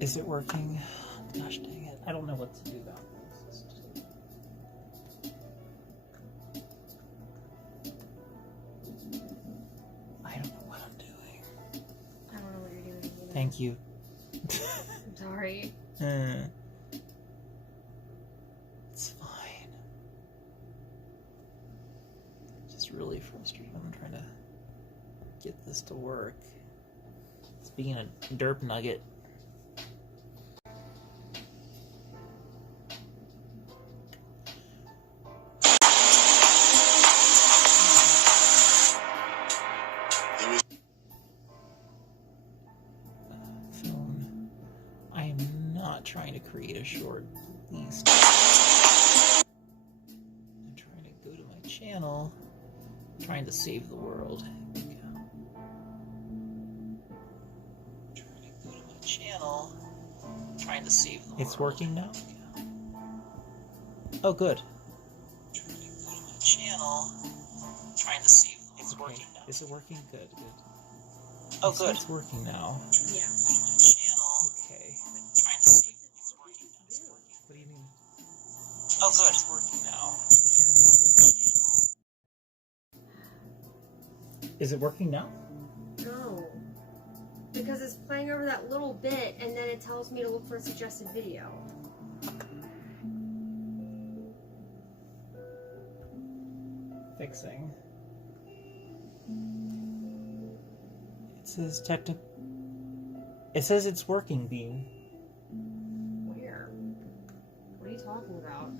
Is it working? Gosh dang it. I don't know what to do about this. I don't know what I'm doing. I don't know what you're doing either. Thank you. I'm sorry. It's fine. It's just really frustrating. I'm trying to get this to work. It's being a derp nugget. Phone. I am not trying to create a short, please. I'm trying to go to my channel. I'm trying to save the world. Here we go. Trying to go to my channel. I'm trying to save the world. It's working now? Oh, good. Trying to go to my channel. I'm trying to save the world. It's working now. Is it working? Good, good. Oh, good. It's working now. Yeah. Okay. Trying to see if it's working now. It's working. What do you mean? Oh, good. It's working now. Did something happen? Is it working now? No. Because it's playing over that little bit, and then it tells me to look for a suggested video. Fixing. It says technical. It says it's working, Bean. Where? What are you talking about?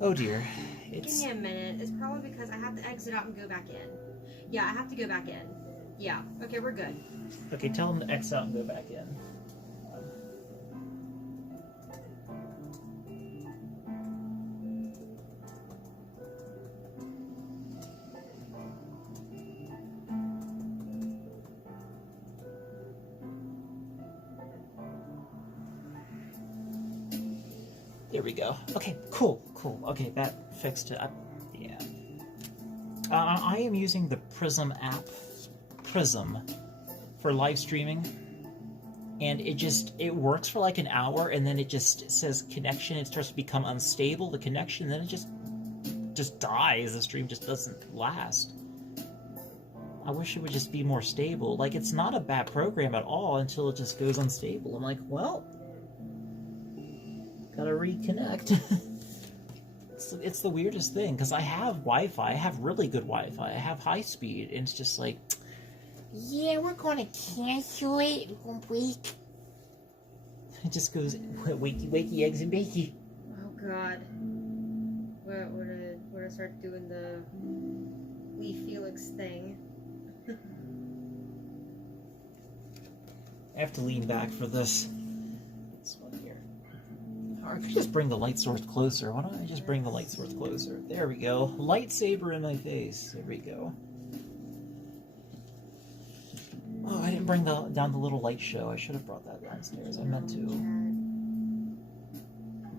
Oh dear. Give me a minute. It's probably because I have to exit out and go back in. Yeah, I have to go back in. Yeah. Okay, we're good. Okay, tell him to X out and go back in. There we go. Okay, cool. Okay, that fixed it. Yeah. I am using the Prism app, Prism, for live streaming, and it works for like an hour, and then it just says connection. It starts to become unstable, the connection, and then it just dies. The stream just doesn't last. I wish it would just be more stable. Like, it's not a bad program at all until it just goes unstable. I'm like, well, gotta reconnect. It's the weirdest thing, because I have Wi-Fi. I have really good Wi-Fi. I have high speed, and it's just like, yeah, we're gonna cancel it 1 week. It just goes, wakey, eggs, and bakey. Oh God. We're gonna start doing the Lee Felix thing. I have to lean back for this. This one here. Or I could just bring the light source closer. Why don't I just bring the light source closer? There we go. Lightsaber in my face. There we go. Oh, I didn't bring down the little light show. I should have brought that downstairs. I meant to.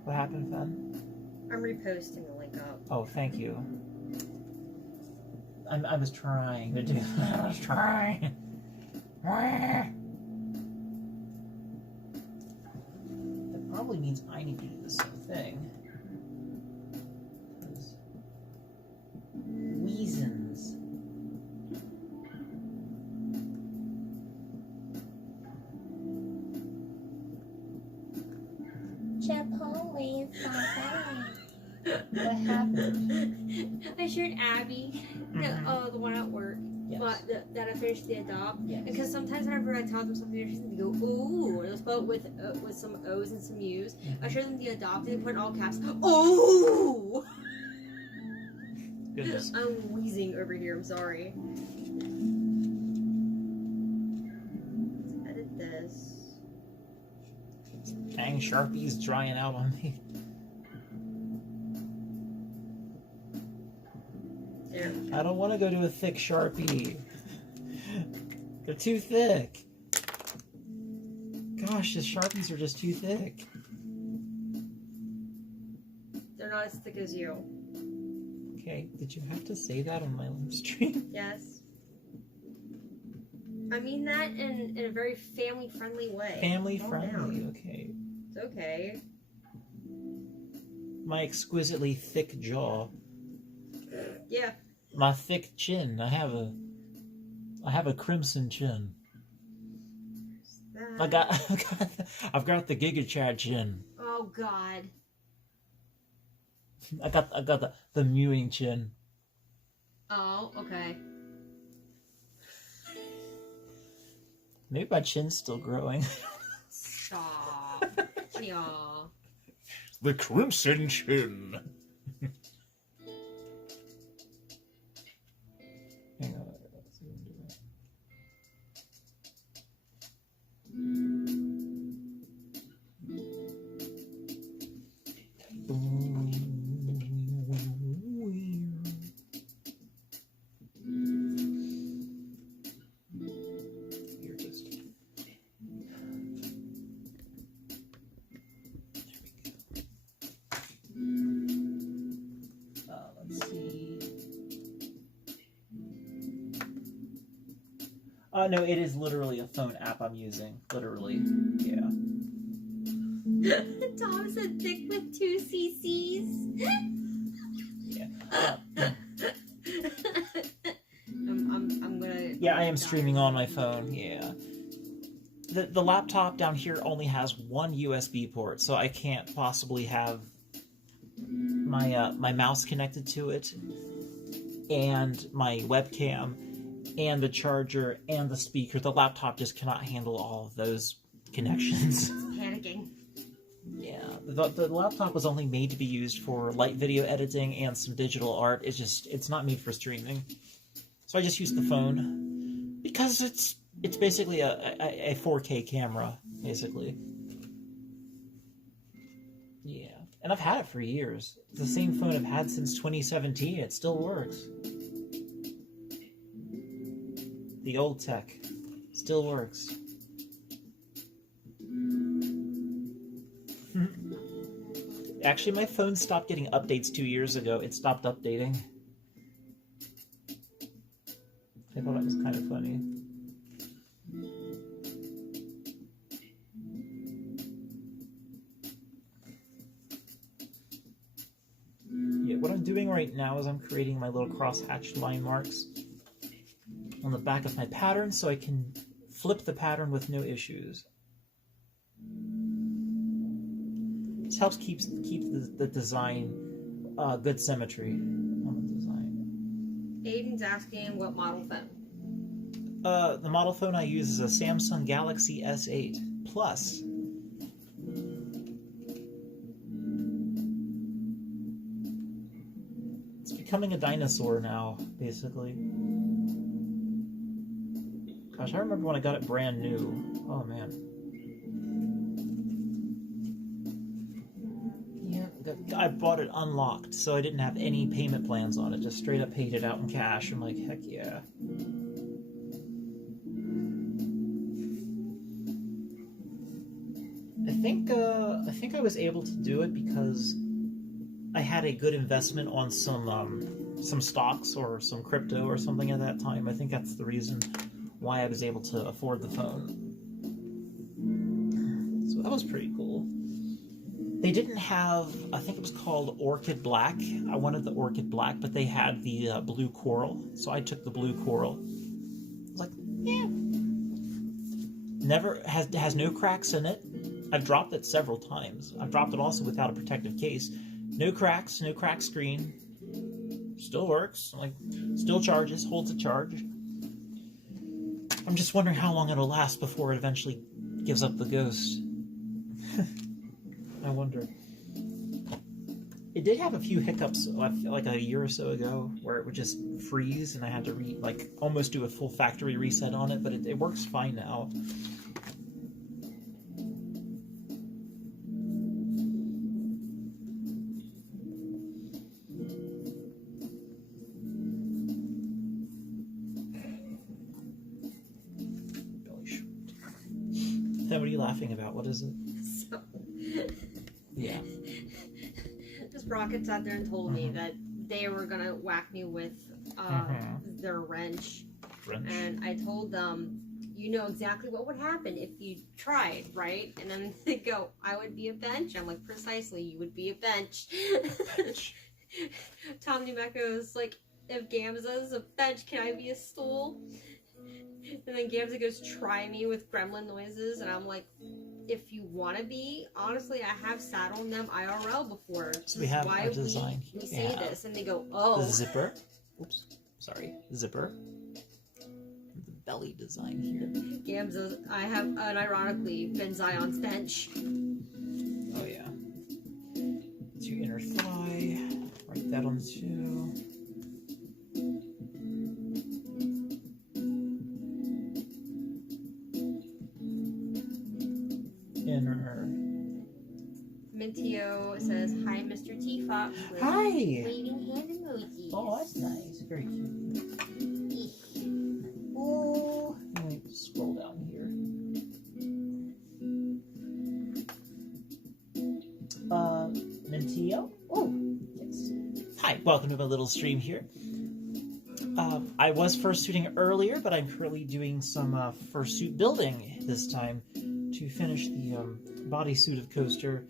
What happened, Fen? I'm reposting the link up. Oh, thank you. I was trying to do that. I was trying. That probably means I need to do the same thing. Because reasons. Chipotle is my favorite. What happened? I shared Abby, the one at work, Yes. but that I finished the adopt. Yes. Because sometimes whenever I tell them something interesting, they go ooh, or they'll spell it with some O's and some U's. I showed them the adopted and put in all caps. Ooh. Goodness. I'm wheezing over here. I'm sorry. Let's edit this. Dang, Sharpie's drying out on me. There. I don't want to go to a thick Sharpie. They're too thick. Gosh, the Sharpies are just too thick. They're not as thick as you. Okay, did you have to say that on my live stream? Yes. I mean that in a very family-friendly way. Family Calm friendly, down. okay. It's okay. My exquisitely thick jaw. Yeah. My thick chin. I have a crimson chin. I've got the Giga Chad chin. Oh God. I got the mewing chin. Oh, okay. Maybe my chin's still growing. Stop. Yeah. The crimson chin. Hang on. Let's see if I can do that. You're just... Let's see. No, it is literally a phone app I'm using. Literally. Yeah. Tom said thick with 2 cc's. Yeah. I'm gonna. Yeah, I am streaming on my phone. Yeah. The laptop down here only has one USB port, so I can't possibly have my my mouse connected to it, and my webcam, and the charger, and the speaker. The laptop just cannot handle all of those connections. Panicking. Yeah, the laptop was only made to be used for light video editing and some digital art. It's not made for streaming. So I just use the phone because it's basically a 4K camera, basically. Yeah, and I've had it for years. It's the same phone I've had since 2017. It still works. The old tech still works. Actually, my phone stopped getting updates 2 years ago. It stopped updating. I thought that was kind of funny. Yeah, what I'm doing right now is I'm creating my little cross-hatched line marks on the back of my pattern so I can flip the pattern with no issues. This helps keep the design good symmetry on the design. Aiden's asking what model phone. The model phone I use is a Samsung Galaxy S8 Plus. It's becoming a dinosaur now, basically. Gosh, I remember when I got it brand new. Oh man. Yeah, I bought it unlocked, so I didn't have any payment plans on it. Just straight up paid it out in cash. I'm like, heck yeah. I think I was able to do it because I had a good investment on some stocks or some crypto or something at that time. I think that's the reason why I was able to afford the phone. So that was pretty cool. They didn't have, I think it was called Orchid Black. I wanted the Orchid Black, but they had the blue coral, so I took the blue coral. I was like, yeah. Has no cracks in it. I've dropped it several times. I've dropped it also without a protective case. No cracks, no cracked screen. Still works. Like, still charges, holds a charge. I'm just wondering how long it'll last before it eventually gives up the ghost. I wonder. It did have a few hiccups, like a year or so ago, where it would just freeze, and I had to almost do a full factory reset on it, but it works fine now. Then what are you laughing about? What is it? So, yeah. This Rocket sat there and told me that they were gonna whack me with their wrench. Wrench? And I told them you know exactly what would happen if you tried, right? And then they go, I would be a bench. I'm like, precisely, you would be a bench. Bench. Tom Numek goes, like, if Gamza is a bench, can I be a stool? And then Gamza goes, try me with gremlin noises. And I'm like, if you want to be, honestly, I have sat on them IRL before. So we have why our design. we say Yeah. this. And they go, oh. The zipper. Oops. Sorry. Zipper. The belly design here. Gamza, I have unironically been Zion's bench. Oh, yeah. 2 inner thigh. Write that on the 2. Inner. Mintio says, hi, Mr. T-Fox. with Hi! Waving hand emojis. Oh, that's nice. Very cute. Oh, let me scroll down here. Mintio? Oh, yes. Hi, welcome to my little stream here. I was fursuiting earlier, but I'm currently doing some fursuit building this time to finish the bodysuit of Coaster.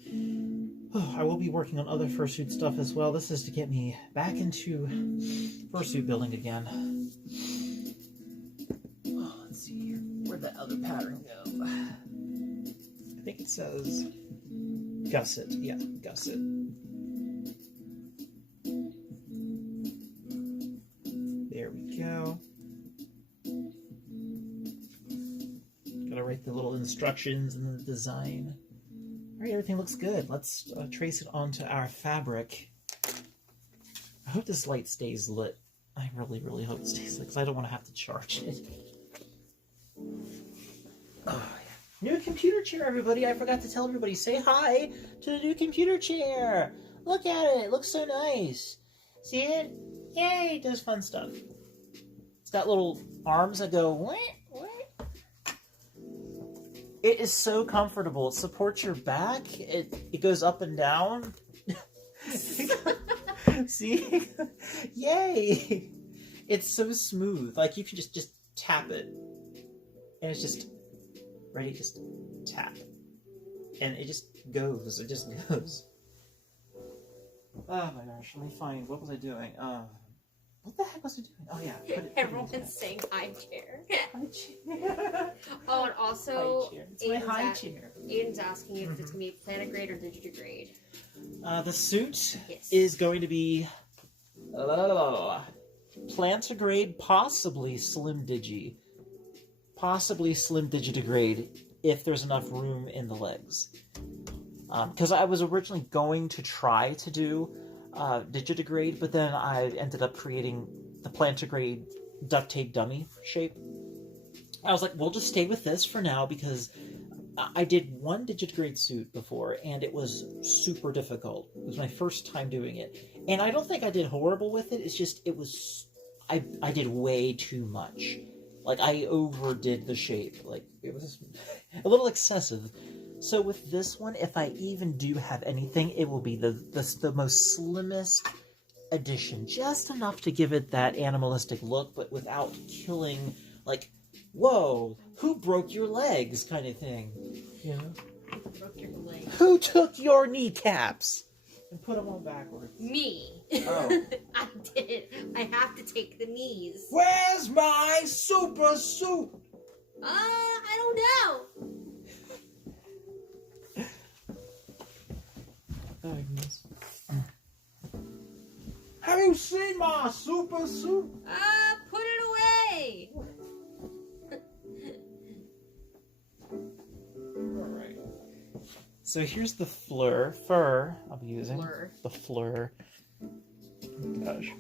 I will be working on other fursuit stuff as well. This is to get me back into fursuit building again. Oh, let's see here. Where'd that other pattern go? I think it says gusset. Yeah, gusset. There we go. Gotta write the little instructions and the design. Alright, everything looks good. Let's trace it onto our fabric. I hope this light stays lit. I really, really hope it stays lit, because I don't want to have to charge it. Oh, yeah. New computer chair, everybody! I forgot to tell everybody. Say hi to the new computer chair! Look at it! It looks so nice! See it? Yay! It does fun stuff. It's got little arms that go, what? It is so comfortable. It supports your back. It goes up and down. See? Yay! It's so smooth. Like, you can just tap it. And it's just ready, just tap. And it just goes. It just goes. Oh my gosh, let me find, what was I doing? What the heck was I doing? Oh yeah. Everyone's saying high chair. High chair. Oh, and also, High chair. It's my high chair. Aiden's asking if it's going to be planodegrade or digitigrade. The suit Yes. is going to be plantigrade, possibly slim digi. Possibly slim digitigrade if there's enough room in the legs. Because I was originally going to try to do digitigrade, but then I ended up creating the plantigrade duct tape dummy shape. I was like, we'll just stay with this for now, because I did one digitigrade suit before, and it was super difficult. It was my first time doing it. And I don't think I did horrible with it, it's just, it was, I did way too much. Like, I overdid the shape. Like, it was a little excessive. So with this one, if I even do have anything, it will be the most slimmest addition. Just enough to give it that animalistic look, but without killing, like, whoa, who broke your legs kind of thing. You know? Who broke your leg? Who took your kneecaps and put them on backwards? Me. Oh. I did. I have to take the knees. Where's my super suit? I don't know. Oh, goodness. Have you seen my super suit? Put it away. Alright. So here's the fur I'll be using. Fleur. The fleur. Gosh.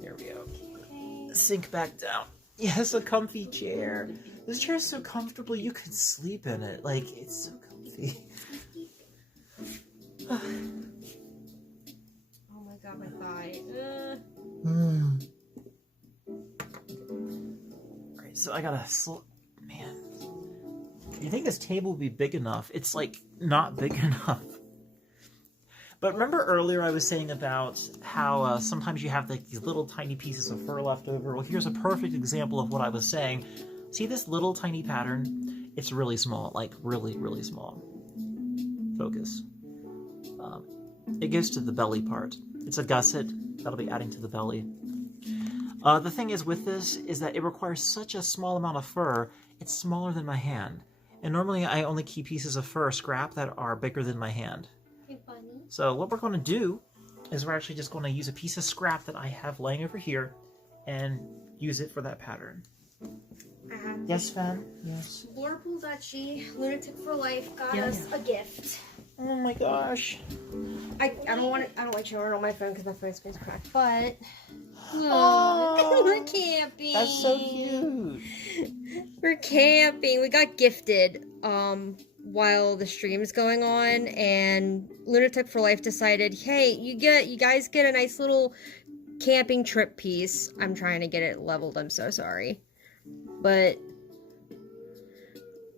There we go. Okay. Sink back down. Yes, a comfy chair. This chair is so comfortable you could sleep in it. Like, it's so comfy. Oh my god, my thigh. Alright, so I gotta man. You think this table would be big enough? It's like not big enough. But remember earlier I was saying about how sometimes you have like these little tiny pieces of fur left over? Well, here's a perfect example of what I was saying. See this little tiny pattern? It's really small, like really, really small. Focus. It goes to the belly part. It's a gusset that'll be adding to the belly. The thing is with this is that it requires such a small amount of fur, it's smaller than my hand. And normally I only keep pieces of fur scrap that are bigger than my hand. You're funny. So what we're going to do is we're actually just going to use a piece of scrap that I have laying over here and use it for that pattern. Yes, Fan? Yes. Blurple Lunatic for Life got Yeah, us a gift. Oh my gosh. I don't like showing it on my phone because my phone's screen's cracked, but Oh, we're camping. That's so cute. We're camping. We got gifted while the stream's going on, and Lunatic for Life decided, hey, you guys get a nice little camping trip piece. I'm trying to get it leveled. I'm so sorry, but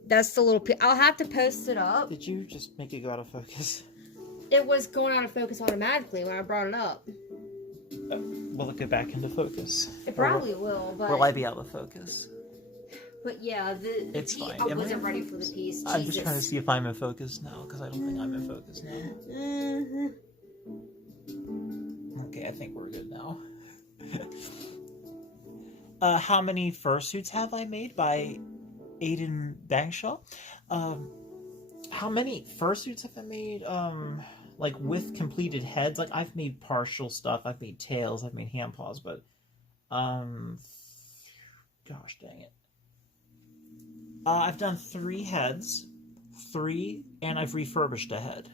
that's the little piece. I'll have to post it up. Did you just make it go out of focus? It was going out of focus automatically when I brought it up. Will it go back into focus? It probably will, but Will I be out of focus? But yeah, the It's piece, fine. I Am I- wasn't ready for the piece. I'm Jesus. just trying to see if I'm in focus now, because I don't think I'm in focus now. Okay, I think we're good now. How many fursuits have I made by Aiden Bangshaw? How many fursuits have I made? Like with completed heads? Like I've made partial stuff. I've made tails. I've made hand paws, but gosh dang it. I've done 3 heads, and I've refurbished a head.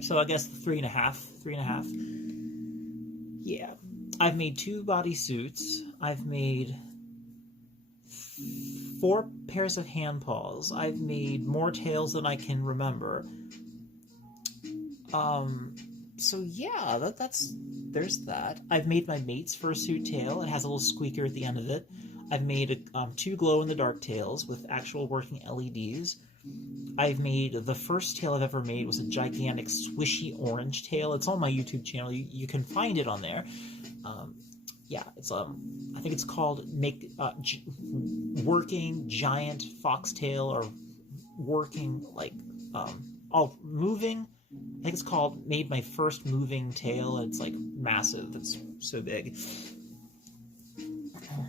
So I guess 3.5. Yeah. I've made 2 bodysuits. I've made 4 pairs of hand paws. I've made more tails than I can remember. So yeah, there's that. I've made my mate's fursuit tail. It has a little squeaker at the end of it. I've made 2 glow-in-the-dark tails with actual working LEDs. I've made, the first tail I've ever made was a gigantic swishy orange tail. It's on my YouTube channel. You can find it on there. Yeah, it's I think it's called working giant foxtail, or working like moving. I think it's called made my first moving tail. It's like massive. It's so big. Yeah.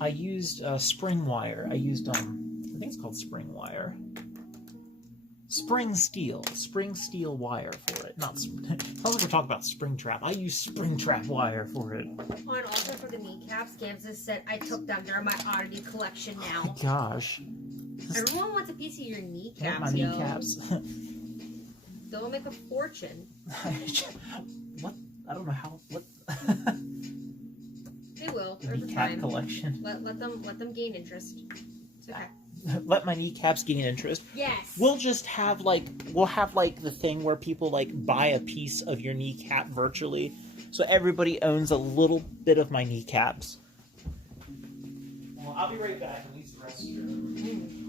I used spring wire. I used I think it's called spring wire. Spring steel wire for it. Not sounds like we're talking about spring trap. I use spring trap wire for it. Oh, and also for the kneecaps, Kansas said I took them. They're in my oddity collection now. Gosh. Everyone wants a piece of your kneecaps, My kneecaps. They'll make a fortune. What? I don't know how. What? They will. The Over kneecap time. collection. Let them gain interest. It's okay. Let my kneecaps gain interest. Yes. We'll just have the thing where people like buy a piece of your kneecap virtually, so everybody owns a little bit of my kneecaps. Well, I'll be right back and use the restroom.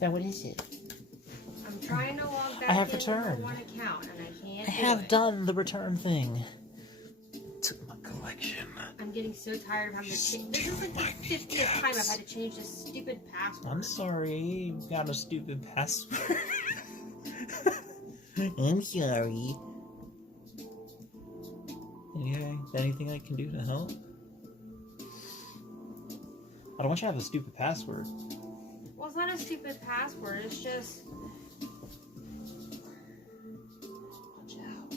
Then what is it? I'm trying to log back I have in to turn. for one account, and I can't. I have done the return thing. To my collection. I'm getting so tired of having to change. This is like the 50th time I've had to change this stupid password. I'm sorry, you got a stupid password. I'm sorry. Okay, anything I can do to help? I don't want you to have a stupid password. Well, it's not a stupid password, it's just... Watch out.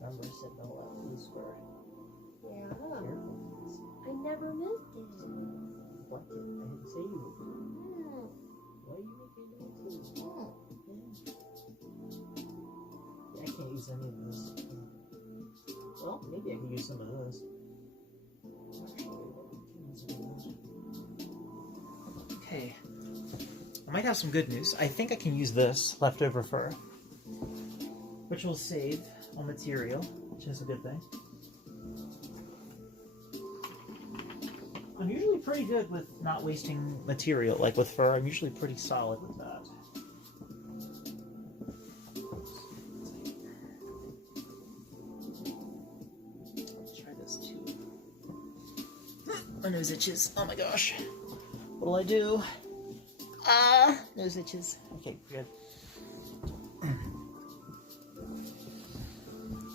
Remember I said no Lucifer. Yeah. Careful. I never moved it. What? I didn't say you would. Why are you making noises? Yeah, I can't use any of this. Well, maybe I can use some of this. Actually, what we can use some of this. Okay. I might have some good news. I think I can use this leftover fur, which will save on material, which is a good thing. I'm usually pretty good with not wasting material, like with fur. I'm usually pretty solid with that. Let's try this too. My nose itches. Oh my gosh. What'll I do? Nose itches. Okay, good.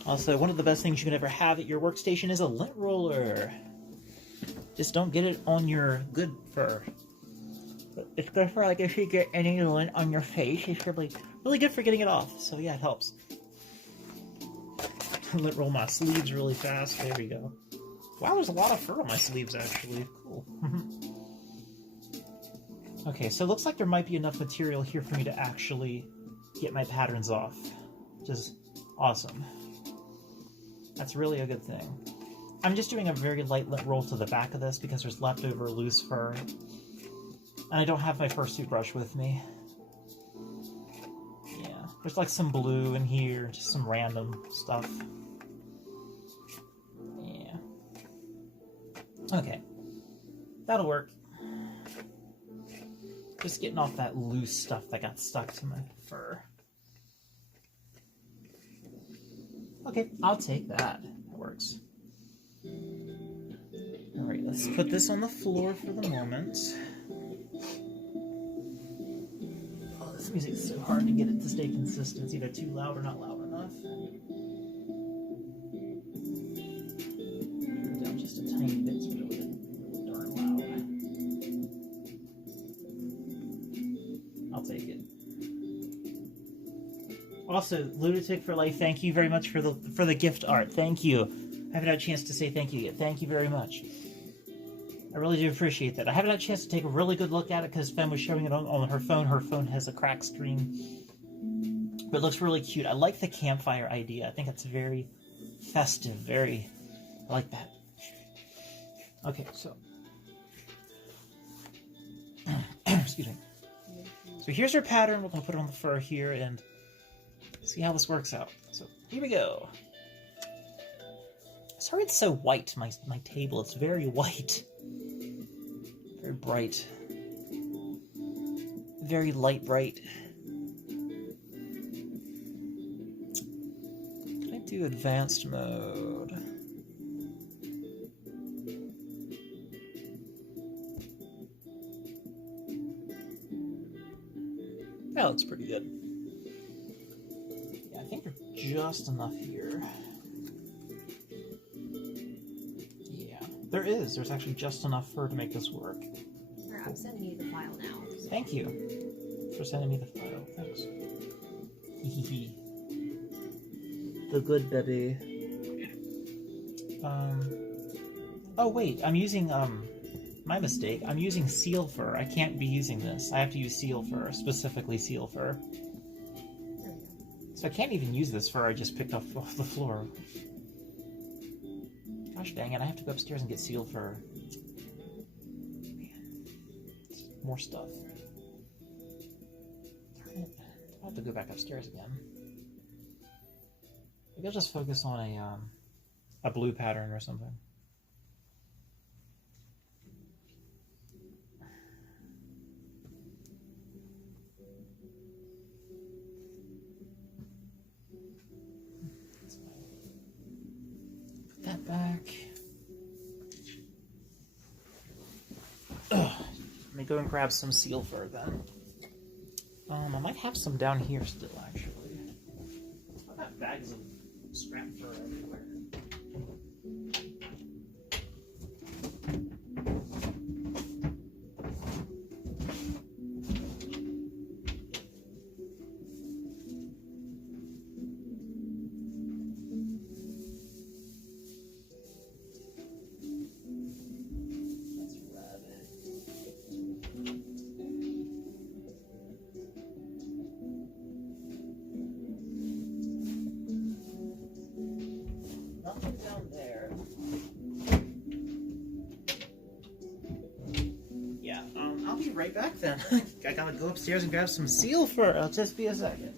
Also, one of the best things you can ever have at your workstation is a lint roller. Just don't get it on your good fur. It's good for, like, if you get any lint on your face, it's really good for getting it off. So yeah, it helps. Lint roll my sleeves really fast. There we go. Wow, there's a lot of fur on my sleeves, actually. Cool. Okay, so it looks like there might be enough material here for me to actually get my patterns off, which is awesome. That's really a good thing. I'm just doing a very light lint roll to the back of this because there's leftover loose fur. And I don't have my fursuit brush with me. Yeah, there's like some blue in here, just some random stuff. Yeah. Okay. That'll work. Just getting off that loose stuff that got stuck to my fur. Okay, I'll take that. That works. Alright, let's put this on the floor for the moment. Oh, this music's so hard to get it to stay consistent. It's either too loud or not loud enough. Turn it down just a tiny bit so it really darn loud. I'll take it. Also, Lunatic for Life, thank you very much for the gift art. Thank you. I haven't had a chance to say thank you yet. Thank you very much. I really do appreciate that. I haven't had a chance to take a really good look at it because Fem was showing it on her phone. Her phone has a cracked screen. But it looks really cute. I like the campfire idea. I think it's very festive. I like that. Okay, so. Excuse me. So here's our pattern. We're going to put it on the fur here and see how this works out. So here we go. Sorry it's so white, my table. It's very white. Very bright. Very light bright. Can I do advanced mode? That looks pretty good. Yeah, I think there's just enough here. There's actually just enough fur to make this work. Here, I'm sending you the file now. So. Thank you for sending me the file. Thanks. The good baby. Oh wait, I'm using, my mistake. I'm using seal fur. I can't be using this. I have to use seal fur, specifically seal fur. So I can't even use this fur I just picked up off the floor. Gosh dang it, I have to go upstairs and get seal fur. Man. More stuff. Darn it. I have to go back upstairs again. Maybe I'll just focus on a blue pattern or something. back. Ugh. Let me go and grab some seal fur then. I might have some down here still, actually. I've got bags of scrap fur everywhere. Nothing down there. Yeah, I'll be right back then. I gotta go upstairs and grab some seal fur. It'll just be a second.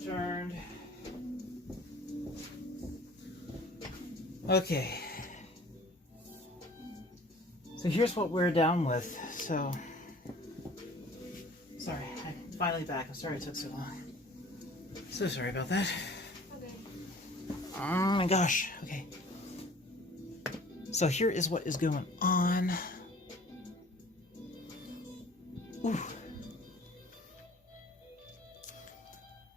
returned. Okay. So here's what we're down with. So, sorry, I'm finally back. I'm sorry it took so long. So sorry about that. Okay. Oh my gosh. Okay. So here is what is going on. Ooh.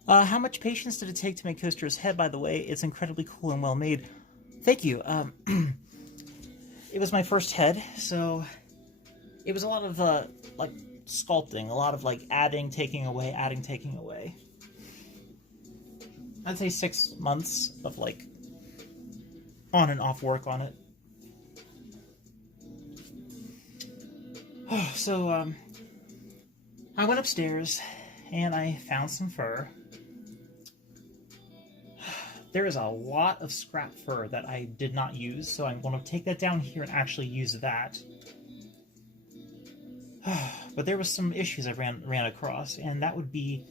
How much patience did it take to make Coaster's head, by the way? It's incredibly cool and well made. Thank you. It was my first head, so it was a lot of, like, sculpting. A lot of, like, adding, taking away. I'd say 6 months of, like, on and off work on it. So, I went upstairs, and I found some fur. There is a lot of scrap fur that I did not use, so I'm going to take that down here and actually use that. But there was some issues I ran across, and that would be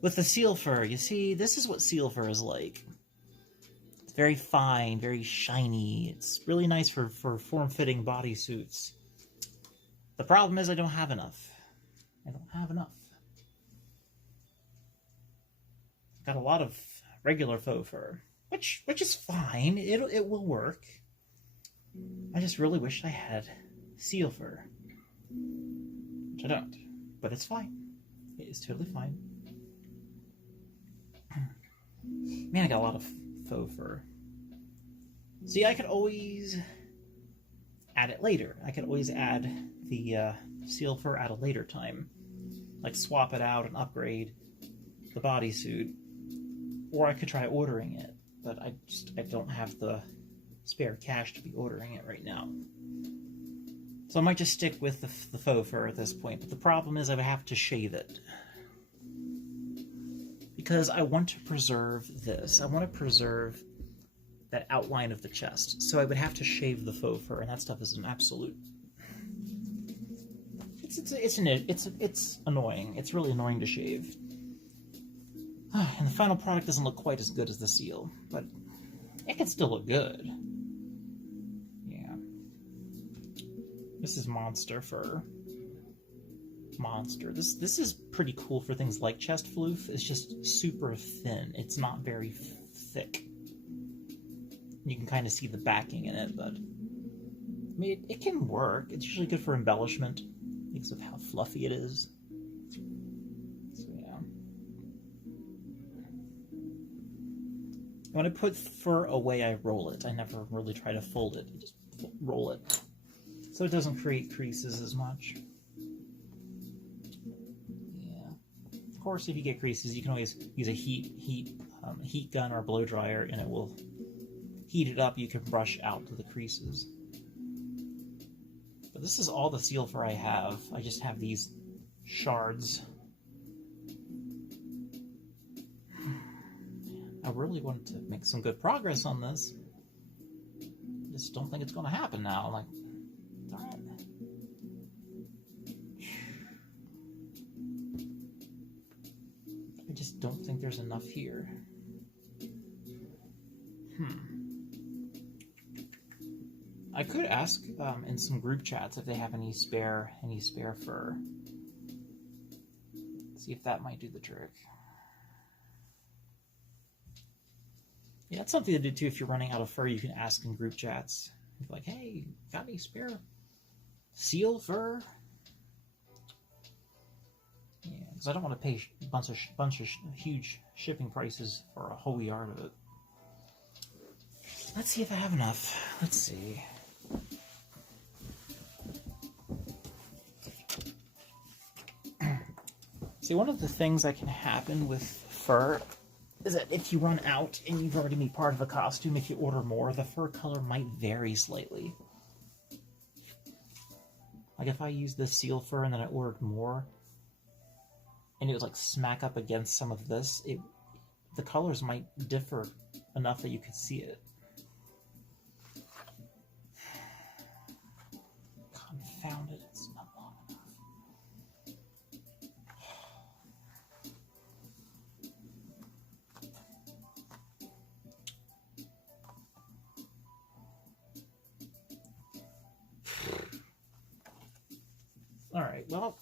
with the seal fur. You see, this is what seal fur is like. It's very fine, very shiny. It's really nice for form-fitting bodysuits. The problem is I don't have enough. Got a lot of regular faux fur, which is fine. It will work. I just really wish I had seal fur, which I don't. But it's fine. It is totally fine. Man, I got a lot of faux fur. See, I could always add it later. I could always add the seal fur at a later time, like swap it out and upgrade the bodysuit. Or I could try ordering it, but I don't have the spare cash to be ordering it right now. So I might just stick with the faux fur at this point, but the problem is I would have to shave it. Because I want to preserve this. I want to preserve that outline of the chest. So I would have to shave the faux fur, and that stuff is an absolute... It's annoying. It's really annoying to shave. And the final product doesn't look quite as good as the seal, but it can still look good. Yeah. This is monster fur. Monster. This is pretty cool for things like chest floof. It's just super thin. It's not very thick. You can kind of see the backing in it, but I mean, it can work. It's usually good for embellishment because of how fluffy it is. When I put fur away, I roll it. I never really try to fold it. I just roll it. So it doesn't create creases as much. Yeah. Of course, if you get creases, you can always use a heat gun or a blow dryer, and it will heat it up. You can brush out the creases. But this is all the seal fur I have. I just have these shards. I really wanted to make some good progress on this. I just don't think it's going to happen now. Like, darn. I just don't think there's enough here. I could ask in some group chats if they have any spare fur. See if that might do the trick. Yeah, that's something to do too. If you're running out of fur, you can ask in group chats. You're like, hey, got any spare seal fur? Yeah, because I don't want to pay a bunch of huge shipping prices for a whole yard of it. Let's see if I have enough. Let's see. See, one of the things that can happen with fur is that if you run out and you've already made part of a costume, if you order more, the fur color might vary slightly. Like if I used this seal fur and then I ordered more, and it was like smack up against some of this, the colors might differ enough that you could see it. Confound it, it's not long enough. well.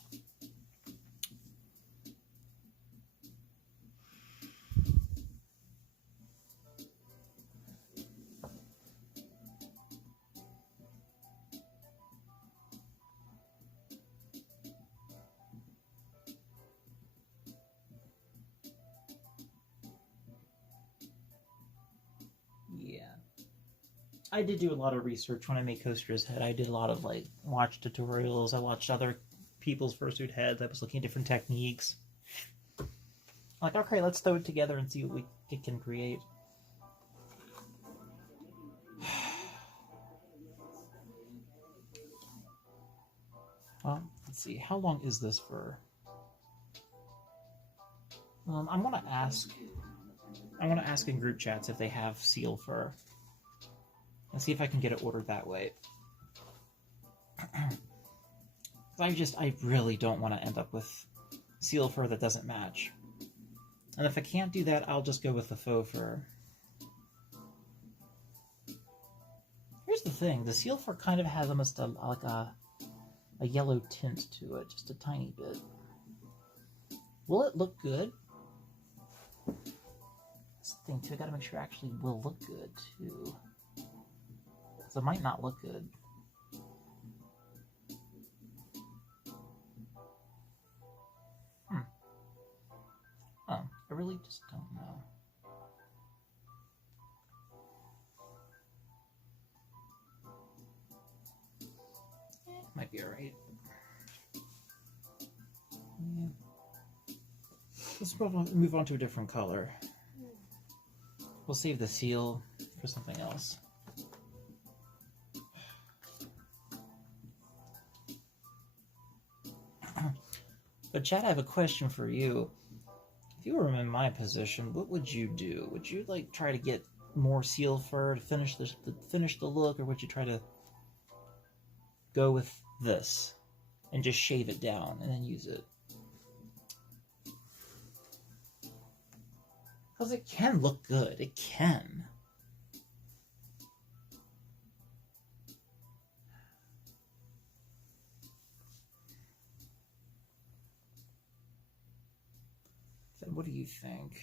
Yeah. I did do a lot of research when I made Coaster's Head. I did a lot of, like, watch tutorials. I watched other people's fursuit heads. I was looking at different techniques. Like, okay, let's throw it together and see what it can create. Well, let's see. How long is this fur? I'm gonna ask. I want to ask in group chats if they have seal fur, and see if I can get it ordered that way. I really don't want to end up with seal fur that doesn't match. And if I can't do that, I'll just go with the faux fur. Here's the thing: the seal fur kind of has almost like a yellow tint to it, just a tiny bit. Will it look good? That's the thing too. I gotta make sure it actually will look good too. So it might not look good. Oh, I really just don't know. Might be alright. Yeah. Let's move on to a different color. We'll save the seal for something else. But Chad, I have a question for you. If you were in my position, what would you do? Would you like try to get more seal fur to finish the look, or would you try to go with this and just shave it down and then use it? Because it can look good. It can. So what do you think?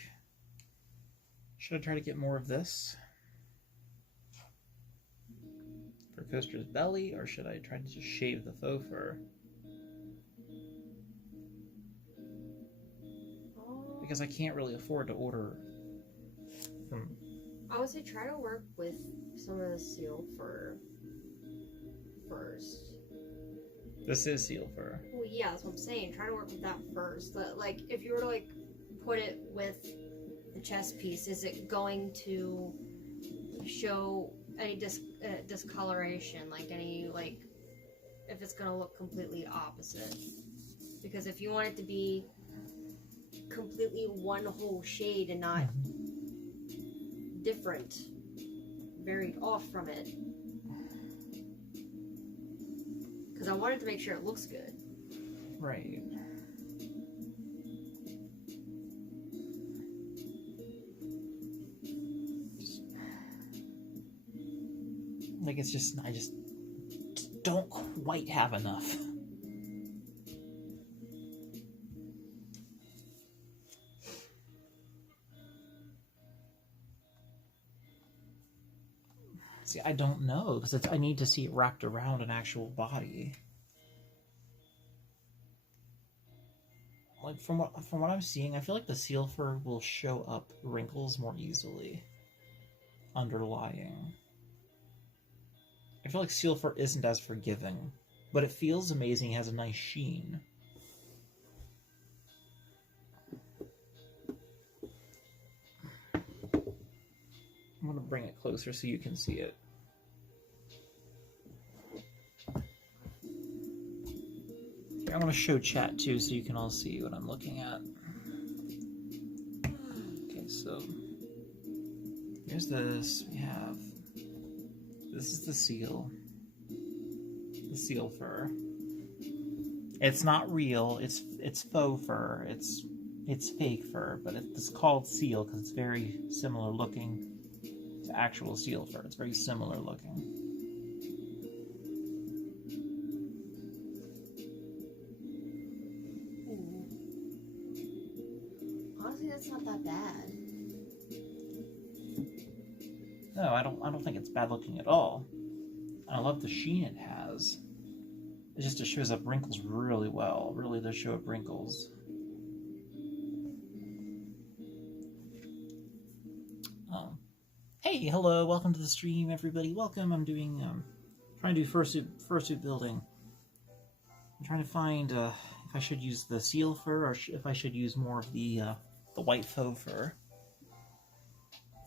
Should I try to get more of this for Coaster's belly, or should I try to just shave the faux fur? Because I can't really afford to order from... I would say try to work with some of the seal fur first. This is seal fur. Well, yeah, that's what I'm saying. Try to work with that first. Like, if you were to, like, put it with the chest piece, is it going to show any discoloration? Like, any, like, if it's going to look completely opposite? Because if you want it to be completely one whole shade and not different, varied off from it, because I wanted to make sure it looks good. Right. Like, it's just, I just don't quite have enough. See, I don't know, because I need to see it wrapped around an actual body. Like, from what I'm seeing, I feel like the seal fur will show up wrinkles more easily underlying. I feel like seal fur isn't as forgiving, but it feels amazing. It has a nice sheen. I'm going to bring it closer so you can see it. I want to show chat too so you can all see what I'm looking at. Okay, so here's this. We have, this is the seal fur. It's not real, it's faux fur, it's fake fur, but it's called seal because it's very similar looking to actual seal fur. It's very similar looking. Honestly, that's not that bad. No, I don't think it's bad looking at all. I love the sheen it has. It shows up wrinkles really well. Really does show up wrinkles. Hey, hello, welcome to the stream, everybody. Welcome. I'm doing trying to do fursuit building. I'm trying to find if I should use the seal fur or if I should use more of the white faux fur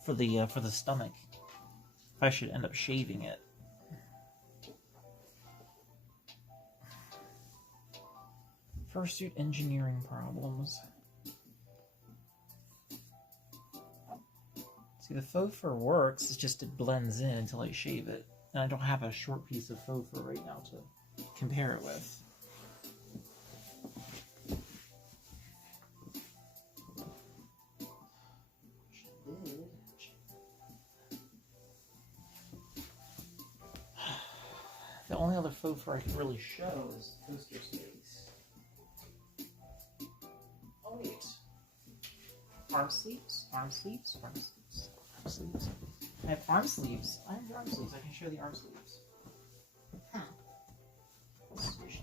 for the stomach. If I should end up shaving it. Fursuit engineering problems. See, the faux fur works, it's just it blends in until I shave it. And I don't have a short piece of faux fur right now to compare it with. The only other faux fur I can really show is Coaster's face. Oh wait. Arm sleeves? Arm sleeves? Arm sleeves? Arm sleeves? I have arm sleeves. I have arm sleeves. I can show the arm sleeves. Huh. Decisions.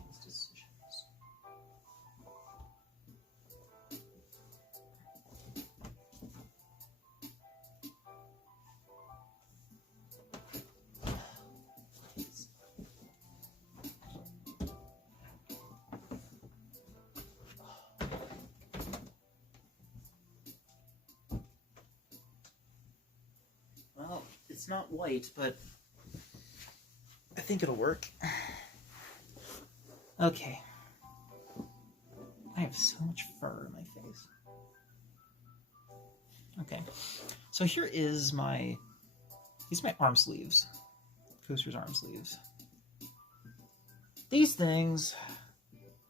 Well, it's not white, but I think it'll work. Okay. I have so much fur in my face. Okay. So here is these are my arm sleeves. Coaster's arm sleeves. These things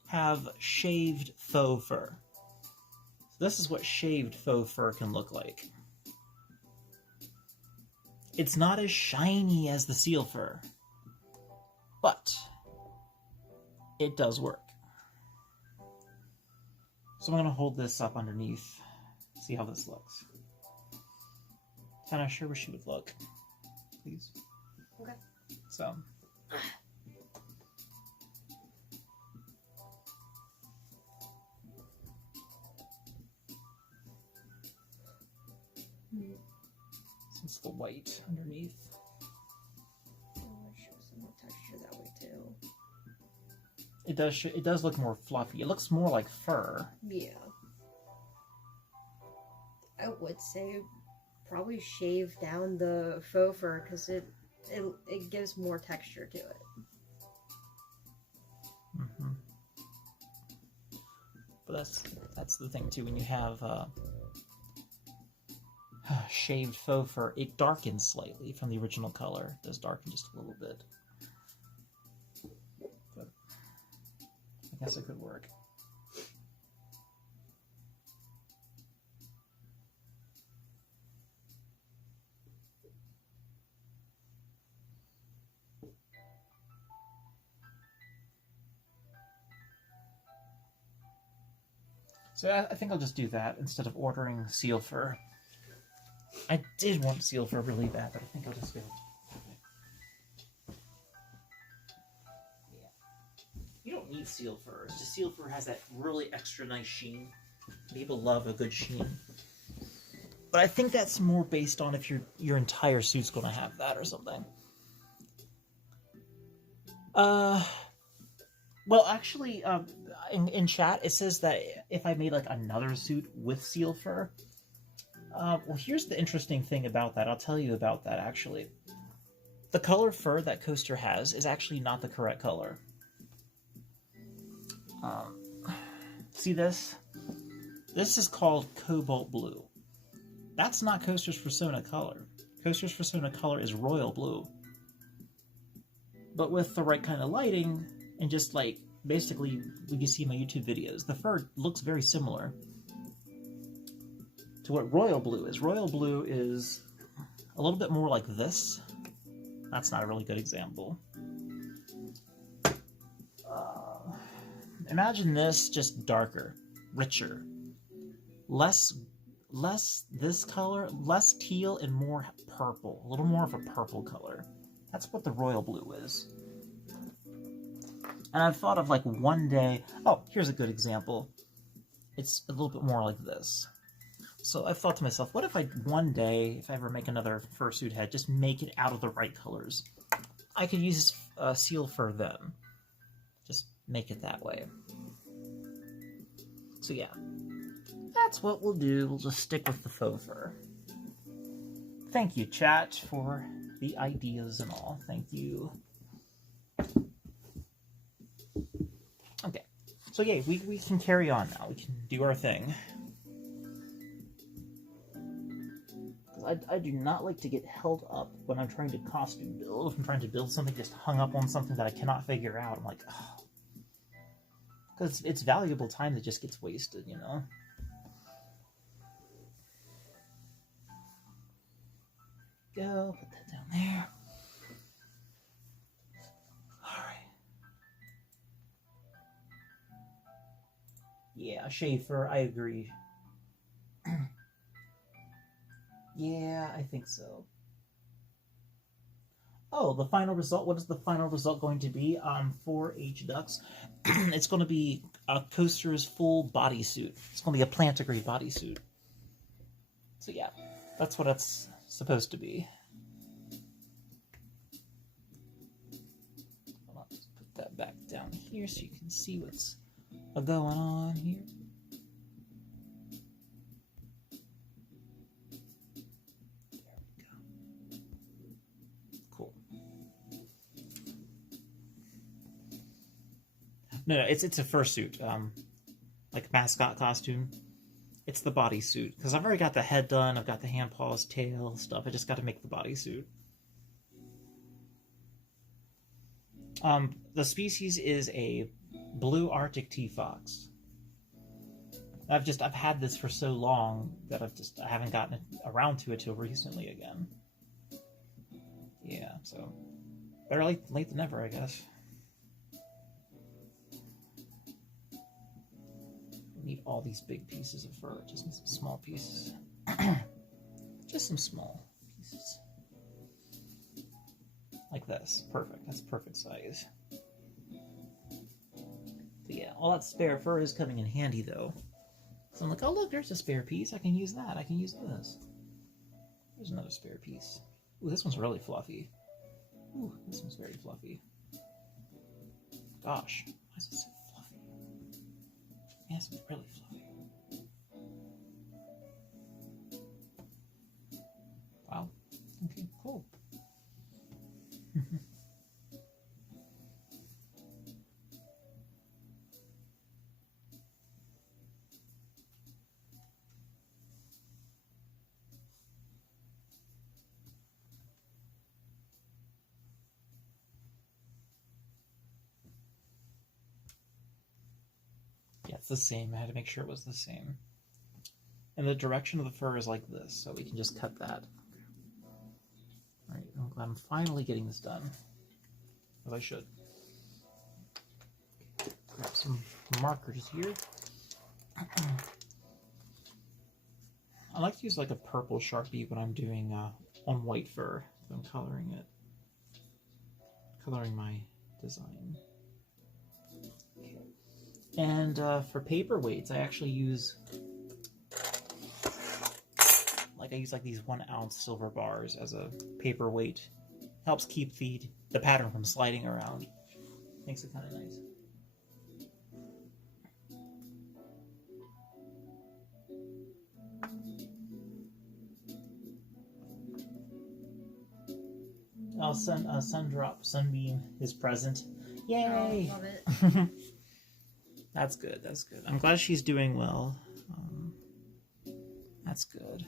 have shaved faux fur. So this is what shaved faux fur can look like. It's not as shiny as the seal fur, but it does work. So I'm going to hold this up underneath, see how this looks. Kind of sure where she would look, please. Okay. So. Since the white underneath. Oh, it shows some more texture that way too. It does look more fluffy. It looks more like fur. Yeah. I would say probably shave down the faux fur because it gives more texture to it. Mm-hmm. But that's the thing too. When you have shaved faux fur, it darkens slightly from the original color. It does darken just a little bit. But I guess it could work. So I think I'll just do that instead of ordering seal fur. I did want seal fur really bad, but I think I'll just go. Yeah. You don't need seal fur. It's just seal fur has that really extra nice sheen. People love a good sheen. But I think that's more based on if your entire suit's going to have that or something. Well, actually, in chat, it says that if I made like another suit with seal fur, well, here's the interesting thing about that. I'll tell you about that, actually. The color fur that Coaster has is actually not the correct color. See this? This is called cobalt blue. That's not Coaster's Persona color. Coaster's Persona color is royal blue. But with the right kind of lighting, and just like, basically, when you see my YouTube videos, the fur looks very similar to what royal blue is. Royal blue is a little bit more like this. That's not a really good example. Imagine this just darker, richer, less this color, less teal and more purple, a little more of a purple color. That's what the royal blue is. And I've thought of like one day, oh, here's a good example. It's a little bit more like this. So I've thought to myself, what if I one day, if I ever make another fursuit head, just make it out of the right colors? I could use seal fur then. Just make it that way. So yeah, that's what we'll do. We'll just stick with the faux fur. Thank you, chat, for the ideas and all. Thank you. Okay, so yeah, we can carry on now. We can do our thing. I do not like to get held up when I'm trying to costume build. If I'm trying to build something just hung up on something that I cannot figure out, I'm like, oh. Because it's valuable time that just gets wasted, you know? Go, put that down there. Alright. Yeah, Schaefer, I agree. Yeah, I think so. Oh, the final result. What is the final result going to be on 4H Ducks? It's going to be a Coaster's full bodysuit. It's going to be a plantigrade bodysuit. So yeah, that's what it's supposed to be. Hold on, let's put that back down here so you can see what's going on here. No, it's a fursuit, like a mascot costume. It's the bodysuit, because I've already got the head done, I've got the hand paws, tail, stuff. I just got to make the bodysuit. The species is a blue Arctic T-Fox. I've had this for so long that I haven't gotten around to it till recently again. Yeah, so better late than never, I guess. Need all these big pieces of fur. Just need some small pieces. Just some small pieces. Like this. Perfect. That's perfect size. So yeah, all that spare fur is coming in handy though. So I'm like, oh look, there's a spare piece. I can use that. I can use this. There's another spare piece. Ooh, this one's really fluffy. Ooh, this one's very fluffy. Gosh, why is it so fluffy? Yeah, it's really fluffy. Wow. Okay, cool. Yeah, it's the same. I had to make sure it was the same. And the direction of the fur is like this, so we can just cut that. Alright, I'm finally getting this done. As I should. Grab some markers here. I like to use like a purple Sharpie when I'm doing on white fur. I'm coloring it. Coloring my design. And for paperweights, I actually use like these 1 ounce silver bars as a paperweight. Helps keep the pattern from sliding around. Makes it kind of nice. Oh, sunbeam is present. Yay! Oh, love it. That's good. That's good. I'm glad she's doing well. That's good.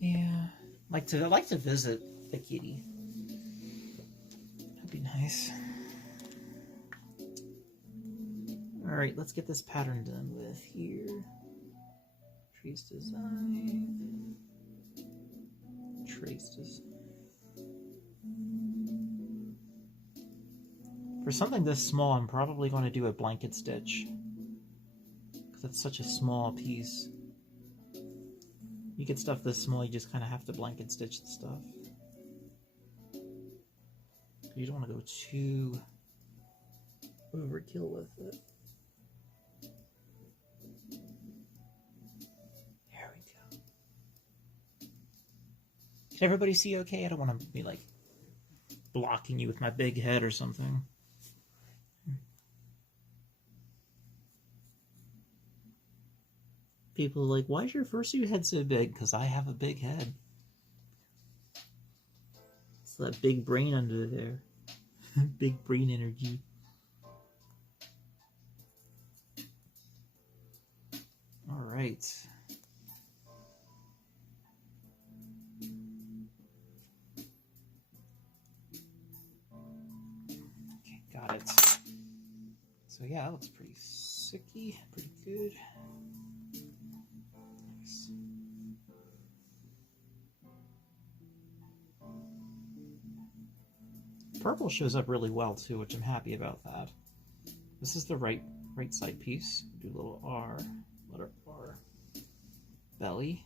Yeah, I'd like to visit the kitty. That'd be nice. All right, let's get this pattern done with here. Trace design. Trace design. For something this small, I'm probably going to do a blanket stitch. Because that's such a small piece. You get stuff this small, you just kind of have to blanket stitch the stuff. You don't want to go too overkill with it. There we go. Can everybody see okay? I don't want to be like blocking you with my big head or something. People are like, why is your fursuit head so big? Because I have a big head. It's that big brain under there. Big brain energy. All right. Okay, got it. So yeah, that looks pretty sicky, pretty good. Nice. Purple shows up really well too, which I'm happy about that. This is the right side piece. Do a little R, letter R, belly.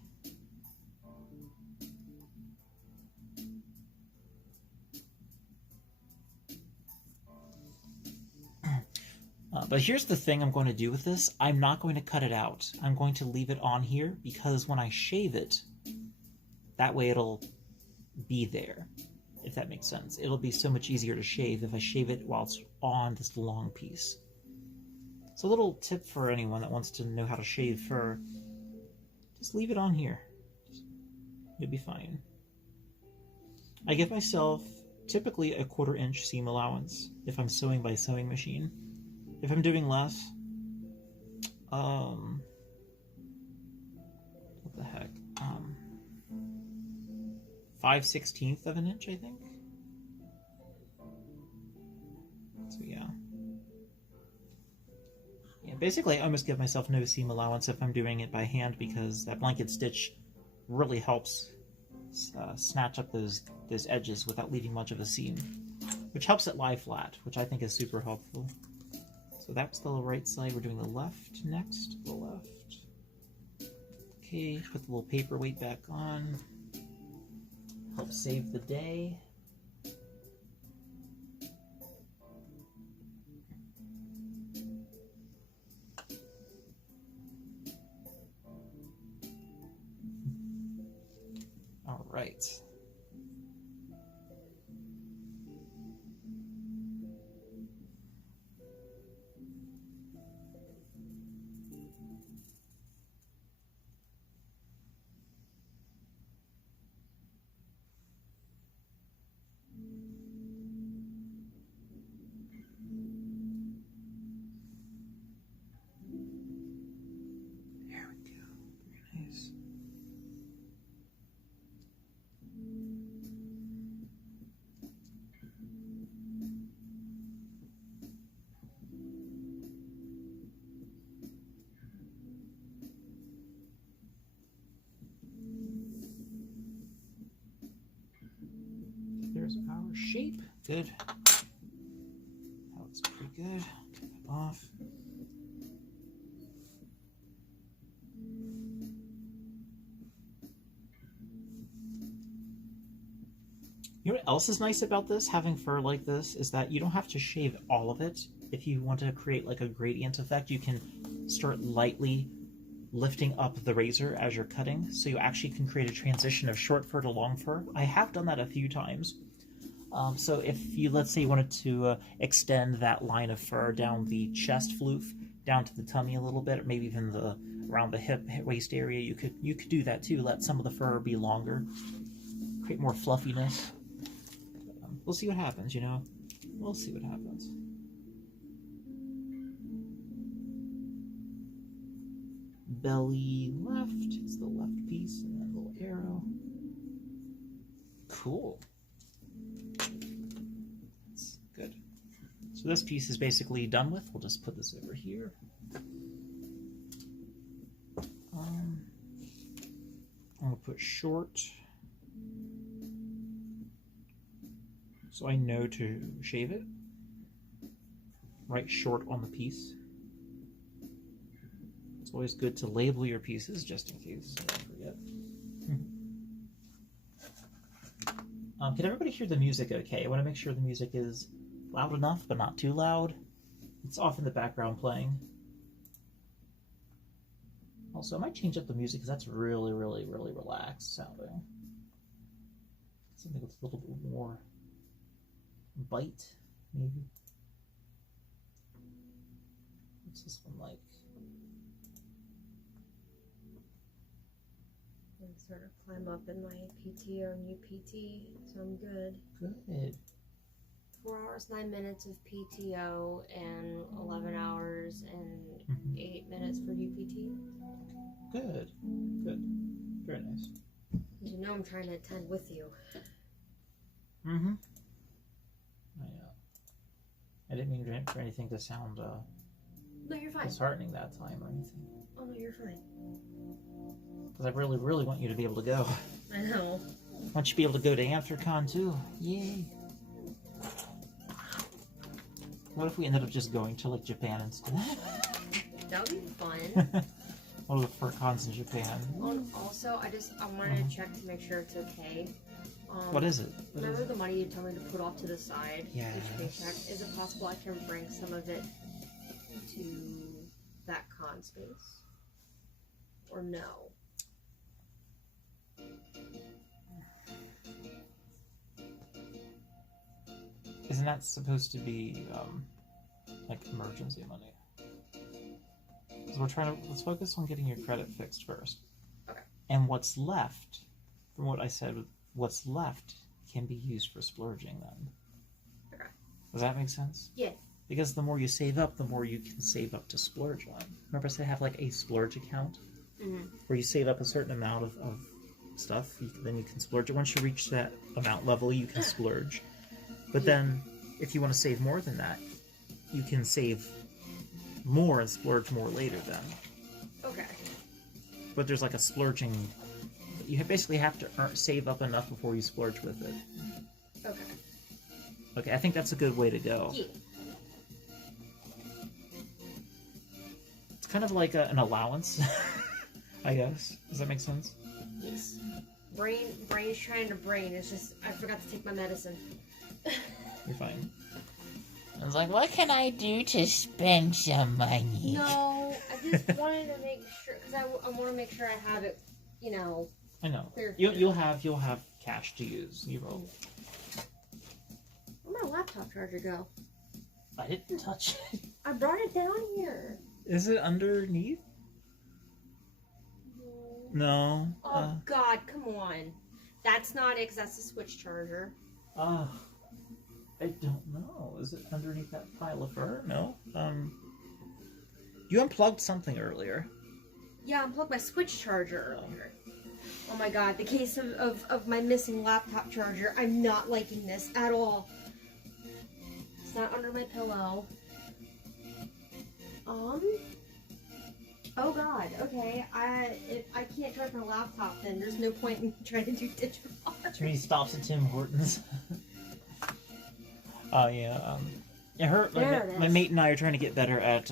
But here's the thing I'm going to do with this. I'm not going to cut it out. I'm going to leave it on here because when I shave it, that way it'll be there, if that makes sense. It'll be so much easier to shave if I shave it while it's on this long piece. So a little tip for anyone that wants to know how to shave fur, just leave it on here. You'll be fine. I give myself typically a 1/4 inch seam allowance if I'm sewing by sewing machine. If I'm doing less, what the heck, 5/16 of an inch, I think. So yeah. Yeah, basically I almost give myself no seam allowance if I'm doing it by hand because that blanket stitch really helps snatch up those edges without leaving much of a seam, which helps it lie flat, which I think is super helpful. So that's the right side. We're doing the left next. The left. Okay, put the little paperweight back on. Help save the day. All right. There's our shape. Good. That looks pretty good. Get that off. You know what else is nice about this, having fur like this, is that you don't have to shave all of it. If you want to create like a gradient effect, you can start lightly lifting up the razor as you're cutting, so you actually can create a transition of short fur to long fur. I have done that a few times. So if you, let's say you wanted to extend that line of fur down the chest floof, down to the tummy a little bit, or maybe even around the hip waist area, you could do that too. Let some of the fur be longer, create more fluffiness. We'll see what happens, you know? We'll see what happens. Belly left, it's the left piece, and then a little arrow. Cool. That's good. So this piece is basically done with. We'll just put this over here. I'm going to put short, so I know to shave it. Right short on the piece. It's always good to label your pieces just in case you don't forget. Can everybody hear the music okay? I want to make sure the music is loud enough, but not too loud. It's off in the background playing. Also, I might change up the music because that's really, really, really relaxed sounding. Something with a little bit more bite, maybe. What's this one like? I'm sort of climb up in my PTO new PT, so I'm good. Good. 4 hours, 9 minutes of PTO and 11 hours and 8 minutes for UPT. Good. Good. Very nice. You know I'm trying to attend with you. Mm-hmm. I know. I didn't mean for anything to sound No, you're fine. disheartening that time or anything. Oh, no, you're fine. Because I really, really want you to be able to go. I know. I want you to be able to go to AmthorCon too. Yay. What if we ended up just going to like Japan instead? That would be fun. One of the fur cons in Japan. Also, I wanted to check to make sure it's okay. What is it? Remember the money you told me to put off to the side? Yes. Each paycheck? Is it possible I can bring some of it to that con space? Or no? Isn't that supposed to be like emergency money? So let's focus on getting your credit fixed first. Okay. And what's left, from what I said, what's left can be used for splurging then. Okay. Does that make sense? Yeah. Because the more you save up, the more you can save up to splurge on. Remember I said have like a splurge account? Mm-hmm. Where you save up a certain amount of stuff, then you can splurge. Once you reach that amount level, you can splurge. But then, if you want to save more than that, you can save more and splurge more later then. Okay. But there's like a splurging... You basically have to save up enough before you splurge with it. Okay. Okay, I think that's a good way to go. Yeah. It's kind of like an allowance, I guess. Does that make sense? Yes. Brain's trying to brain. It's just, I forgot to take my medicine. You're fine. I was like, what can I do to spend some money? No, I just wanted to make sure, because I want to make sure I have it, you know. I know. Clear. You'll have cash to use. You roll. Where'd my laptop charger go? I didn't touch it. I brought it down here. Is it underneath? No. Oh, God, come on. That's not it, because that's the Switch charger. I don't know. Is it underneath that pile of fur? No. You unplugged something earlier. Yeah, I unplugged my Switch charger earlier. Oh my God, the case of my missing laptop charger. I'm not liking this at all. It's not under my pillow. Oh God, okay. If I can't charge my laptop, then there's no point in trying to do digital art. Too many stops at Tim Hortons. Oh yeah. My mate and I are trying to get better at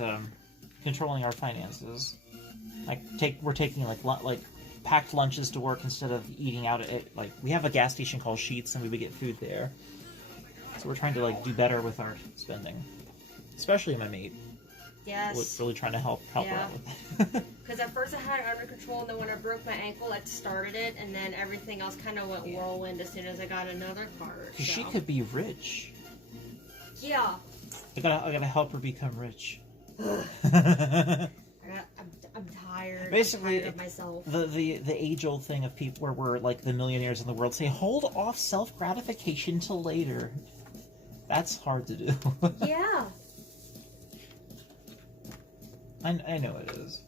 controlling our finances. We're taking like packed lunches to work instead of eating out at we have a gas station called Sheetz and we would get food there. So we're trying to do better with our spending, especially my mate. Yes. Really trying to help Yeah. her out with it. Because at first I had it under control, and then when I broke my ankle, that started it, and then everything else kind of went whirlwind as soon as I got another car. So. She could be rich. Yeah. I gotta help her become rich. I'm tired. Basically, I'm tired of myself. the age-old thing of people where we're like the millionaires in the world say, hold off self-gratification till later. That's hard to do. Yeah. I know it is.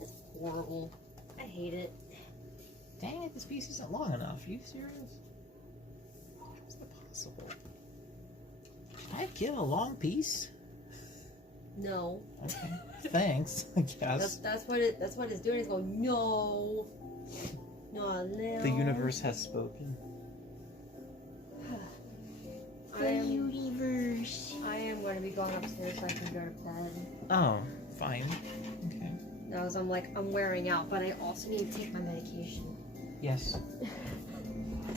It's horrible. I hate it. Dang it, this piece isn't long enough. Are you serious? How is that possible? Should I get a long piece? No. Okay. Thanks, I guess. That's what it's doing. It's going, no. No. The universe has spoken. I am going to be going upstairs so I can go to bed. Oh, fine. knows I'm like, I'm wearing out, but I also need to take my medication. Yes.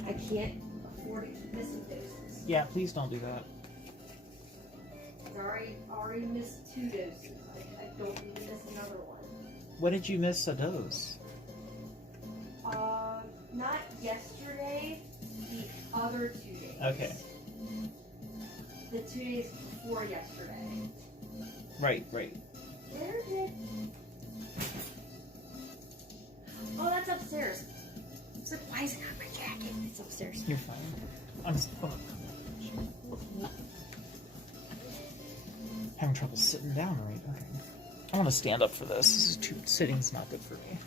I can't afford to keep missing doses. Yeah, please don't do that. I already missed 2 doses. I don't need to miss another one. When did you miss a dose? Not yesterday, the other 2 days. Okay. The 2 days before yesterday. Right. Where did... Oh, that's upstairs. I was like, why is it not my jacket? It's upstairs. You're fine. I'm having trouble sitting down right. Okay. I want to stand up for this. This is too... Sitting's not good for me.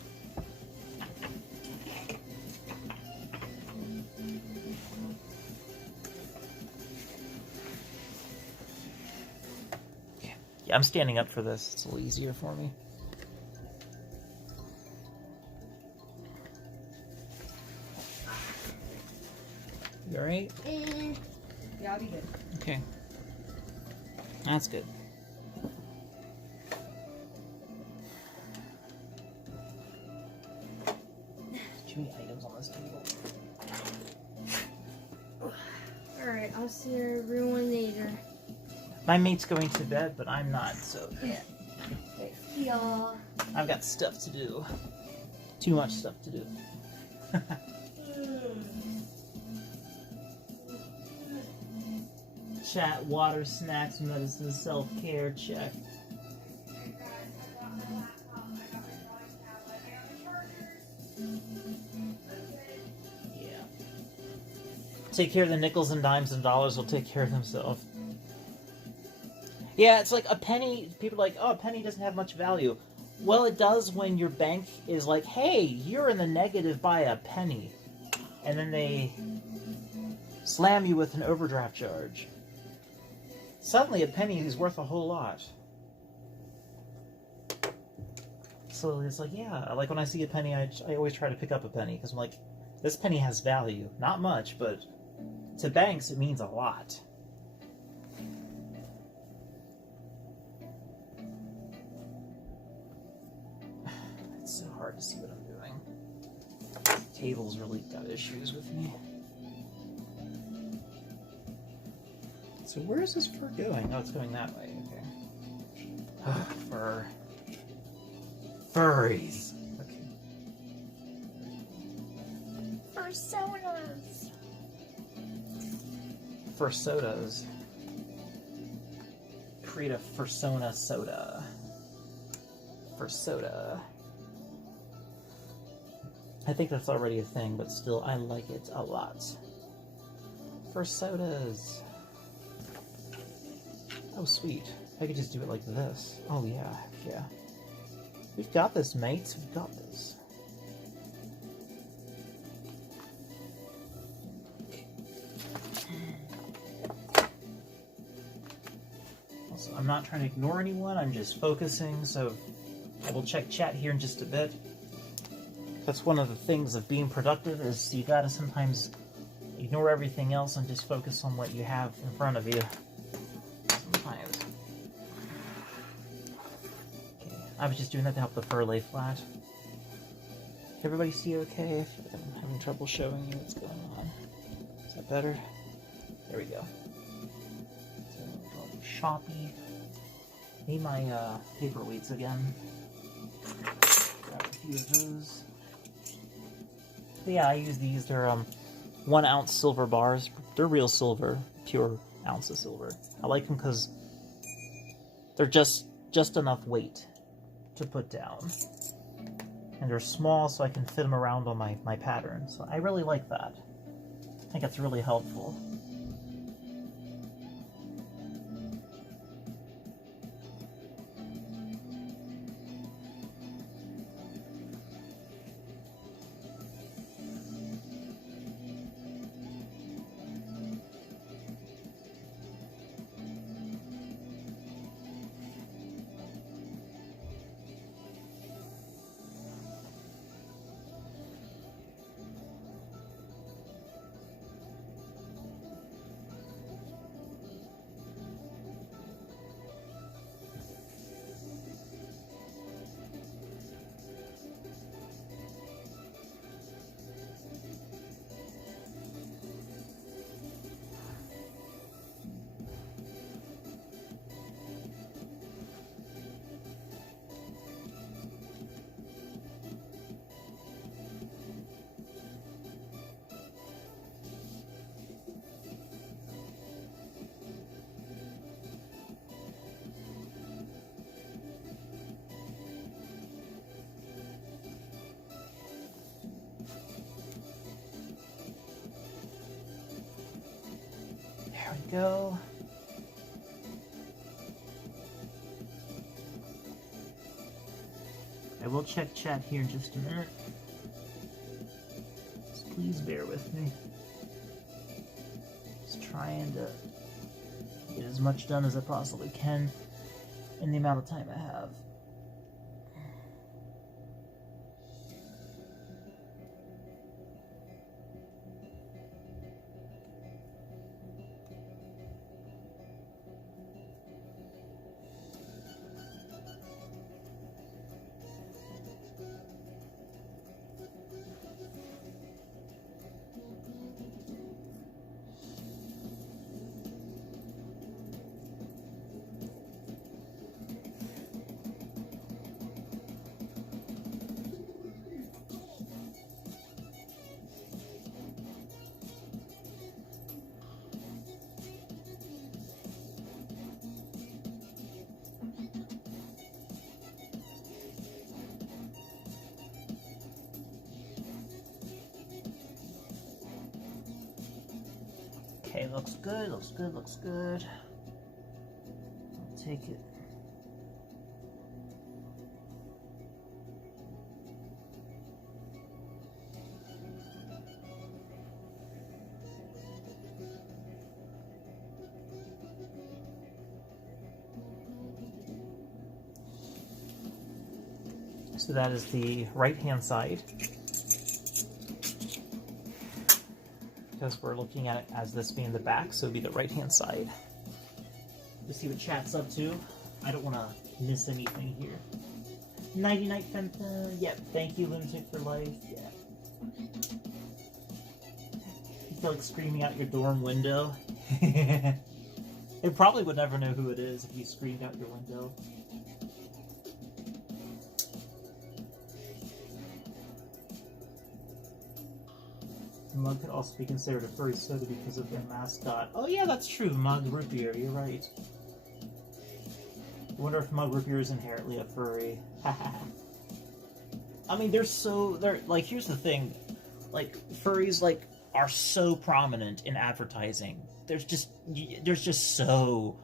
Yeah, I'm standing up for this. It's a little easier for me. You alright? Yeah, I'll be good. Okay. That's good. Too many items on this table. Alright, I'll see everyone later. My mate's going to bed, but I'm not, so Yeah. Y'all. I've got stuff to do. Too much stuff to do. Chat, water, snacks, medicine, self-care, check. Yeah. Take care of the nickels and dimes and dollars will take care of themselves. Yeah, it's like a penny. People are like, oh, a penny doesn't have much value. Well, it does when your bank is like, hey, you're in the negative by a penny. And then they slam you with an overdraft charge. Suddenly, a penny is worth a whole lot. So it's like, yeah, like when I see a penny, I always try to pick up a penny. Because I'm like, this penny has value. Not much, but to banks, it means a lot. It's so hard to see what I'm doing. The table's really got issues with me. So where is this fur going? Oh, it's going that way. Okay. Fur. Furries. Okay. Fursuiters. Fur sodas. Create a fursona soda. Fur soda. I think that's already a thing, but still, I like it a lot. Fur sodas. Oh, sweet. I could just do it like this. Oh, yeah. Yeah. We've got this, mates. We've got this. Also, I'm not trying to ignore anyone. I'm just focusing, so I will check chat here in just a bit. That's one of the things of being productive, is you gotta sometimes ignore everything else and just focus on what you have in front of you. Sometimes. Okay. I was just doing that to help the fur lay flat. Everybody see okay? I feel like I'm having trouble showing you what's going on. Is that better? There we go. So, I'll be shoppy. Need my paperweights again. Grab a few of those. But yeah, I use these. They're 1 ounce silver bars. They're real silver, pure ounce of silver. I like them because they're just enough weight to put down. And they're small, so I can fit them around on my pattern. So I really like that. I think it's really helpful. go. I will check chat here in just a minute. Just please bear with me. Just trying to get as much done as I possibly can in the amount of time I have. Okay, looks good, looks good, looks good. I'll take it. So that is the right-hand side. Because we're looking at it as this being the back, so it'd be the right-hand side. You see what chat's up to? I don't want to miss anything here. Nighty Night Fenton. Yep, thank you, Lunatic for Life. Yeah. You feel like screaming out your dorm window? It probably would never know who it is if you screamed out your window. Mug could also be considered a furry soda because of their mascot. Oh yeah, that's true. Mug root beer. You're right. I wonder if Mug root beer is inherently a furry. I mean, they're like. Here's the thing, like furries like are so prominent in advertising. There's just so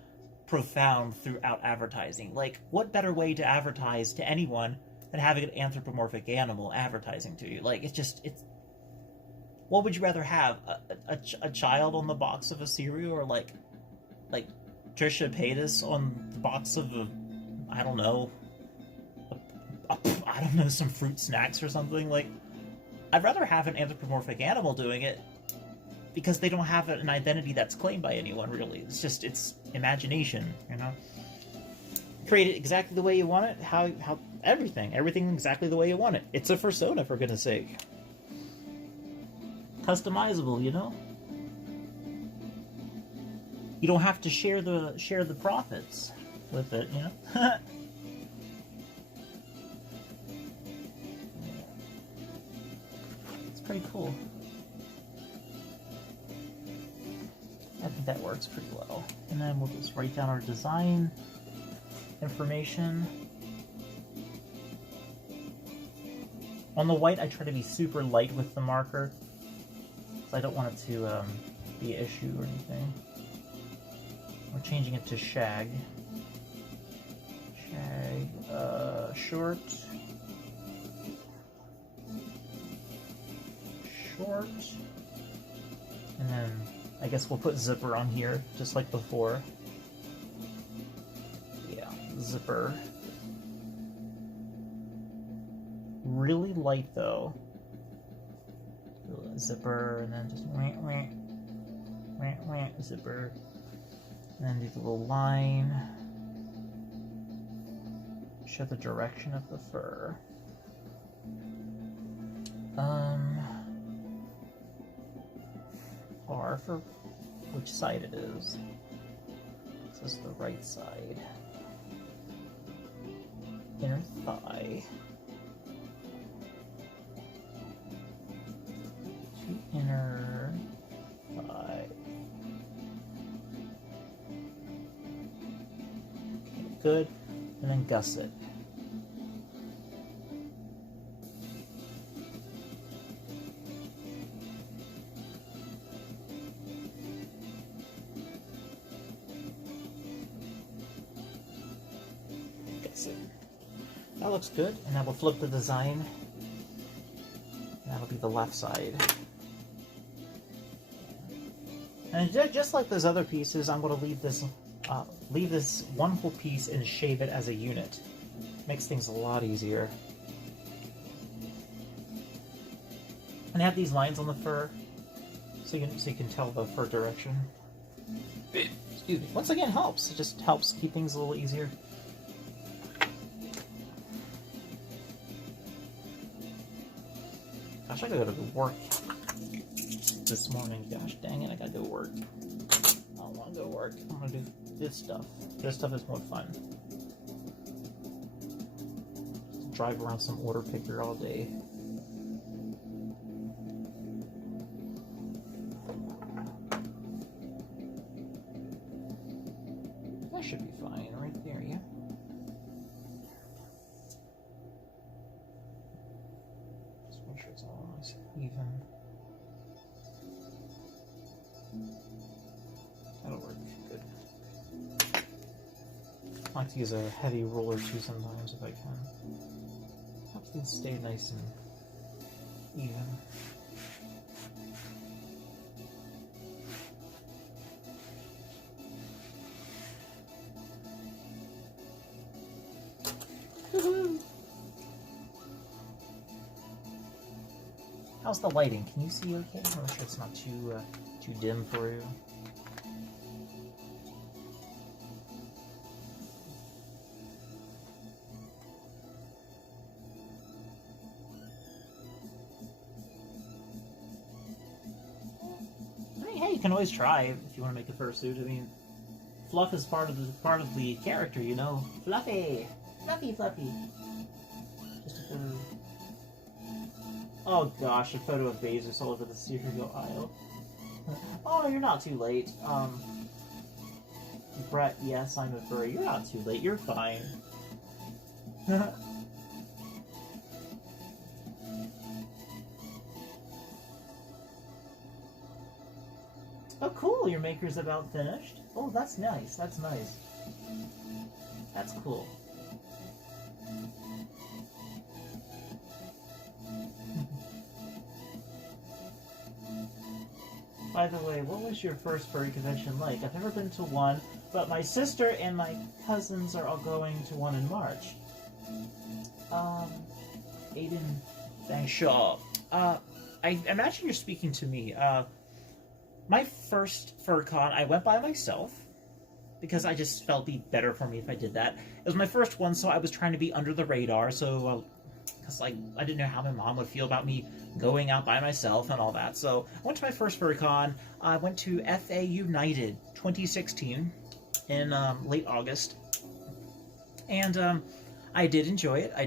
profound throughout advertising. Like, what better way to advertise to anyone than having an anthropomorphic animal advertising to you? Like, it's. What would you rather have? A child on the box of a cereal, or like Trisha Paytas on the box of I don't know, some fruit snacks or something? Like, I'd rather have an anthropomorphic animal doing it because they don't have an identity that's claimed by anyone, really. It's imagination, you know? Create it exactly the way you want it, how everything exactly the way you want it. It's a fursona, for goodness sake. Customizable, you know? You don't have to share the profits with it, you know? It's pretty cool. I think that works pretty well. And then we'll just write down our design information. On the white, I try to be super light with the marker. I don't want it to be an issue or anything. We're changing it to shag. Short. And then I guess we'll put zipper on here, just like before. Yeah, zipper. Really light though. Zipper, and then just zipper, and then do the little line. Show the direction of the fur. R for which side it is. This is the right side. Inner thigh. Inner thigh. Okay, good. And then gusset. That looks good, and that will flip the design. And that'll be the left side. And just like those other pieces, I'm going to leave this one whole piece and shave it as a unit. Makes things a lot easier. And I have these lines on the fur, so you can tell the fur direction. Excuse me. Once again, helps. It just helps keep things a little easier. Gosh, I gotta go to work this morning. Gosh dang it, I gotta go to work. I don't want to go to work. I'm gonna do this stuff. This stuff is more fun. Just drive around some order picker all day. That should be fine right there, yeah. Just make sure it's all nice and even. That'll work. Good. I like to use a heavy roller too sometimes if I can. Helps things stay nice and even. Woohoo! How's the lighting? Can you see okay? I'm not sure it's not too dim for you. I mean, hey, you can always try if you want to make a fursuit. I mean, fluff is part of the character, you know. Fluffy, fluffy, fluffy. Just a photo. Oh gosh, a photo of Bezos all over the cereal aisle. Oh, you're not too late. Brett, yes, I'm a furry. You're not too late. You're fine. Oh, cool. Your maker's about finished. Oh, that's nice. That's nice. That's cool. By the way, what was your first furry convention like? I've never been to one, but my sister and my cousins are all going to one in March. Aiden Bangshaw. I imagine you're speaking to me. My first FurCon, I went by myself, because I just felt it'd be better for me if I did that. It was my first one, so I was trying to be under the radar, so because like I didn't know how my mom would feel about me going out by myself and all that. So I went to my first FurCon. I went to FA United 2016 in late August, and I did enjoy it. I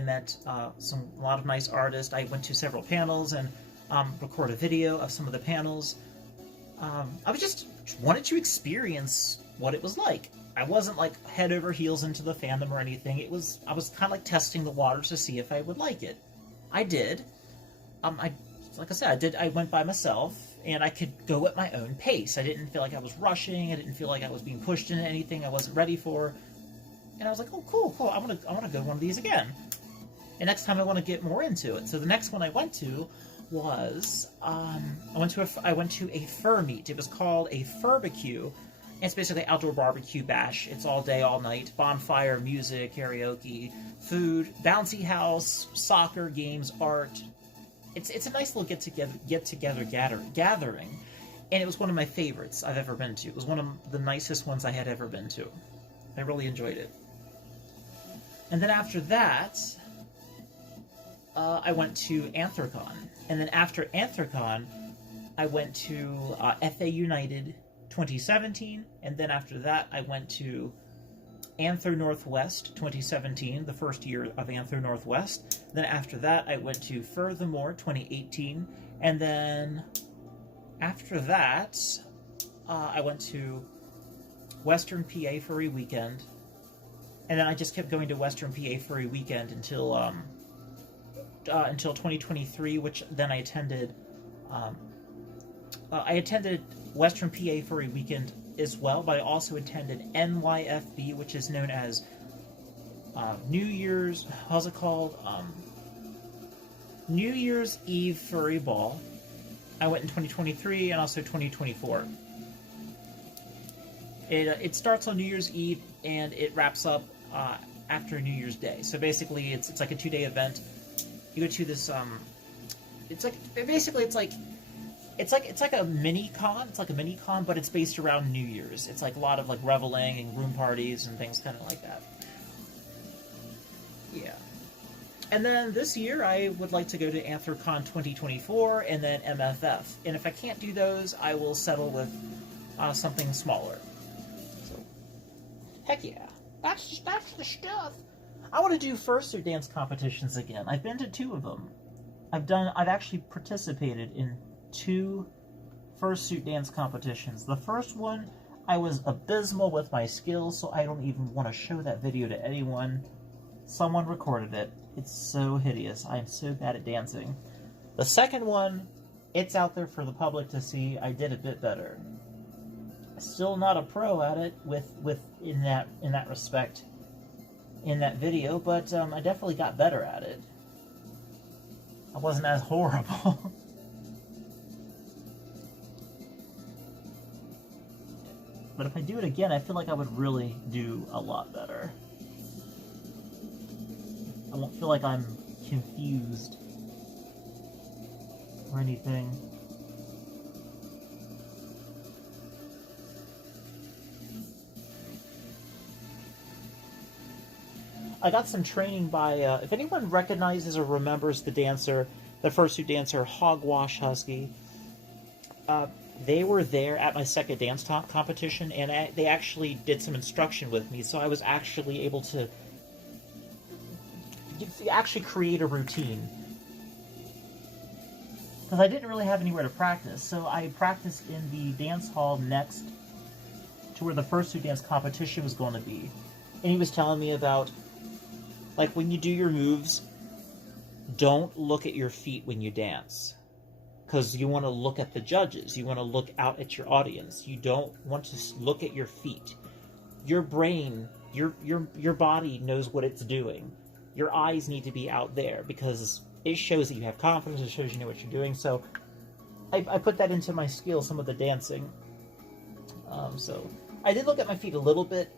met a lot of nice artists. I went to several panels and recorded a video of some of the panels. I was just wanted to experience what it was like. I wasn't like head over heels into the fandom or anything. I was kind of like testing the waters to see if I would like it. I did. Like I said, I went by myself, and I could go at my own pace. I didn't feel like I was rushing. I didn't feel like I was being pushed into anything I wasn't ready for. And I was like, oh, cool. I want to go one of these again. And next time I want to get more into it. So the next one I went to was I went to a fur meet. It was called a Furbarbecue. It's basically outdoor barbecue bash. It's all day, all night. Bonfire, music, karaoke, food, bouncy house, soccer, games, art. It's a nice little get together gathering, and it was one of my favorites I've ever been to. It was one of the nicest ones I had ever been to. I really enjoyed it. And then after that, I went to Anthrocon, and then after Anthrocon, I went to FA United 2017, and then after that I went to Anther Northwest 2017, the first year of Anther Northwest. Then after that I went to Furthermore 2018, and then after that I went to Western PA Furry Weekend, and then I just kept going to Western PA Furry Weekend until 2023, which then I attended Western PA Furry Weekend as well, but I also attended NYFB, which is known as New Year's, how's it called? New Year's Eve Furry Ball. I went in 2023 and also 2024. It starts on New Year's Eve and it wraps up after New Year's Day. So basically, it's like a 2-day event. You go to this it's like a mini con. It's like a mini con, but it's based around New Year's. It's like a lot of like reveling and room parties and things kind of like that. Yeah. And then this year, I would like to go to AnthroCon 2024 and then MFF. And if I can't do those, I will settle with something smaller. So, heck yeah, that's the stuff. I want to do fursuit dance competitions again. I've been to 2 of them. I've actually participated in 2 fursuit dance competitions. The first one, I was abysmal with my skills, so I don't even want to show that video to anyone. Someone recorded it. It's so hideous. I'm so bad at dancing. The second one, it's out there for the public to see. I did a bit better. Still not a pro at it in that respect in that video, but I definitely got better at it. I wasn't as horrible. But if I do it again, I feel like I would really do a lot better. I won't feel like I'm confused or anything. I got some training by, if anyone recognizes or remembers the fursuit dancer, Hogwash Husky, they were there at my second dance competition, and they actually did some instruction with me, so I was actually able to actually create a routine. Because I didn't really have anywhere to practice, so I practiced in the dance hall next to where the fursuit dance competition was going to be. And he was telling me about, like, when you do your moves, don't look at your feet when you dance. Because you want to look at the judges. You want to look out at your audience. You don't want to look at your feet. Your brain, your body knows what it's doing. Your eyes need to be out there because it shows that you have confidence. It shows you know what you're doing. So I put that into my skill, some of the dancing. So I did look at my feet a little bit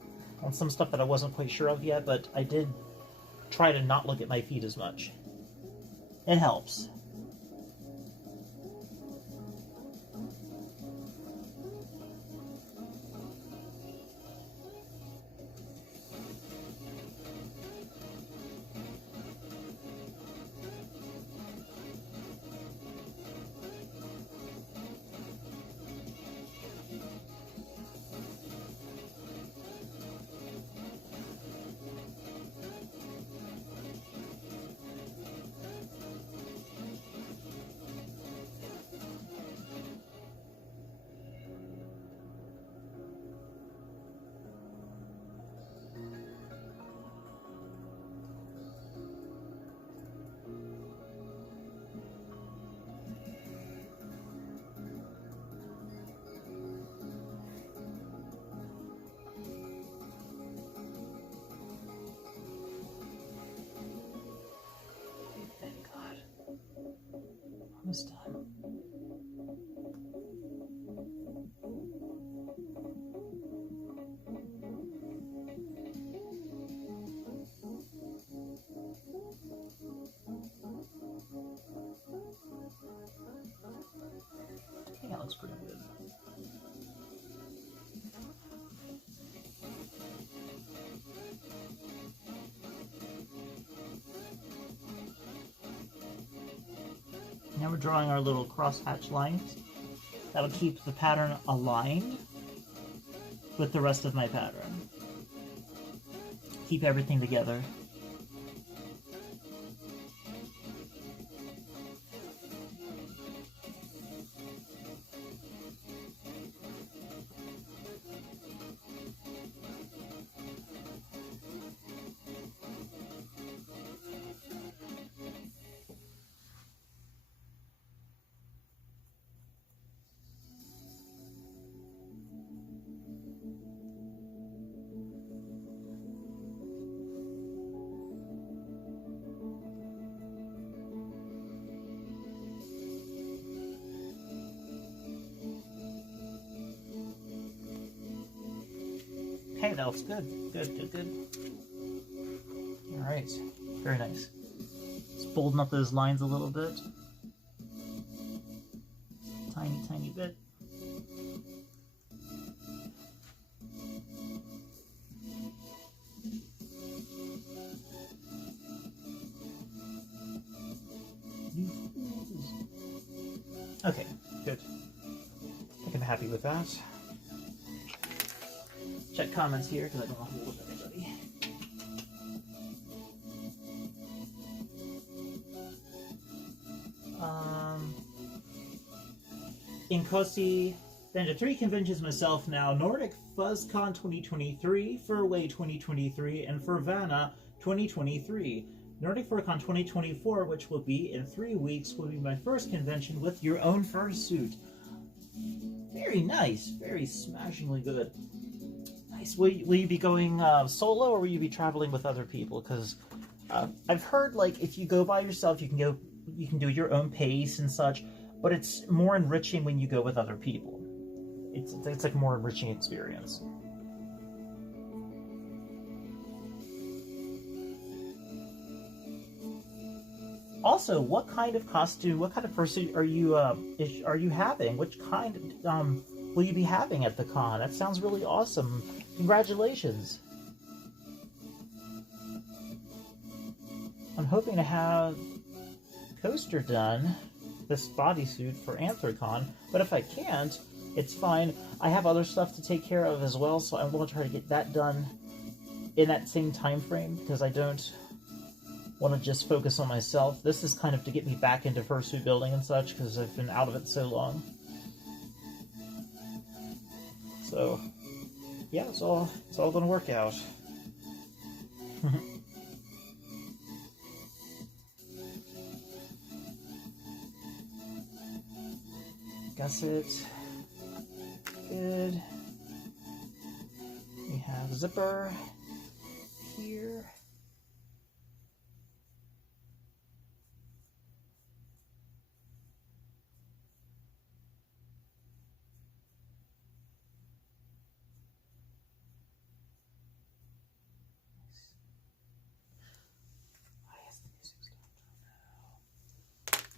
on some stuff that I wasn't quite sure of yet, but I did try to not look at my feet as much. It helps. This time. I think that looks pretty good. Now we're drawing our little crosshatch lines. That'll keep the pattern aligned with the rest of my pattern. Keep everything together. Okay, that looks good. Good. Alright, very nice. Just folding up those lines a little bit. Tiny bit. Okay, good. I think I'm happy with that. Check comments here because I don't know how to look at anybody. Inkosi, been to 3 conventions myself now: Nordic FuzzCon 2023, Furway 2023, and Furvana 2023. Nordic FurCon 2024, which will be in 3 weeks, will be my first convention with your own fursuit. Very nice, very smashingly good. Nice. Will you be going solo, or will you be traveling with other people? Because I've heard, like, if you go by yourself, you can do your own pace and such, but it's more enriching when you go with other people. It's like a more enriching experience. Also, what kind of costume, what kind of fursuit are you having? Which kind will you be having at the con? That sounds really awesome. Congratulations. I'm hoping to have Coaster done, this bodysuit, for Anthrocon, but if I can't, it's fine. I have other stuff to take care of as well, so I'm going to try to get that done in that same time frame, because I don't want to just focus on myself. This is kind of to get me back into fursuit building and such, because I've been out of it so long. So, yeah, it's all going to work out. Gusset. Good. We have zipper here.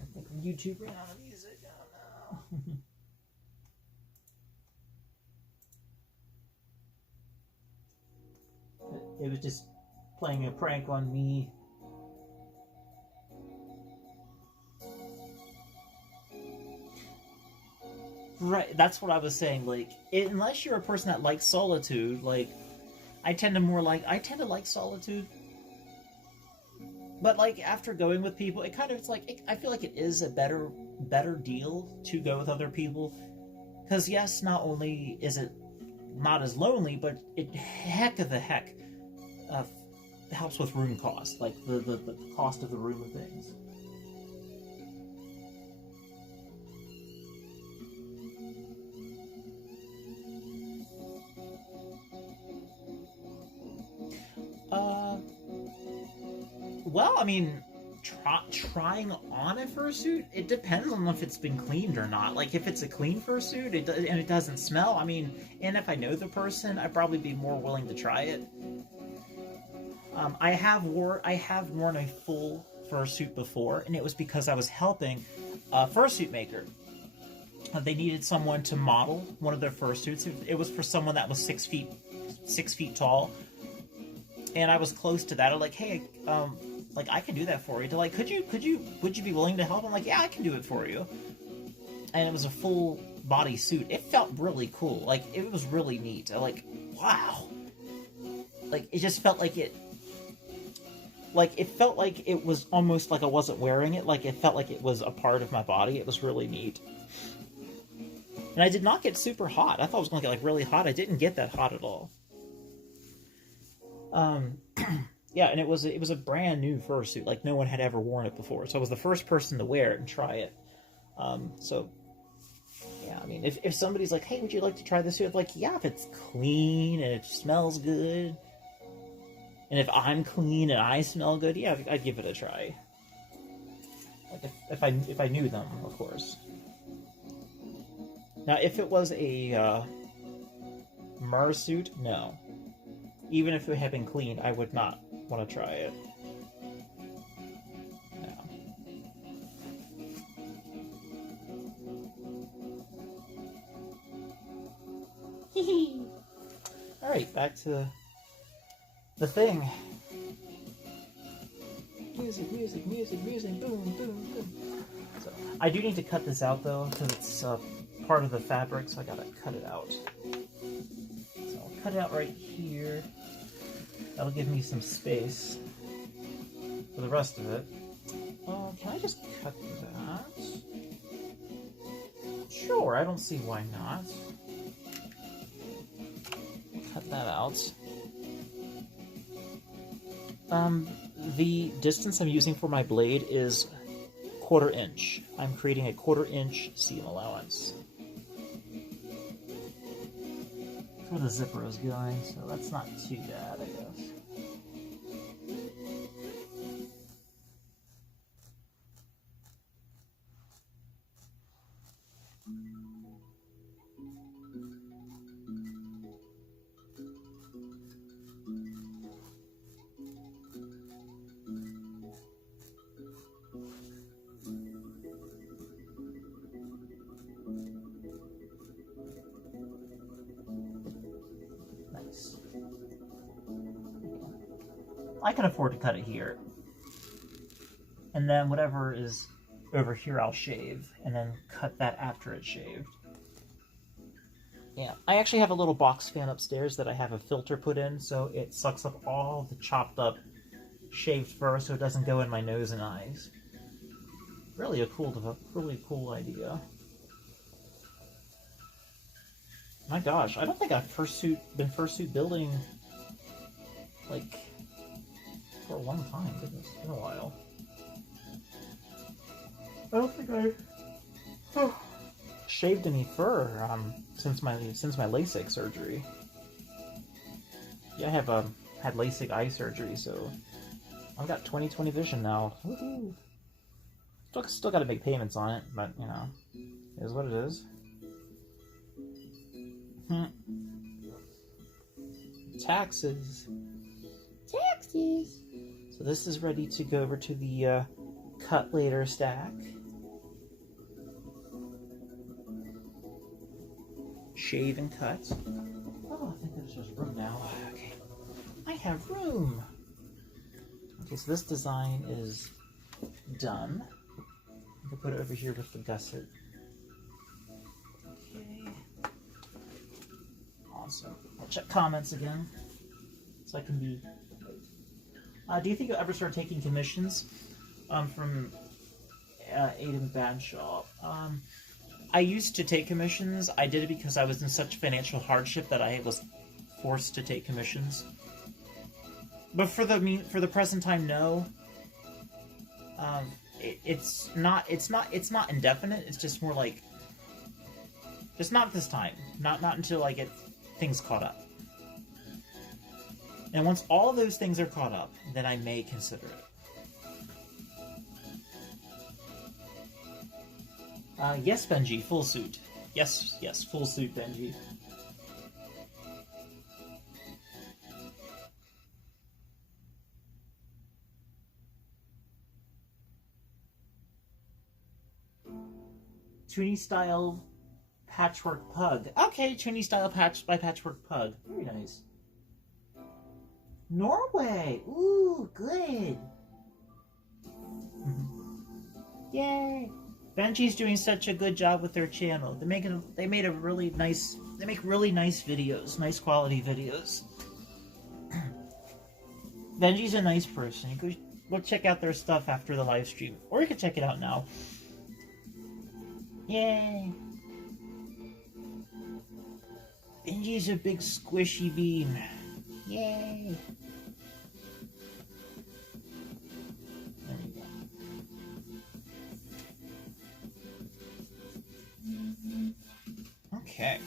I think YouTube ran out of music. Oh no. It was just playing a prank on me. Right, that's what I was saying. Like, unless you're a person that likes solitude, like, I tend to like solitude. But like, after going with people, it kind of, it's like, I feel like it is a better deal to go with other people. Because yes, not only is it not as lonely, but it heck helps with room cost, like the cost of the room and things. Well, I mean, trying on a fursuit, it depends on if it's been cleaned or not. Like, if it's a clean fursuit and it doesn't smell, I mean, and if I know the person, I'd probably be more willing to try it. I have worn a full fursuit before, and it was because I was helping a fursuit maker. They needed someone to model one of their fursuits. It was for someone that was 6 feet tall, and I was close to that. I'm like, hey, like, I can do that for you. They're like, would you be willing to help? I'm like, yeah, I can do it for you. And it was a full body suit. It felt really cool. Like, it was really neat. I like, wow. Like, it just felt like it felt like it was almost like I wasn't wearing it. Like, it felt like it was a part of my body. It was really neat. And I did not get super hot. I thought I was going to get, like, really hot. I didn't get that hot at all. Yeah, and it was a brand new fursuit. Like, no one had ever worn it before. So I was the first person to wear it and try it. So, yeah, I mean, if somebody's like, hey, would you like to try this suit? I'm like, yeah, if it's clean and it smells good. And if I'm clean and I smell good, yeah, I'd give it a try. Like, if I knew them, of course. Now, if it was a mersuit, no. Even if it had been cleaned, I would not want to try it. No. Alright, back to the thing. Music, music, music, music, boom, boom, boom. So, I do need to cut this out though, because it's part of the fabric, so I gotta cut it out. So I'll cut it out right here. That'll give me some space for the rest of it. Can I just cut that? Sure, I don't see why not. Cut that out. The distance I'm using for my blade is 1/4 inch. I'm creating a 1/4 inch seam allowance. That's where the zipper is going, so that's not too bad, I guess. Nice. I can afford to cut it here. And then whatever is over here I'll shave, and then cut that after it's shaved. Yeah, I actually have a little box fan upstairs that I have a filter put in, so it sucks up all the chopped up shaved fur so it doesn't go in my nose and eyes. Really a cool idea. My gosh, I don't think I've been fursuit building like for a long time. Goodness, it's been a while. I don't think I shaved any fur since my LASIK surgery. Yeah, I have had LASIK eye surgery, so I've got 20/20 vision now. Woohoo! Still got to make payments on it, but you know, it is what it is. Taxes. Taxes. So this is ready to go over to the cut later stack. Shave and cut. Oh, I think there's just room now. Okay. I have room. Okay, so this design is done. I can put it over here with the gusset. Okay. Awesome. I'll check comments again, so I can be. Do you think you'll ever start taking commissions from Aiden Badshaw? I used to take commissions. I did it because I was in such financial hardship that I was forced to take commissions. But for the present time, no. It's not indefinite. It's just more like, just not this time. Not until I get things caught up. And once all those things are caught up, then I may consider it. Yes, Benji, full suit. Yes, full suit, Benji. Toonie style patchwork pug. Okay, Toonie style patchwork pug. Very nice. Norway. Ooh, good. Yay. Benji's doing such a good job with their channel. They make really nice videos, nice quality videos. Benji's a nice person. You could go check out their stuff after the live stream, or you can check it out now. Yay! Benji's a big squishy bean. Yay! There you go. Okay.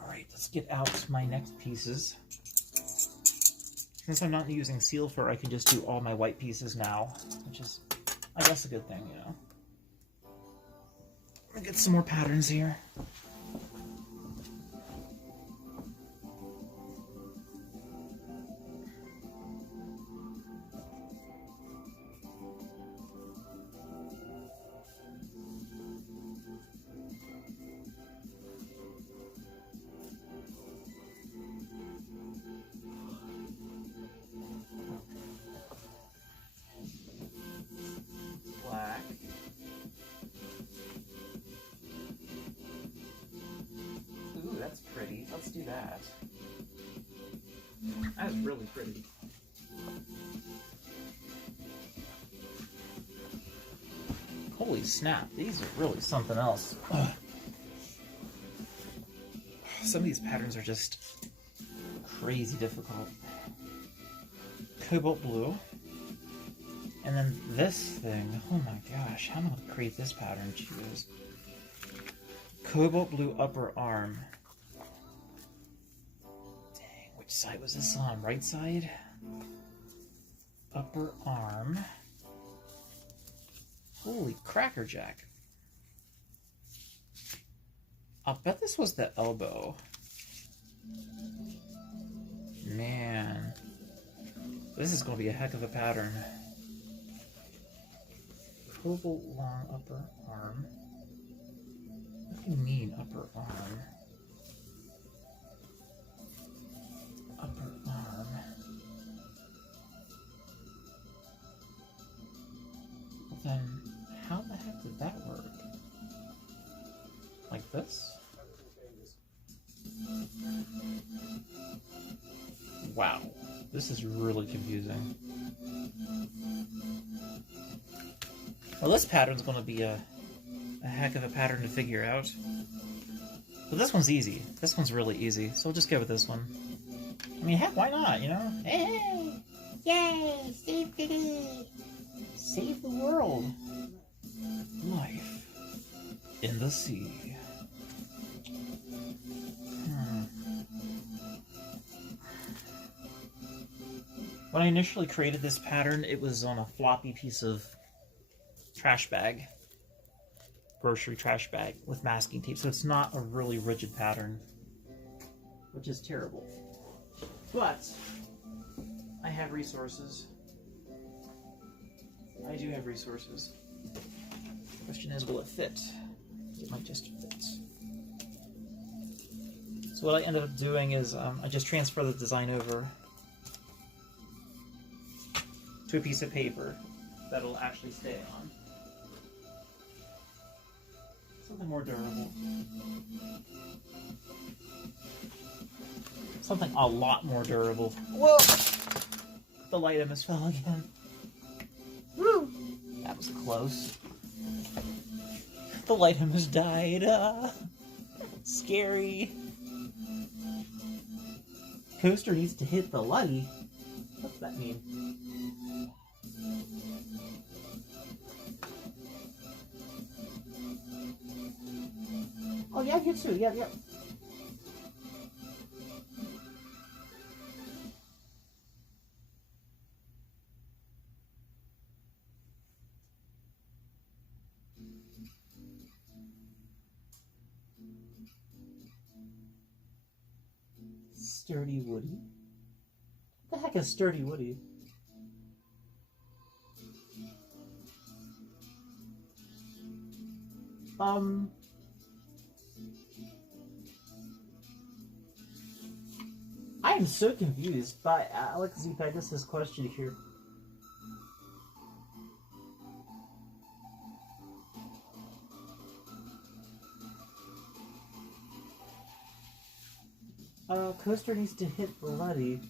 Alright, let's get out my next pieces. Since I'm not using seal fur, I can just do all my white pieces now, which is, I guess, a good thing, you know. Let me get some more patterns here. Black. Ooh, that's pretty. Let's do that. That is really pretty. Holy snap, these are really something else. Ugh. Some of these patterns are just crazy difficult. Cobalt blue. And then this thing, oh my gosh, how am I going to create this pattern? Choose. Cobalt blue upper arm. Dang, which side was this on? Right side? Upper arm. Holy crackerjack. I'll bet this was the elbow. Man. This is going to be a heck of a pattern. Cobalt long upper arm. What do you mean upper arm? Upper arm. Well then, how the heck did that work? Like this? Wow, this is really confusing. Well, this pattern's going to be a heck of a pattern to figure out. But this one's easy. This one's really easy, so we'll just go with this one. I mean, heck, why not, you know? Hey! Yay! Save the day! Save the world! Life in the sea. When I initially created this pattern, it was on a floppy piece of trash bag. Grocery trash bag with masking tape, so it's not a really rigid pattern, which is terrible. But I have resources. I do have resources. The question is, will it fit? It might just fit. So what I ended up doing is I just transfer the design over to a piece of paper that'll actually stay on. Something more durable. Something a lot more durable. Whoa! The light almost fell again. Woo! That was close. The light almost died. Scary. Coaster needs to hit the light. What's that mean? Oh yeah, you too. Yeah, yeah. Sturdy Woody? What the heck is Sturdy Woody? I am so confused by Alex Zepidus' question here. Coaster needs to hit Bloody.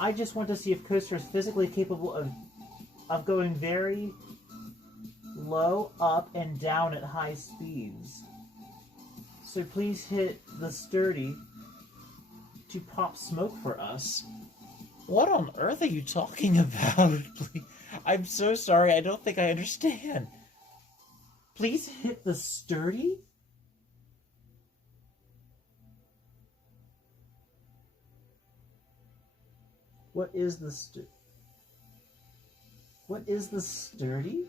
I just want to see if Coaster is physically capable of going very low, up, and down at high speeds. So please hit the Sturdy to pop smoke for us. What on earth are you talking about? I'm so sorry, I don't think I understand. Please hit the Sturdy? What is the What is the sturdy?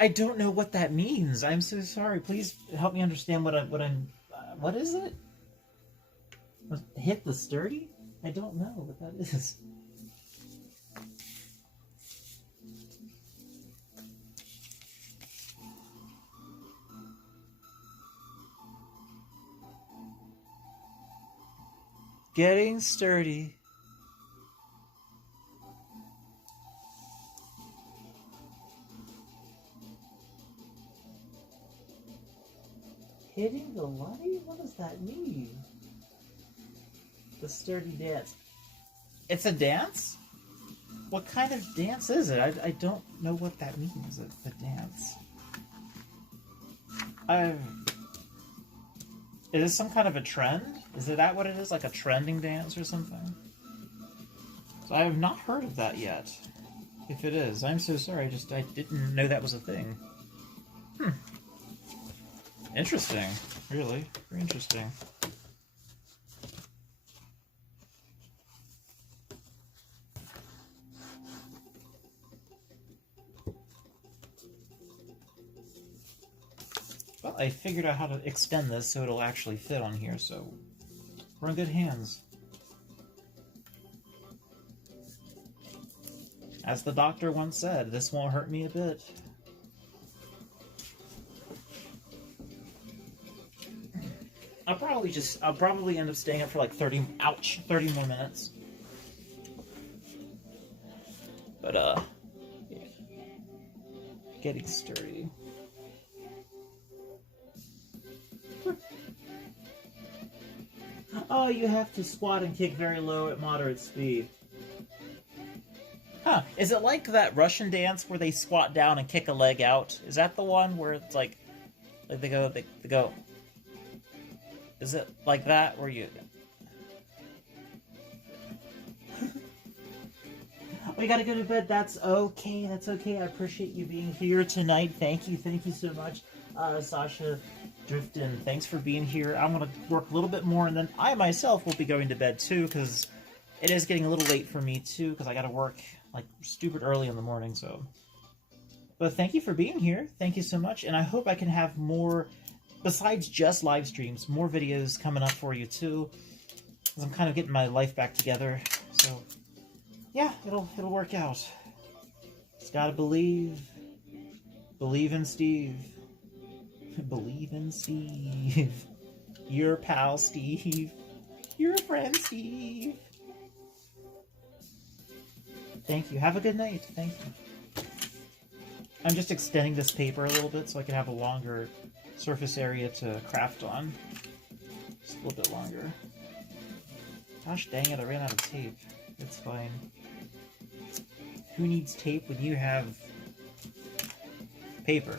I don't know what that means. I'm so sorry. Please help me understand what what is it? Hit the sturdy? I don't know what that is. Getting sturdy. Hitting the light? What does that mean? The sturdy dance. It's a dance? What kind of dance is it? I don't know what that means, the dance. Is this some kind of a trend? Is that what it is? Like a trending dance or something? So I have not heard of that yet. If it is, I'm so sorry. I didn't know that was a thing. Interesting. Really. Very interesting. Well, I figured out how to extend this so it'll actually fit on here, so we're in good hands. As the doctor once said, this won't hurt me a bit. I'll probably end up staying up for like 30 more minutes. But, yeah. Getting sturdy. Oh, you have to squat and kick very low at moderate speed. Huh. Is it like that Russian dance where they squat down and kick a leg out? Is that the one where it's like they go... Is it like that, where you... We gotta go to bed. That's okay. That's okay. I appreciate you being here tonight. Thank you so much, Sasha Driftin. Thanks for being here. I'm gonna work a little bit more, and then I myself will be going to bed too, because it is getting a little late for me too, because I gotta work like stupid early in the morning. So, but thank you for being here. Thank you so much, and I hope I can have more. Besides just live streams, more videos coming up for you too. Because I'm kind of getting my life back together. So, yeah, it'll work out. Just gotta believe. Believe in Steve. Believe in Steve. Your pal Steve. Your friend Steve. Thank you. Have a good night. Thank you. I'm just extending this paper a little bit so I can have a longer surface area to craft on. Just a little bit longer. Gosh dang it, I ran out of tape. It's fine. Who needs tape when you have paper?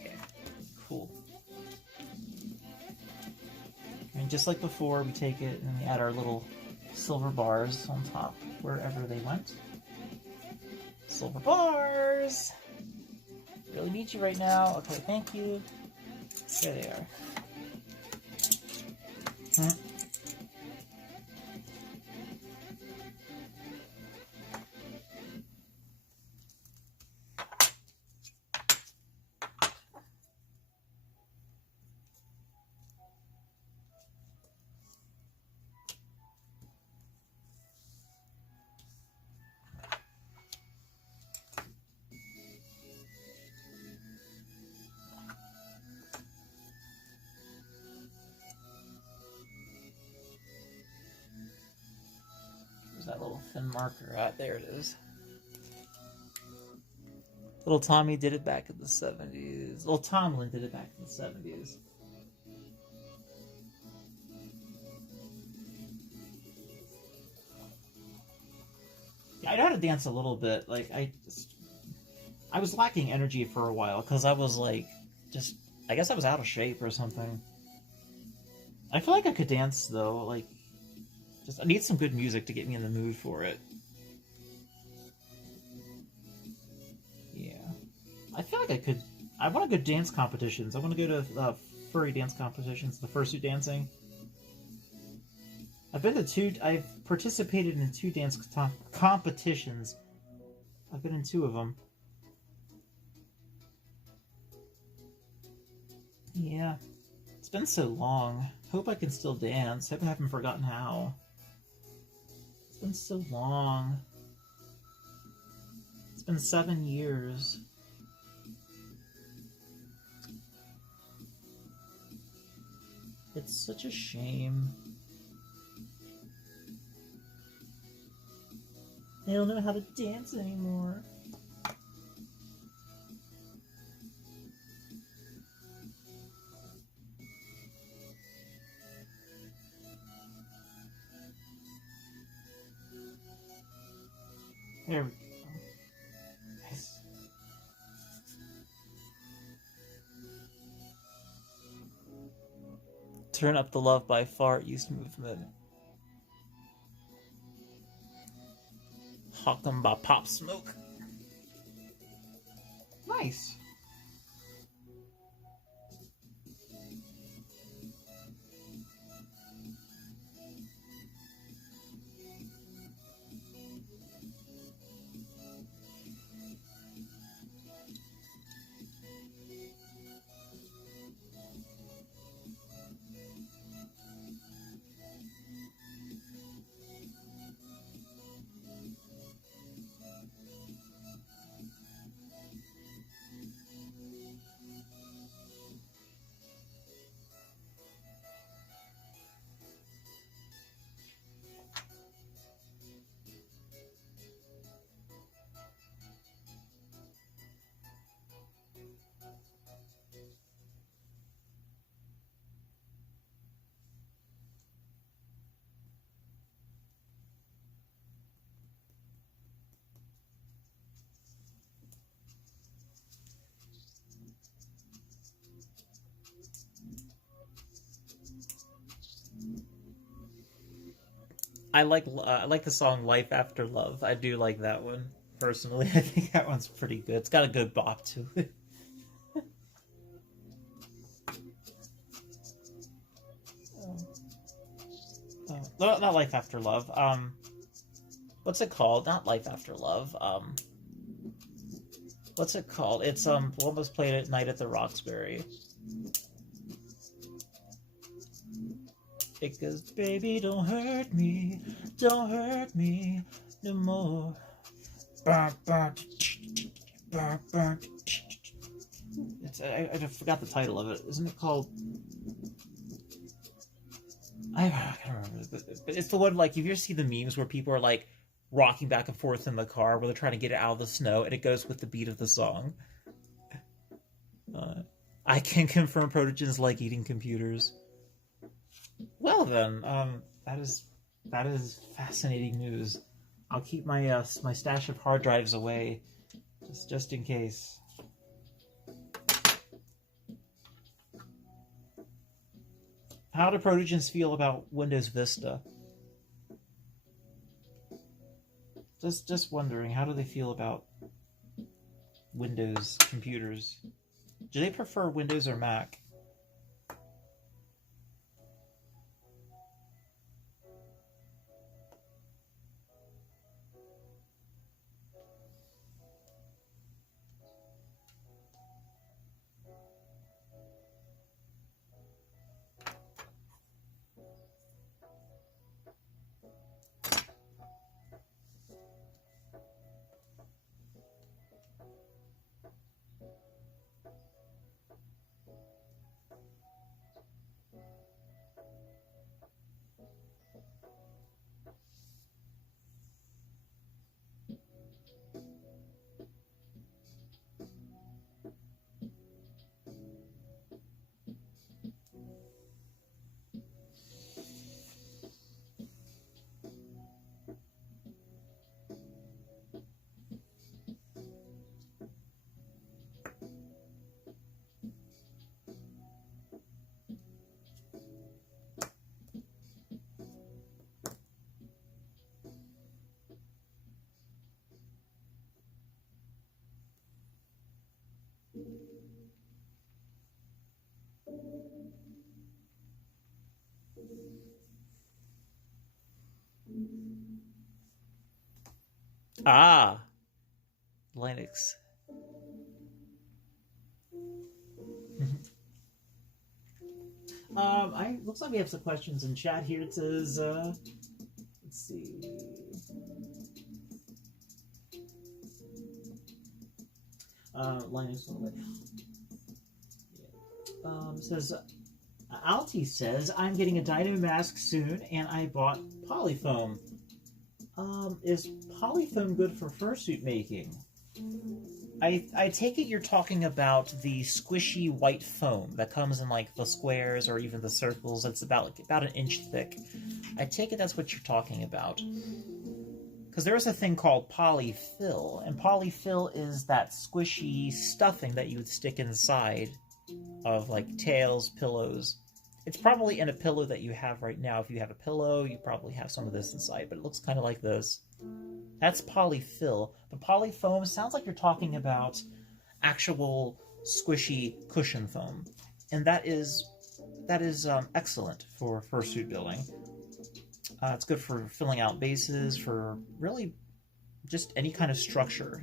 Okay, cool. And just like before, we take it and we add our little silver bars on top wherever they went. Silver bars! Really need you right now. Okay, thank you. There they are. That little thin marker. Right there it is. Little Tommy did it back in the 70s. Little Tomlin did it back in the 70s. Yeah, I know how to dance a little bit. Like, I was lacking energy for a while because I was like, I guess I was out of shape or something. I feel like I could dance though, like, I need some good music to get me in the mood for it. Yeah. I feel like I could I want to go dance competitions. I want to go to furry dance competitions, the fursuit dancing. I've participated in 2 dance competitions. I've been in 2 of them. Yeah. It's been so long. Hope I can still dance. Hope I haven't forgotten how. It's been so long. It's been 7 years. It's such a shame. I don't know how to dance anymore. There we go. Nice. Turn up the love by fart use movement. Hawk 'em by Pop Smoke. Nice. I like the song "Life After Love." I do like that one personally. I think that one's pretty good. It's got a good bop to it. No, not "Life After Love." What's it called? Not "Life After Love." What's it called? It's one was played at night at the Roxbury. It goes, baby, don't hurt me no more. It's I forgot the title of it. Isn't it called? I can't remember, but it's the one like if you ever see the memes where people are like rocking back and forth in the car where they're trying to get it out of the snow, and it goes with the beat of the song. I can confirm Protogens like eating computers. Well then, that is fascinating news. I'll keep my my stash of hard drives away, just in case. How do Protogens feel about Windows Vista? Just wondering, how do they feel about Windows computers? Do they prefer Windows or Mac? Ah, Linux. I looks like we have some questions in chat here. It says, let's see. Linux. Says Alti says I'm getting a Dino mask soon, and I bought polyfoam. Is polyfoam good for fursuit making? I take it you're talking about the squishy white foam that comes in like the squares or even the circles. It's about an inch thick. I take it that's what you're talking about. Because there's a thing called polyfill, and polyfill is that squishy stuffing that you would stick inside of like tails, pillows. It's probably in a pillow that you have right now. If you have a pillow, you probably have some of this inside, but it looks kind of like this. That's polyfill. But polyfoam sounds like you're talking about actual squishy cushion foam. And that is excellent for fursuit building. It's good for filling out bases, for really just any kind of structure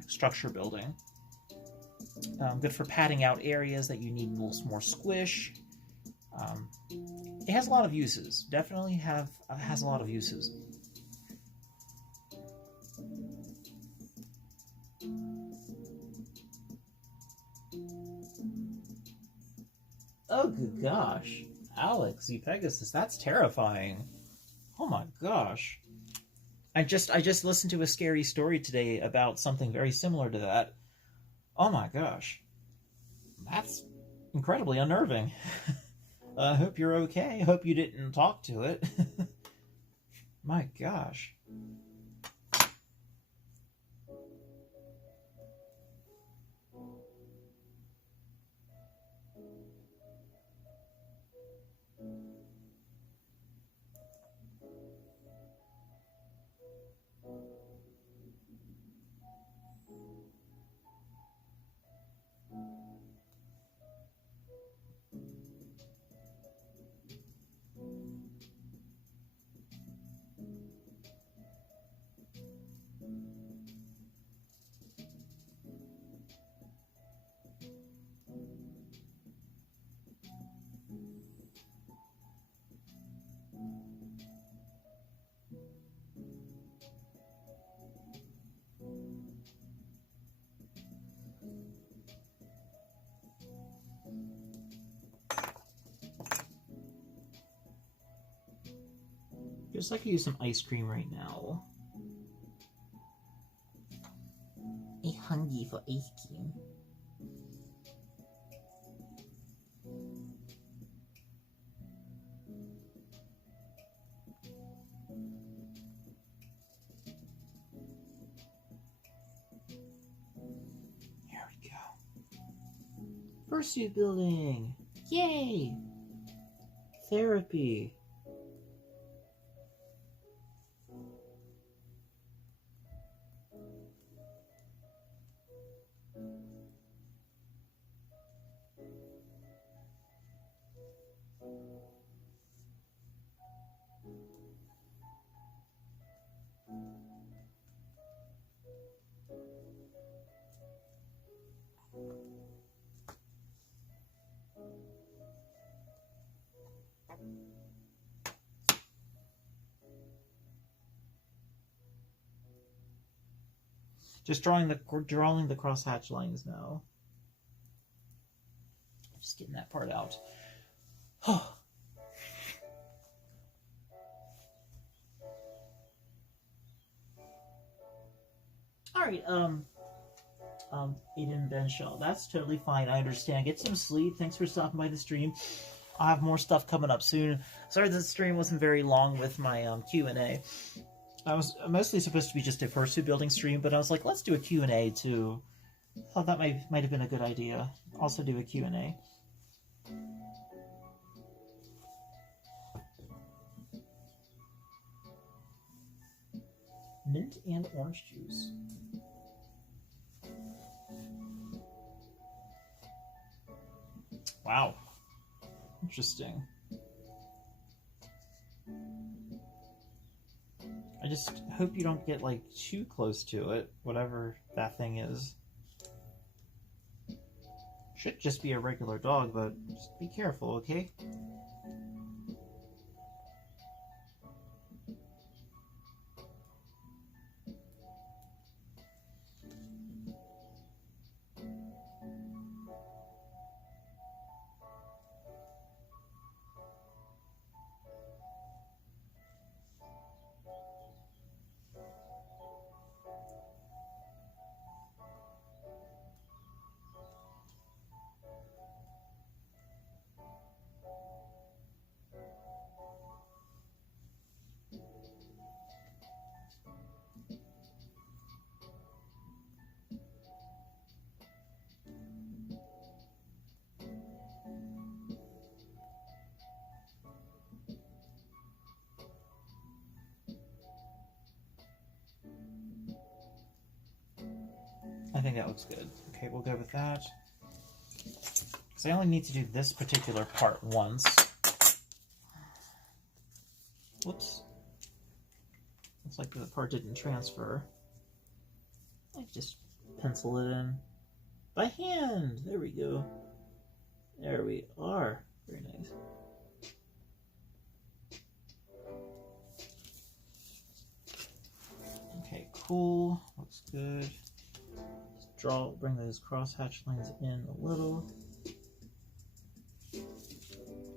building. Good for padding out areas that you need a little more squish. It has a lot of uses. Definitely has a lot of uses. Oh, good gosh. Alex, the Pegasus, that's terrifying. Oh my gosh. I just listened to a scary story today about something very similar to that. Oh my gosh. That's incredibly unnerving. I hope you're okay. I hope you didn't talk to it. My gosh. Just like I use some ice cream right now. I'm hungry for ice cream. Here we go. Fursuit building! Yay! Therapy. Just drawing the crosshatch lines now. Just getting that part out. Alright, Aiden Benshaw, that's totally fine, I understand. Get some sleep, thanks for stopping by the stream. I'll have more stuff coming up soon. Sorry the stream wasn't very long with my Q&A. I was mostly supposed to be just a fursuit building stream, but I was like, let's do a Q&A too. Thought that might have been a good idea. Also do a Q&A. Mint and orange juice. Wow. Interesting. I just hope you don't get like too close to it, whatever that thing is. Should just be a regular dog, but just be careful, okay? I think that looks good. Okay, we'll go with that. Because I only need to do this particular part once. Whoops. Looks like the part didn't transfer. I can just pencil it in by hand. There we go. There we are. Very nice. Okay, cool. Looks good. Bring those crosshatch lines in a little.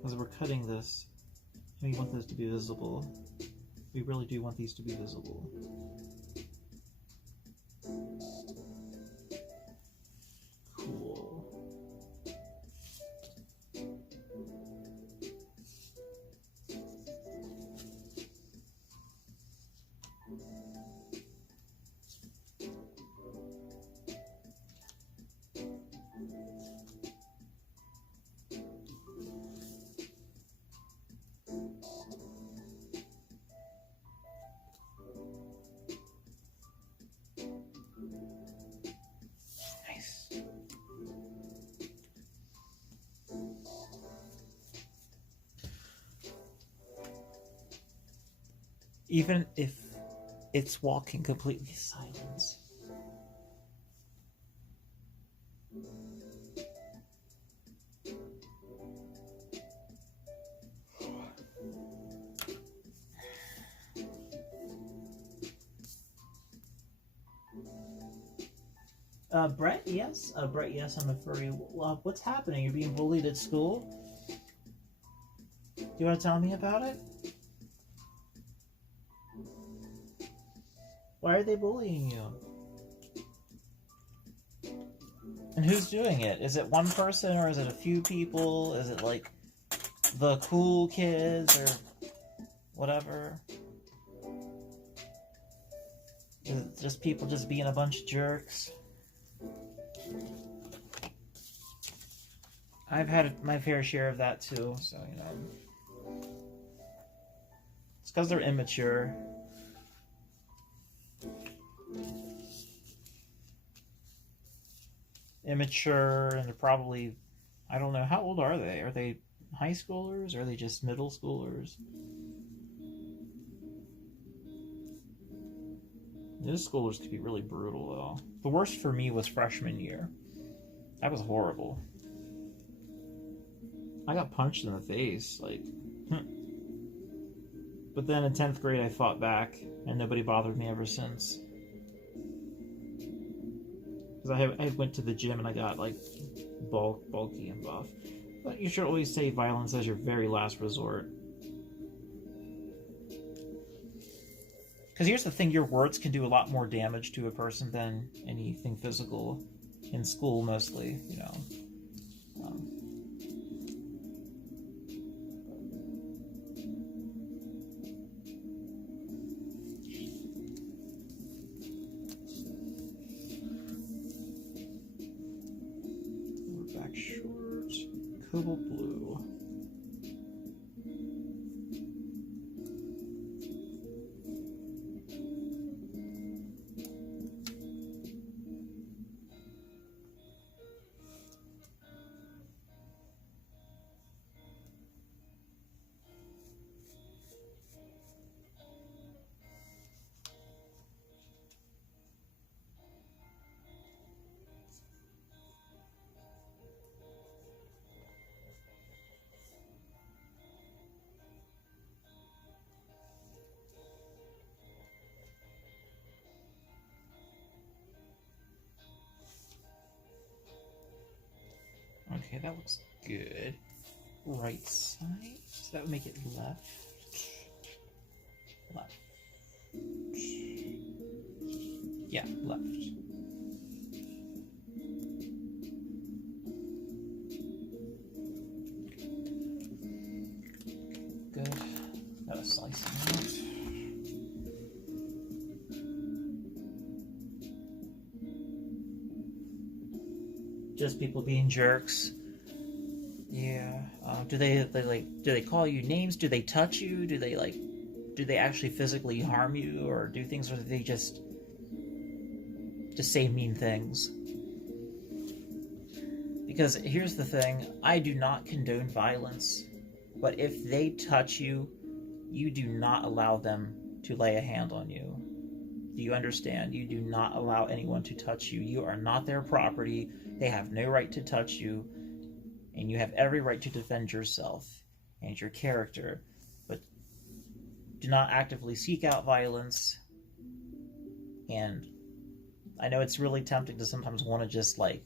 As we're cutting this, we want those to be visible. We really do want these to be visible. Cool. Even if it's walking completely silent. Brett, yes? Brett, yes, I'm a furry. What's happening? You're being bullied at school? Do you want to tell me about it? Why are they bullying you? And who's doing it? Is it one person or is it a few people? Is it like the cool kids or whatever? Is it just people just being a bunch of jerks? I've had my fair share of that too, so you know. It's because they're immature. Immature, and they're probably, I don't know, how old are they? Are they high schoolers or are they just middle schoolers? Middle schoolers could be really brutal though. The worst for me was freshman year. That was horrible. I got punched in the face, like, but then in 10th grade I fought back and nobody bothered me ever since. Because I went to the gym and I got like bulky and buff. But you should always say violence as your very last resort. Because here's the thing, your words can do a lot more damage to a person than anything physical. In school mostly, you know. Back short, cobalt blue. Okay, that looks good. Right side. So that would make it left. Left. Yeah, left. Good. Got a slice out. Just people being jerks. Yeah. Do they call you names? Do they touch you? Do they actually physically harm you or do things, or do they just say mean things? Because here's the thing, I do not condone violence, but if they touch you, you do not allow them to lay a hand on you. Do you understand? You do not allow anyone to touch you. You are not their property. They have no right to touch you, and you have every right to defend yourself and your character, but do not actively seek out violence. And I know it's really tempting to sometimes want to just like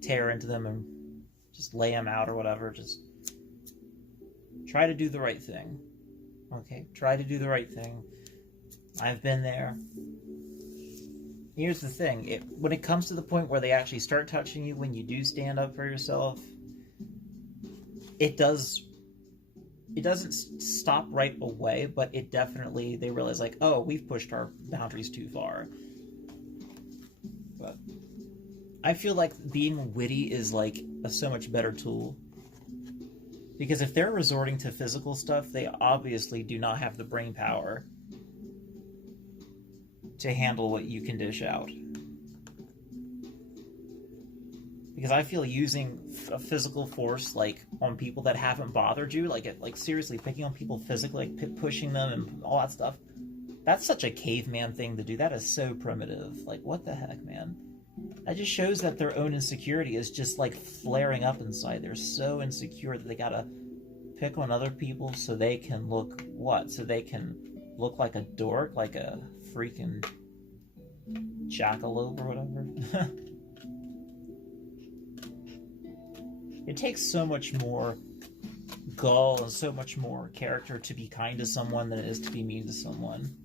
tear into them and just lay them out or whatever. Just try to do the right thing. Okay, try to do the right thing. I've been there. Here's the thing, when it comes to the point where they actually start touching you when you do stand up for yourself, it doesn't stop right away, but it definitely, they realize like, oh, we've pushed our boundaries too far. But I feel like being witty is like a so much better tool. Because if they're resorting to physical stuff, they obviously do not have the brain power to handle what you can dish out. Because I feel using a physical force, like, on people that haven't bothered you, like seriously, picking on people physically, like pushing them and all that stuff, that's such a caveman thing to do. That is so primitive. Like, what the heck, man? That just shows that their own insecurity is just, like, flaring up inside. They're so insecure that they gotta pick on other people so they can look, what? So they can look like a dork, like a freaking jackalope or whatever. It takes so much more gall and so much more character to be kind to someone than it is to be mean to someone.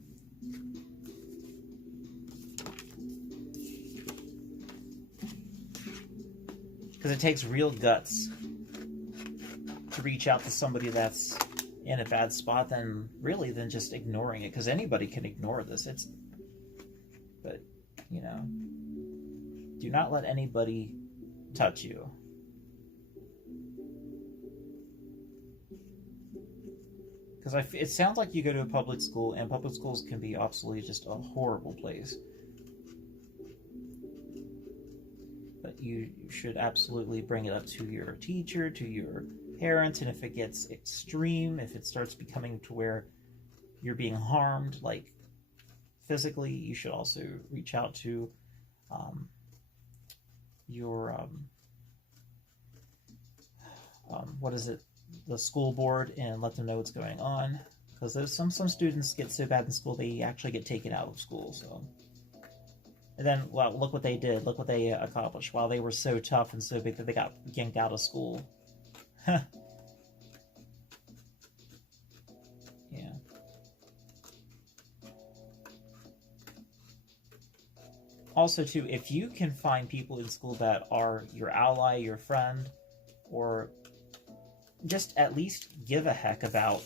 Because it takes real guts to reach out to somebody that's in a bad spot than just ignoring it. Because anybody can ignore this. But, you know, do not let anybody touch you. Because it sounds like you go to a public school, and public schools can be absolutely just a horrible place. But you should absolutely bring it up to your teacher, to your parents, and if it gets extreme, if it starts becoming to where you're being harmed, like physically, you should also reach out to your the school board, and let them know what's going on, because some students get so bad in school they actually get taken out of school. So, and then, well, look what they did. Look what they accomplished. While they were so tough and so big that they got yanked out of school. Yeah. Also, too, if you can find people in school that are your ally, your friend, or just at least give a heck about,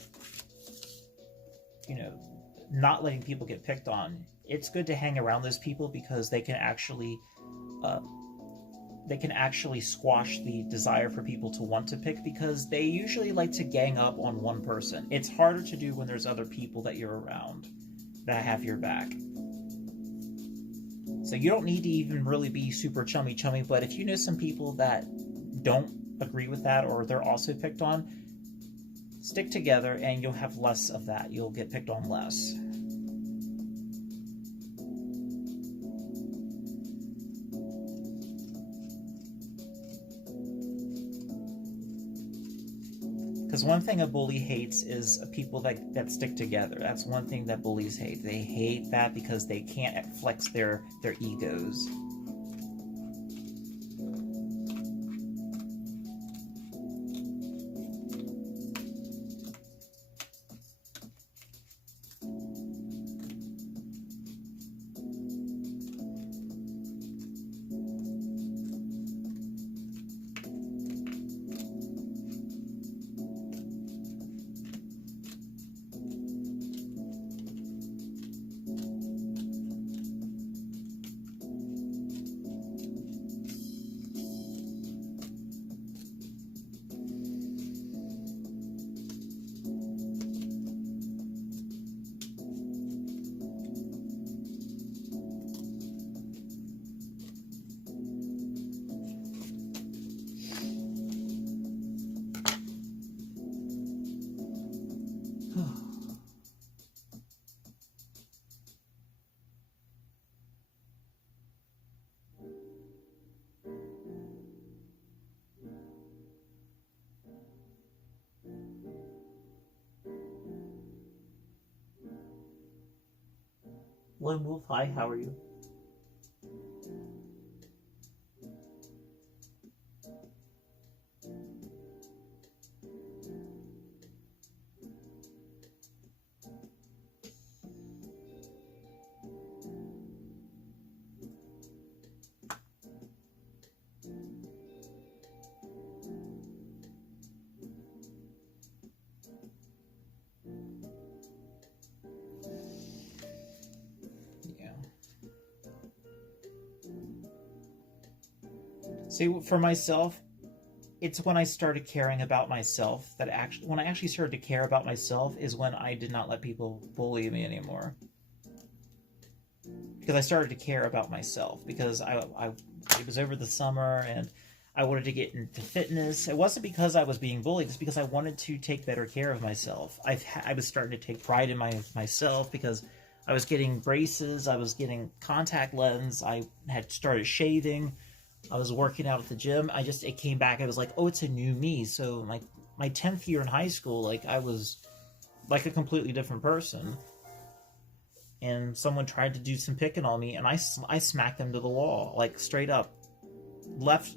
you know, not letting people get picked on. It's good to hang around those people because they can actually squash the desire for people to want to pick, because they usually like to gang up on one person. It's harder to do when there's other people that you're around that have your back. So you don't need to even really be super chummy, but if you know some people that don't agree with that, or they're also picked on, stick together and you'll have less of that. You'll get picked on less. Because one thing a bully hates is people that stick together. That's one thing that bullies hate. They hate that because they can't flex their egos. Lone Wolf, hi, how are you? See, for myself, it's when I started caring about myself that when I actually started to care about myself is when I did not let people bully me anymore. Because I started to care about myself, because it was over the summer and I wanted to get into fitness. It wasn't because I was being bullied, it's because I wanted to take better care of myself. I was starting to take pride in myself because I was getting braces, I was getting contact lens, I had started shaving. I was working out at the gym. It came back. I was like, oh, it's a new me. So my 10th year in high school, like I was like a completely different person. And someone tried to do some picking on me and I smacked them to the wall, like straight up. Left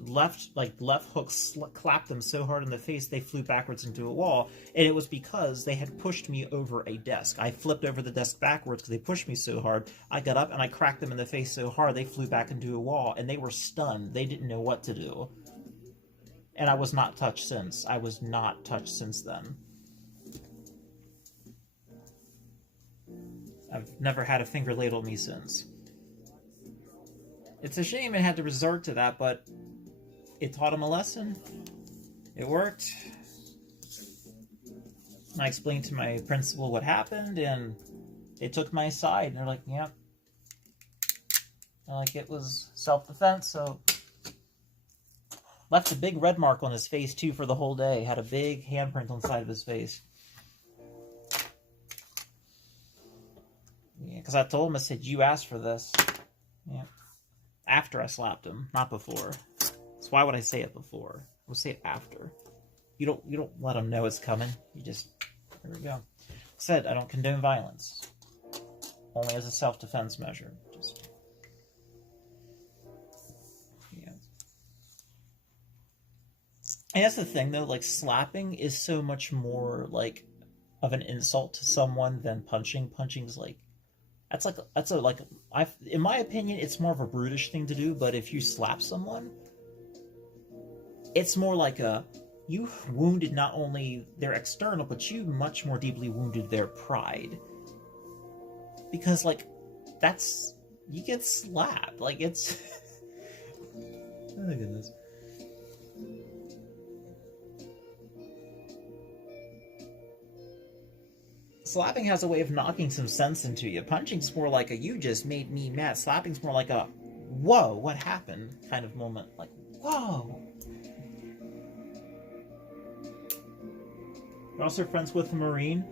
hook clapped them so hard in the face they flew backwards into a wall, and it was because they had pushed me over a desk. I flipped over the desk backwards because they pushed me so hard. I got up and I cracked them in the face so hard they flew back into a wall, and they were stunned. They didn't know what to do. And I was not touched since. I was not touched since then. I've never had a finger laid on me since. It's a shame it had to resort to that, but it taught him a lesson. It worked. And I explained to my principal what happened, and they took my side. And they're like, "Yep." Yeah. Like, it was self-defense, so... Left a big red mark on his face, too, for the whole day. Had a big handprint on the side of his face. Yeah, because I told him, I said, "You asked for this." Yeah. After I slapped him, not before. So why would I say it before? I would say it after. You don't let them know it's coming. You just, there we go. Said I don't condone violence. Only as a self-defense measure. Just, yeah. And that's the thing though, like slapping is so much more like of an insult to someone than punching. Punching's like, in my opinion, it's more of a brutish thing to do, but if you slap someone, it's more like you wounded not only their external, but you much more deeply wounded their pride. Because, like, you get slapped. Like, it's... Oh, goodness. Slapping has a way of knocking some sense into you. Punching's more like a, you just made me mad. Slapping's more like a, whoa, what happened kind of moment. Like, whoa. You're also friends with a Marine?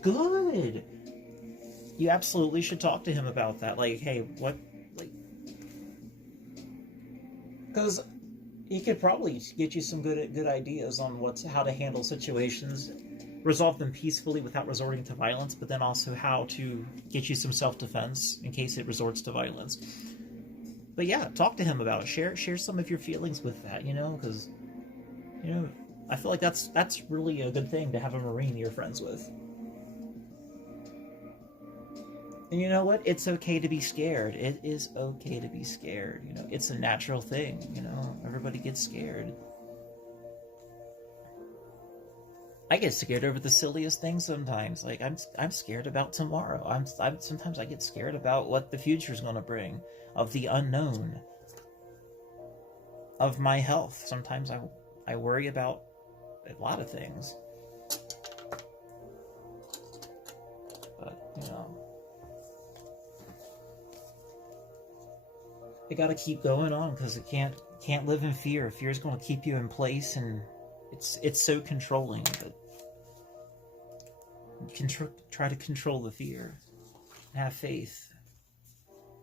Good. You absolutely should talk to him about that. Like, hey, what, like... Because he could probably get you some good ideas on how to handle situations, resolve them peacefully without resorting to violence, but then also how to get you some self-defense in case it resorts to violence. But yeah, talk to him about it. Share some of your feelings with that, because, I feel like that's really a good thing to have a Marine you're friends with. And you know what? It's okay to be scared. It is okay to be scared. It's a natural thing. Everybody gets scared. I get scared over the silliest things sometimes. Like, I'm scared about tomorrow. Sometimes I get scared about what the future's gonna bring, of the unknown, of my health. Sometimes I worry about a lot of things. But, you gotta keep going on, because it can't live in fear. Fear is gonna keep you in place, and it's so controlling, but you can try to control the fear. Have faith.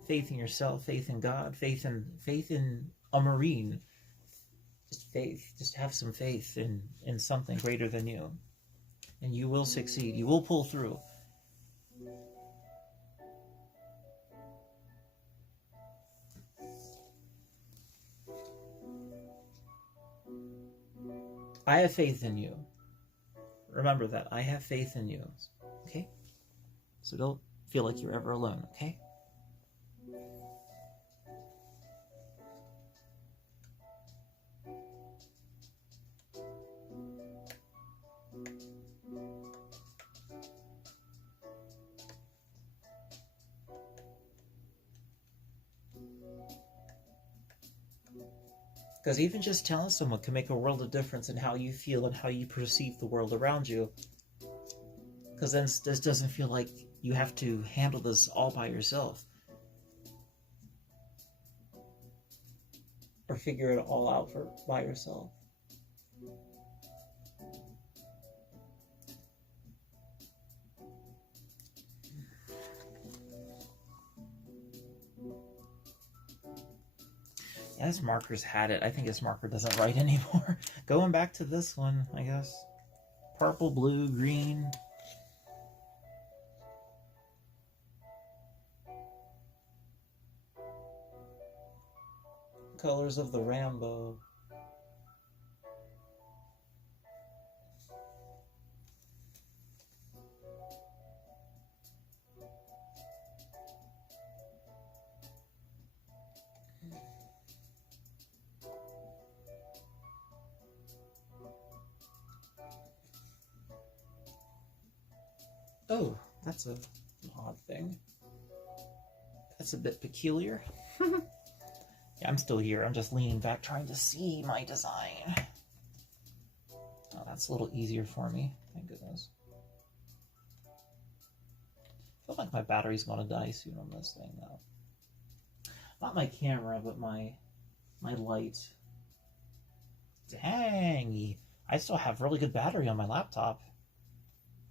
Faith in yourself, faith in God, faith in a Marine. Just faith. Just have some faith in something greater than you. And you will succeed. You will pull through. I have faith in you. Remember that. I have faith in you. Okay? So don't feel like you're ever alone, okay? Because even just telling someone can make a world of difference in how you feel and how you perceive the world around you. Because then this doesn't feel like you have to handle this all by yourself. Or figure it all out by yourself. Yeah, this marker's had it. I think this marker doesn't write anymore. Going back to this one, I guess. Purple, blue, green. Colors of the rainbow. Oh, that's an odd thing. That's a bit peculiar. Yeah, I'm still here. I'm just leaning back trying to see my design. Oh, that's a little easier for me. Thank goodness. I feel like my battery's gonna die soon on this thing, though. Not my camera, but my light. Dang! I still have really good battery on my laptop.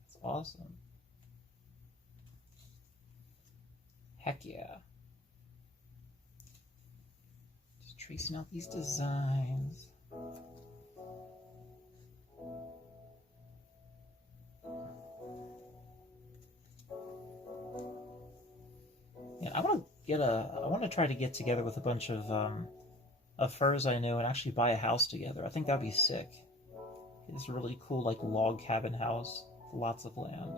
That's awesome. Heck yeah. Just tracing out these designs. Yeah, I want to try to get together with a bunch of furs I know and actually buy a house together. I think that'd be sick. It's a really cool like log cabin house with lots of land.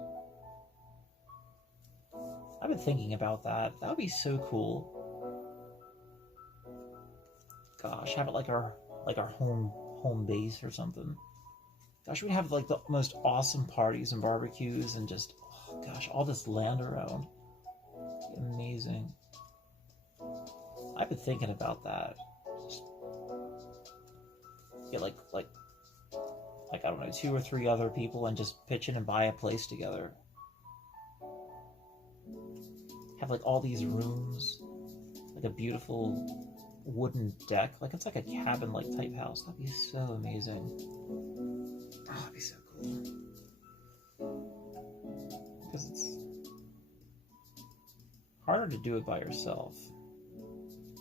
I've been thinking about that. That would be so cool. Gosh, have it like our home base or something. Gosh, we'd have like the most awesome parties and barbecues and just, oh gosh, all this land around. Amazing. I've been thinking about that. Just get like I don't know, 2 or 3 other people and just pitch in and buy a place together. Have like all these rooms, like a beautiful wooden deck, like it's like a cabin like type house. That'd be so amazing. Oh, that'd be so cool. Because it's harder to do it by yourself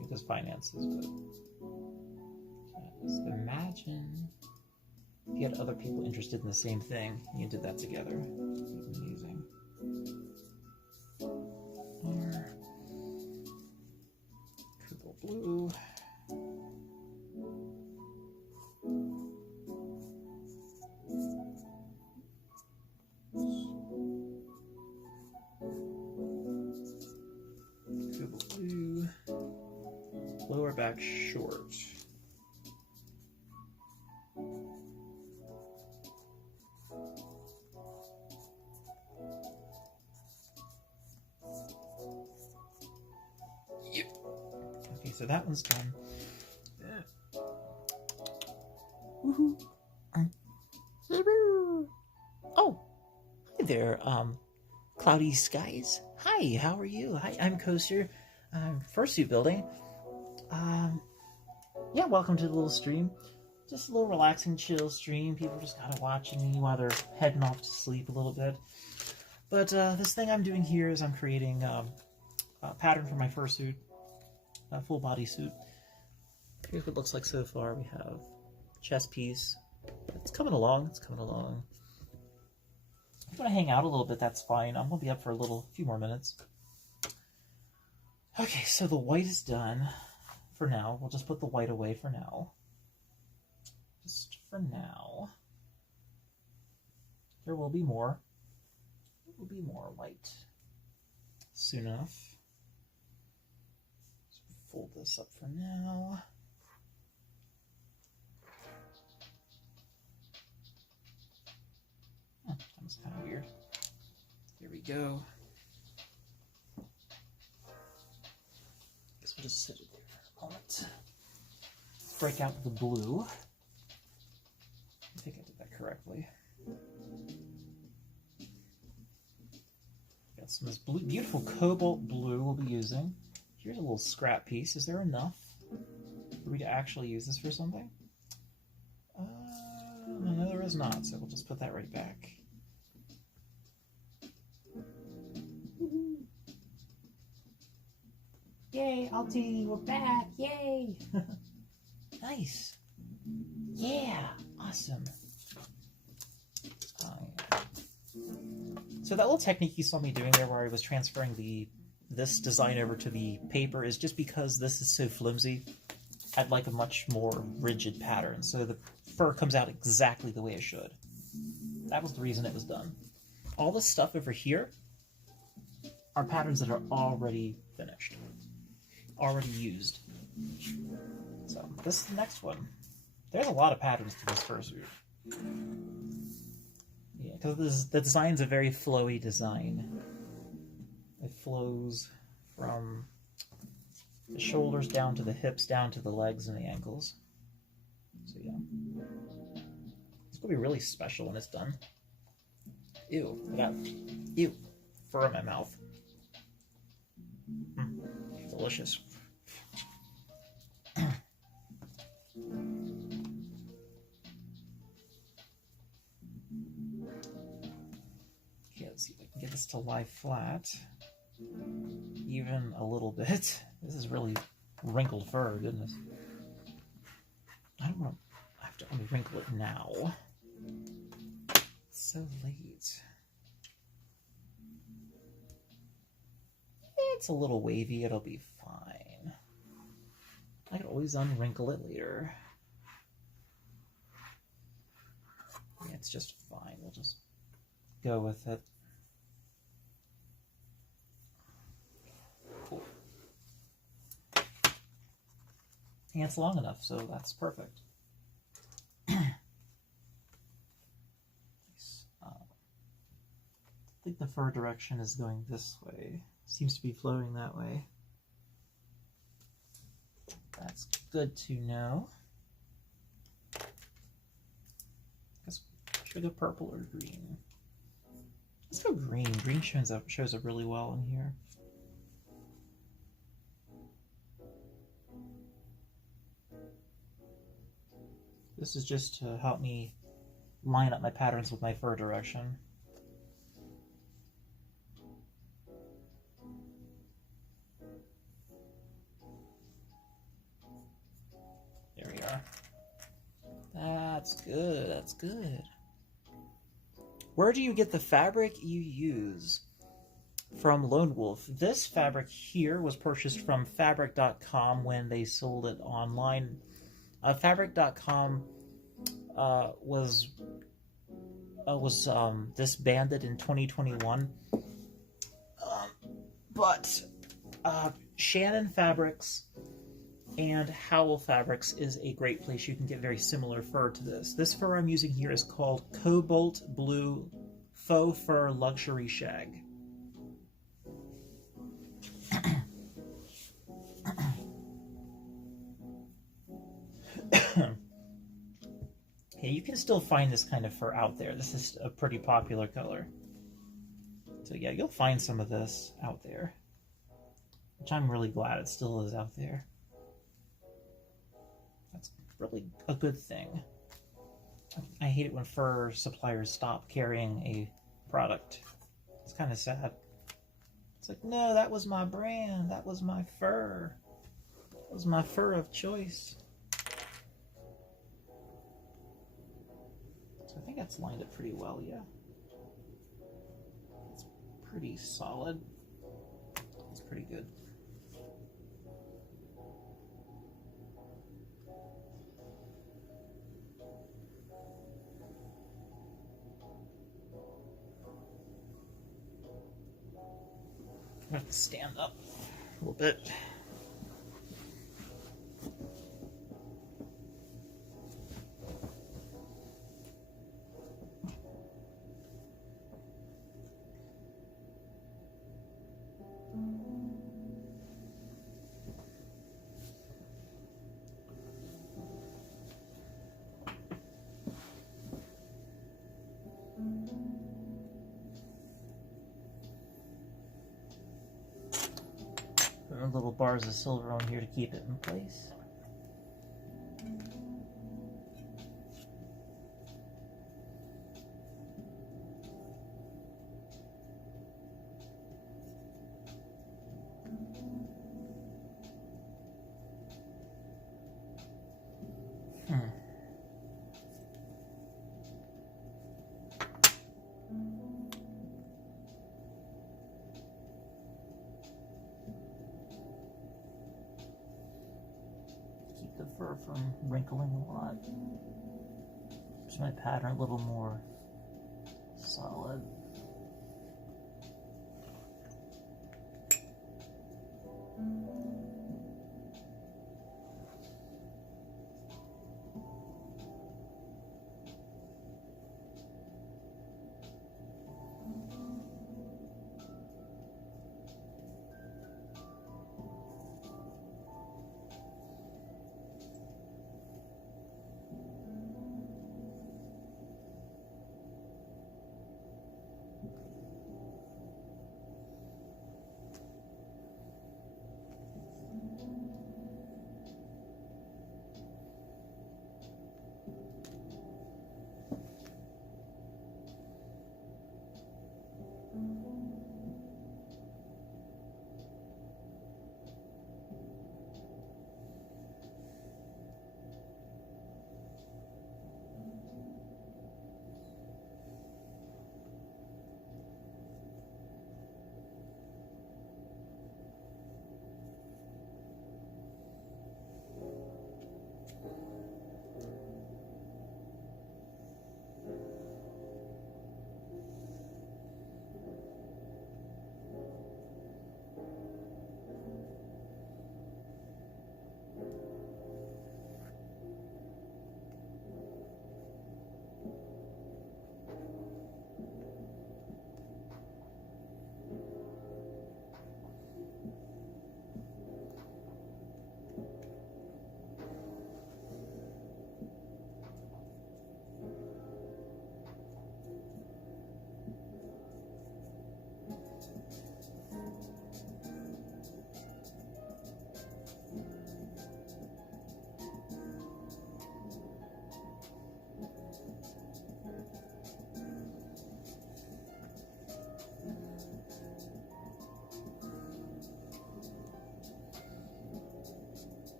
because finances, but just imagine if you had other people interested in the same thing and you did that together. It'd be amazing. Or purple blue. Purple blue. Lower back short. Okay, so that one's done. Yeah. Woohoo! Oh, hi there, cloudy skies. Hi, how are you? Hi, I'm Coaster. Fursuit building. Yeah, welcome to the little stream. Just a little relaxing, chill stream. People just kind of watching me while they're heading off to sleep a little bit. But this thing I'm doing here is I'm creating a pattern for my fursuit. A full body suit. Here's what it looks like so far. We have chest piece. It's coming along. It's coming along. If you want to hang out a little bit, that's fine. I'm gonna be up for a few more minutes. Okay, so the white is done for now. We'll just put the white away for now. Just for now. There will be more. There will be more white soon enough. Let's fold this up for now. Oh, that was kind of weird. There we go. Guess we'll just sit it there for a moment. Let's break out the blue. I think I did that correctly. Got some of this blue, beautiful cobalt blue we'll be using. Here's a little scrap piece. Is there enough for me to actually use this for something? No, there is not, so we'll just put that right back. Yay, Alti, we're back! Yay! Nice! Yeah, awesome. So that little technique you saw me doing there where I was transferring this design over to the paper is just because this is so flimsy. I'd like a much more rigid pattern, so the fur comes out exactly the way it should. That was the reason it was done. All this stuff over here are patterns that are already finished, already used. So this is the next one. There's a lot of patterns to this fursuit. Yeah, because the design's a very flowy design. It flows from the shoulders down to the hips, down to the legs and the ankles. So yeah. It's going to be really special when it's done. Ew, I got fur in my mouth. Delicious. Okay, let's see if I can get this to lie flat. Even a little bit. This is really wrinkled fur, goodness. I don't want to have to unwrinkle it now. It's so late. It's a little wavy, it'll be fine. I can always unwrinkle it later. Yeah, it's just fine. We'll just go with it. Cool. And it's long enough, so that's perfect. Nice. I think the fur direction is going this way. Seems to be flowing that way. That's good to know. Should we go purple or green? Let's go green. Green shows up really well in here. This is just to help me line up my patterns with my fur direction. There we are. That's good, that's good. Where do you get the fabric you use? From Lone Wolf. This fabric here was purchased from fabric.com when they sold it online. Fabric.com was disbanded in 2021. But Shannon Fabrics and Howl Fabrics is a great place. You can get very similar fur to this. This fur I'm using here is called Cobalt Blue Faux Fur Luxury Shag. Yeah, you can still find this kind of fur out there. This is a pretty popular color. So yeah, you'll find some of this out there. Which I'm really glad it still is out there. That's really a good thing. I hate it when fur suppliers stop carrying a product. It's kind of sad. It's like, no, that was my brand. That was my fur. That was my fur of choice. So I think that's lined up pretty well, yeah. It's pretty solid. It's pretty good. stand up a little bit. There are little bars of silver on here to keep it in place. Keep the fur from wrinkling a lot. Makes my pattern a little more solid.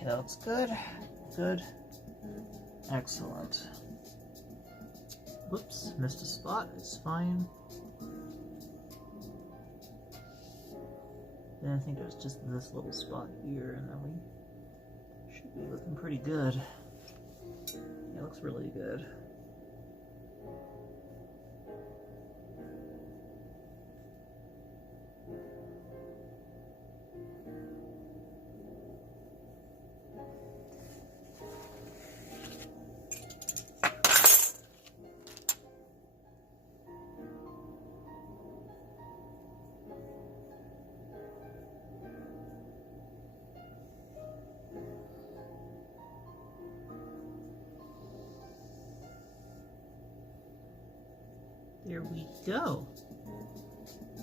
Okay, that looks good. Good. Excellent. Whoops, missed a spot. It's fine. Then I think there's just this little spot here, and then we should be looking pretty good. It looks really good. There we go.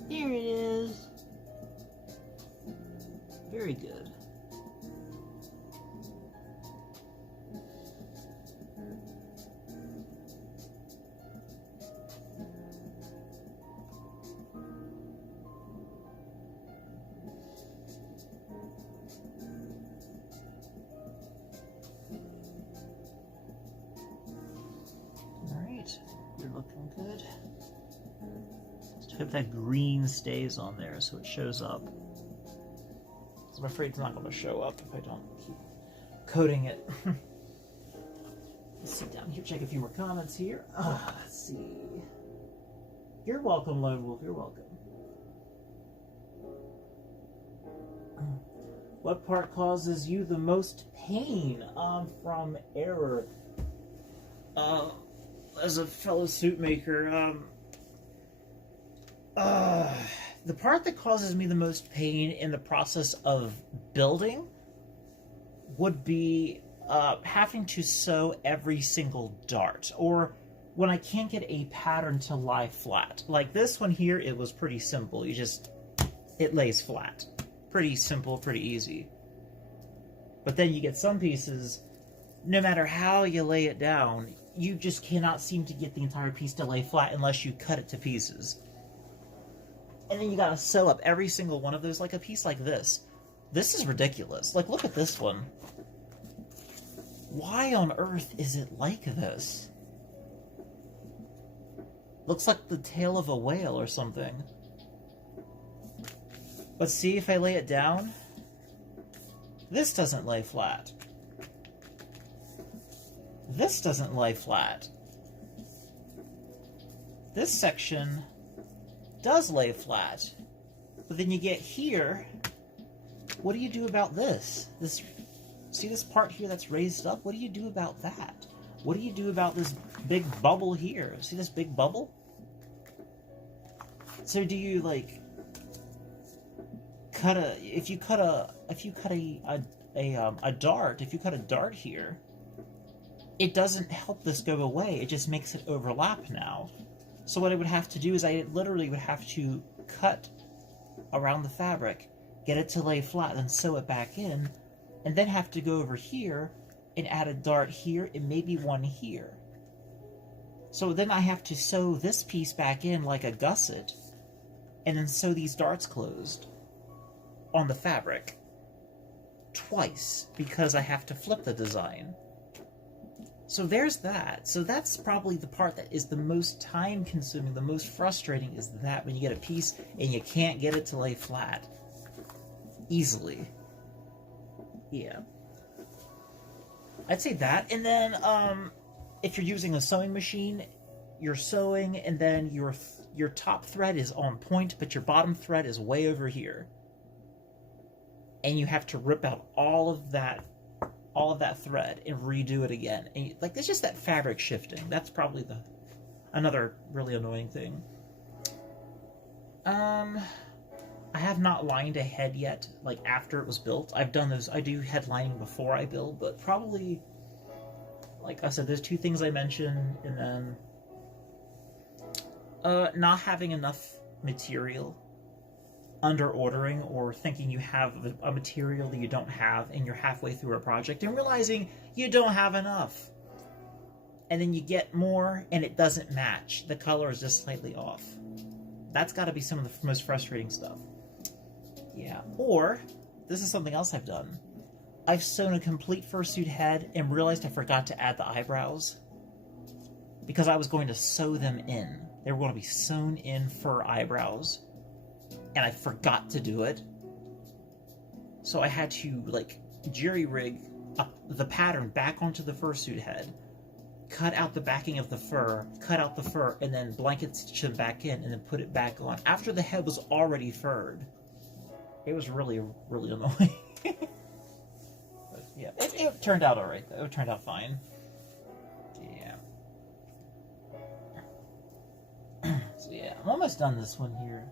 There it is. Very good. All right, you're looking good. Let's try hope that green stays on there so it shows up. I'm afraid it's not going to show up if I don't keep coating it. Let's sit down here, check a few more comments here. Let's see. You're welcome, Lone Wolf. You're welcome. What part causes you the most pain? From error. As a fellow suit maker, the part that causes me the most pain in the process of building would be having to sew every single dart, or when I can't get a pattern to lie flat. Like this one here, it was pretty simple. It lays flat. Pretty simple, pretty easy. But then you get some pieces, no matter how you lay it down, you just cannot seem to get the entire piece to lay flat unless you cut it to pieces. And then you gotta sew up every single one of those, like a piece like this. This is ridiculous. Like, look at this one. Why on earth is it like this? Looks like the tail of a whale or something. But see, if I lay it down, this doesn't lay flat. This doesn't lay flat. This section does lay flat. But then you get here, what do you do about this? See this part here that's raised up? What do you do about that? What do you do about this big bubble here? See this big bubble? So do you like if you cut a dart here, it doesn't help this go away, it just makes it overlap now. So what I would have to do is I literally would have to cut around the fabric, get it to lay flat, then sew it back in, and then have to go over here and add a dart here and maybe one here. So then I have to sew this piece back in like a gusset, and then sew these darts closed on the fabric twice because I have to flip the design. So there's that. So that's probably the part that is the most time consuming, the most frustrating, is that when you get a piece and you can't get it to lay flat easily. Yeah. I'd say that. And then if you're using a sewing machine, you're sewing and then your top thread is on point, but your bottom thread is way over here. And you have to rip out all of that thread and redo it again. And like, it's just that fabric shifting. That's probably another really annoying thing. I have not lined a head yet, like after it was built. I've done those. I do head lining before I build, but probably, like I said, there's two things I mentioned, and then not having enough material, under ordering, or thinking you have a material that you don't have and you're halfway through a project and realizing you don't have enough. And then you get more and it doesn't match. The color is just slightly off. That's got to be some of the most frustrating stuff. Yeah. Or, this is something else I've done. I've sewn a complete fursuit head and realized I forgot to add the eyebrows because I was going to sew them in. They were going to be sewn in fur eyebrows. And I forgot to do it. So I had to, like, jerry-rig the pattern back onto the fursuit head, cut out the backing of the fur, cut out the fur, and then blanket stitch them back in, and then put it back on, after the head was already furred. It was really, really annoying. But, yeah, it turned out alright, though. It turned out fine. Yeah. So, yeah, I'm almost done this one here.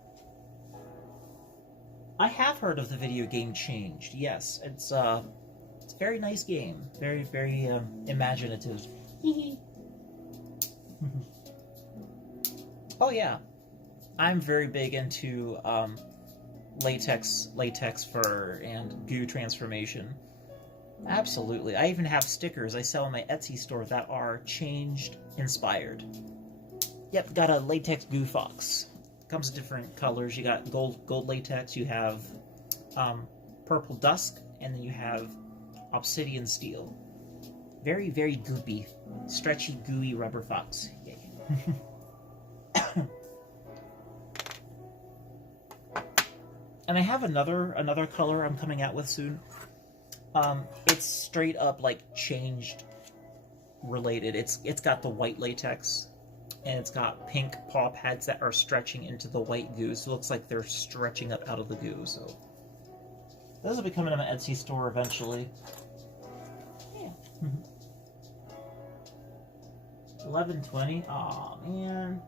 I have heard of the video game Changed. Yes, it's a very nice game. Very, very imaginative. Oh yeah, I'm very big into latex fur and goo transformation. Absolutely. I even have stickers I sell in my Etsy store that are Changed inspired. Yep, got a latex goo fox. Comes in different colors. You got gold latex, you have purple dusk, and then you have obsidian steel. Very, very goopy. Stretchy, gooey rubber fox. Yay. And I have another color I'm coming out with soon. It's straight up like changed related. It's got the white latex, and it's got pink paw pads that are stretching into the white goo. So it looks like they're stretching up out of the goo. So those will be coming to my Etsy store eventually. Yeah. 11:20. Aw, man.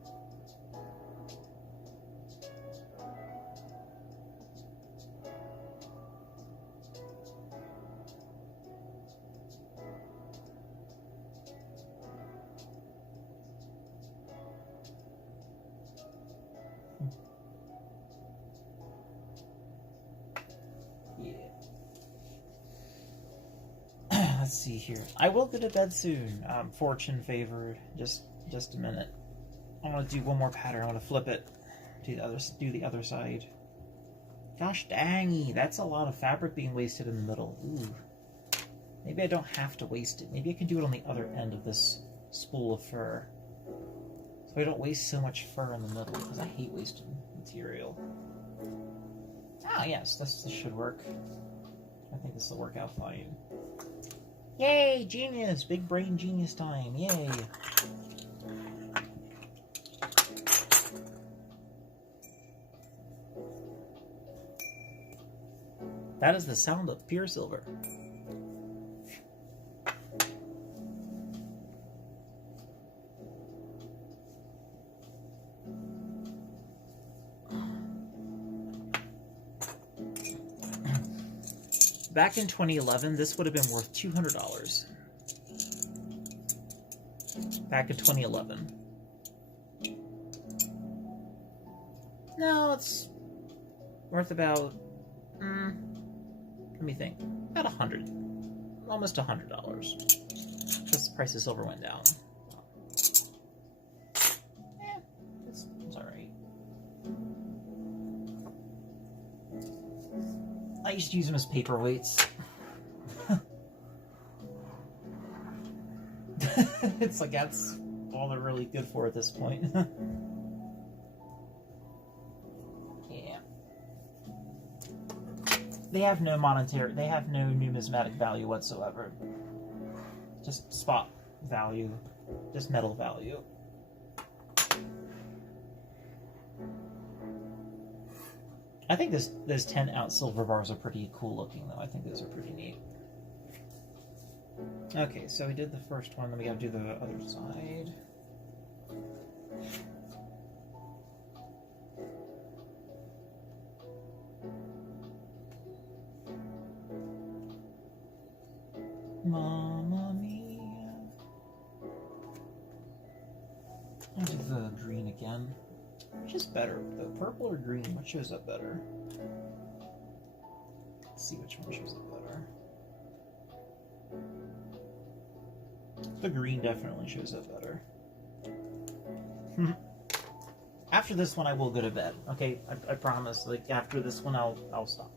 Let's see here. I will go to bed soon. Fortune favored. Just a minute. I want to do one more pattern. I want to flip it. Do the other side. Gosh dang, that's a lot of fabric being wasted in the middle. Ooh. Maybe I don't have to waste it. Maybe I can do it on the other end of this spool of fur. So I don't waste so much fur in the middle, because I hate wasting material. Ah, yes, this should work. I think this will work out fine. Yay, genius! Big brain genius time, yay! That is the sound of pure silver. Back in 2011, this would have been worth $200. Back in 2011. No, it's worth about, let me think, about $100. Almost $100. Because the price of silver went down. It's alright. I used to use them as paperweights. It's like that's all they're really good for at this point. Yeah. They have no numismatic value whatsoever. Just spot value. Just metal value. I think those 10-ounce silver bars are pretty cool looking, though. I think those are pretty neat. Okay, so we did the first one, then we gotta do the other side. Mamma mia. I'll do the green again. Which is better, the purple or green? What shows up better? Let's see which one shows up better. The green definitely shows up better. After this one, I will go to bed. Okay, I promise. Like after this one, I'll stop.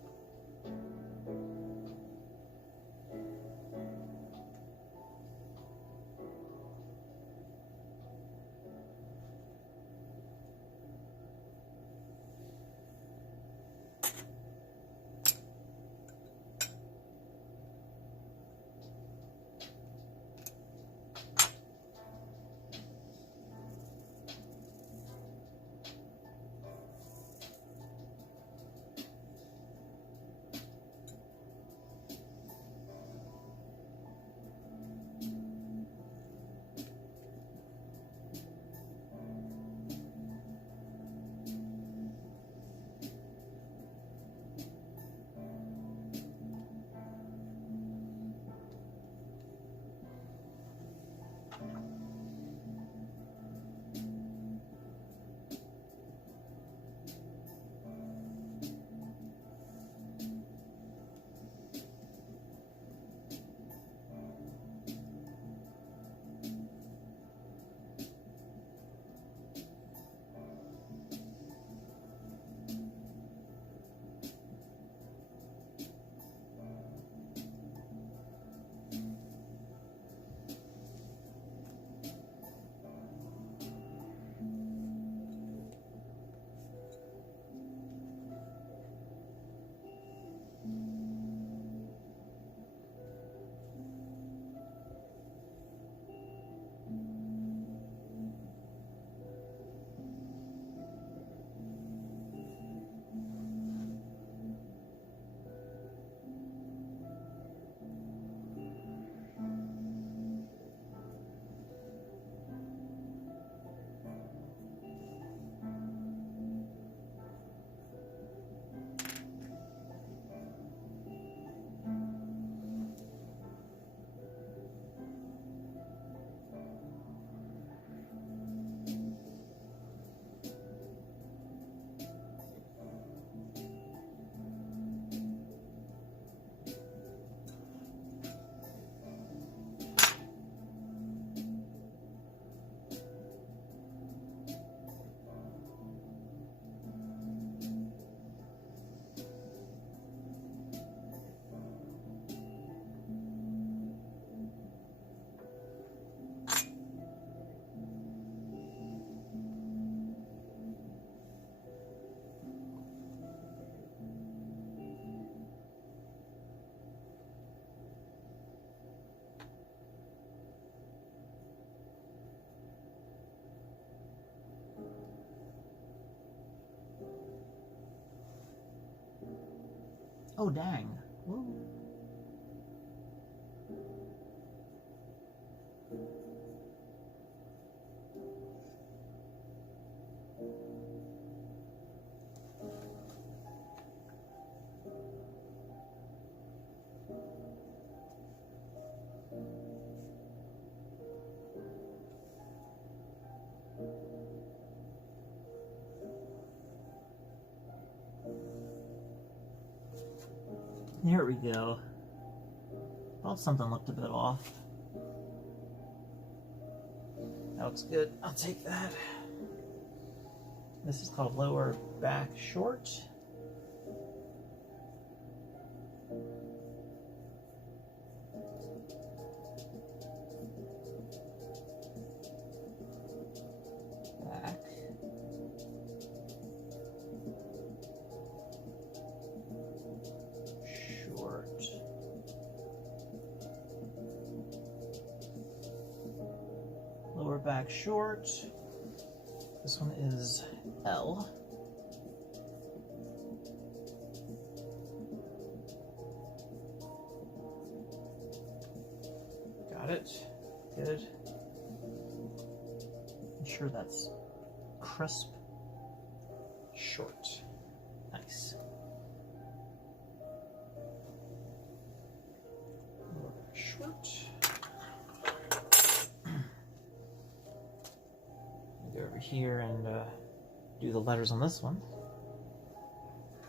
Oh, dang. Whoa. There we go. Well, something looked a bit off. That looks good. I'll take that. This is called lower back short. Back. Short. Lower back short. This one is L. Got it. Good. Ensure that's crisp. Short. Nice. Lower back short. Go over here and do the letters on this one.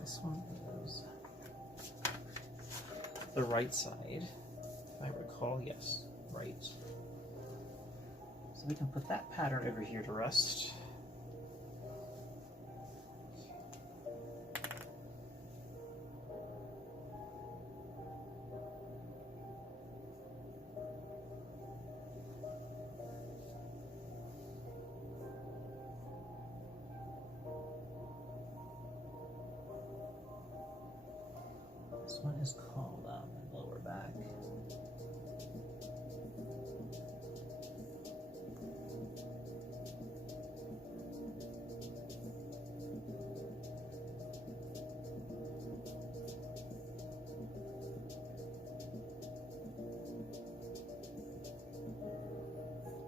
This one is the right side, if I recall. Yes, right. So we can put that pattern over here to rest. This one is called lower back.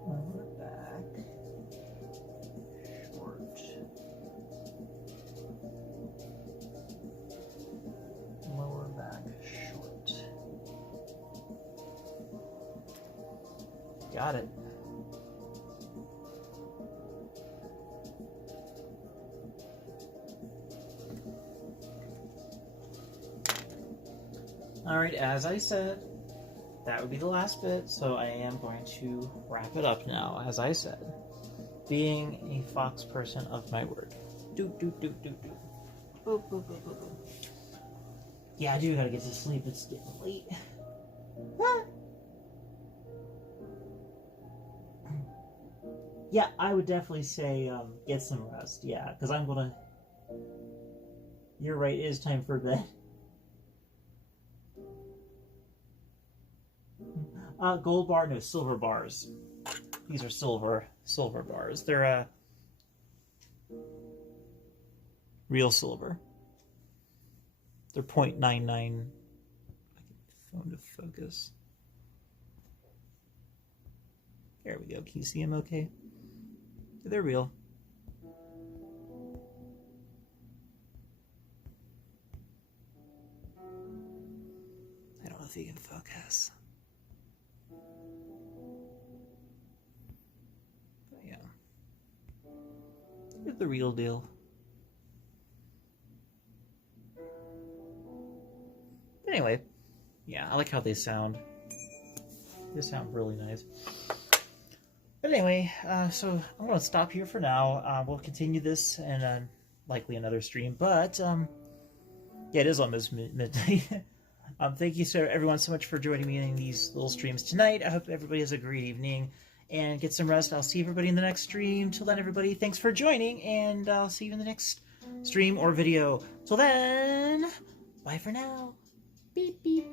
Lower back. Short. Lower back short. Got it. All right, as I said, that would be the last bit, so I am going to wrap it up now, as I said. Being a fox person of my word. Doot, doot, doot, doot, doot. Boop, boop, boop, boop, boop. Yeah, I do gotta get to sleep. It's getting late. Yeah, I would definitely say get some rest. Yeah, because I'm gonna. You're right. It is time for bed. Gold bar, no, silver bars. These are silver bars. They're real silver. They're 0.99. Phone to focus. There we go. Can you see them okay? They're real. I don't know if you can focus. But yeah. They're the real deal. But anyway, yeah, I like how they sound. They sound really nice. But anyway, so I'm going to stop here for now. We'll continue this in likely another stream. But, yeah, it is almost midnight. Thank you, everyone, so much for joining me in these little streams tonight. I hope everybody has a great evening and get some rest. I'll see everybody in the next stream. Till then, everybody, thanks for joining, and I'll see you in the next stream or video. Till then, bye for now. Beep, beep.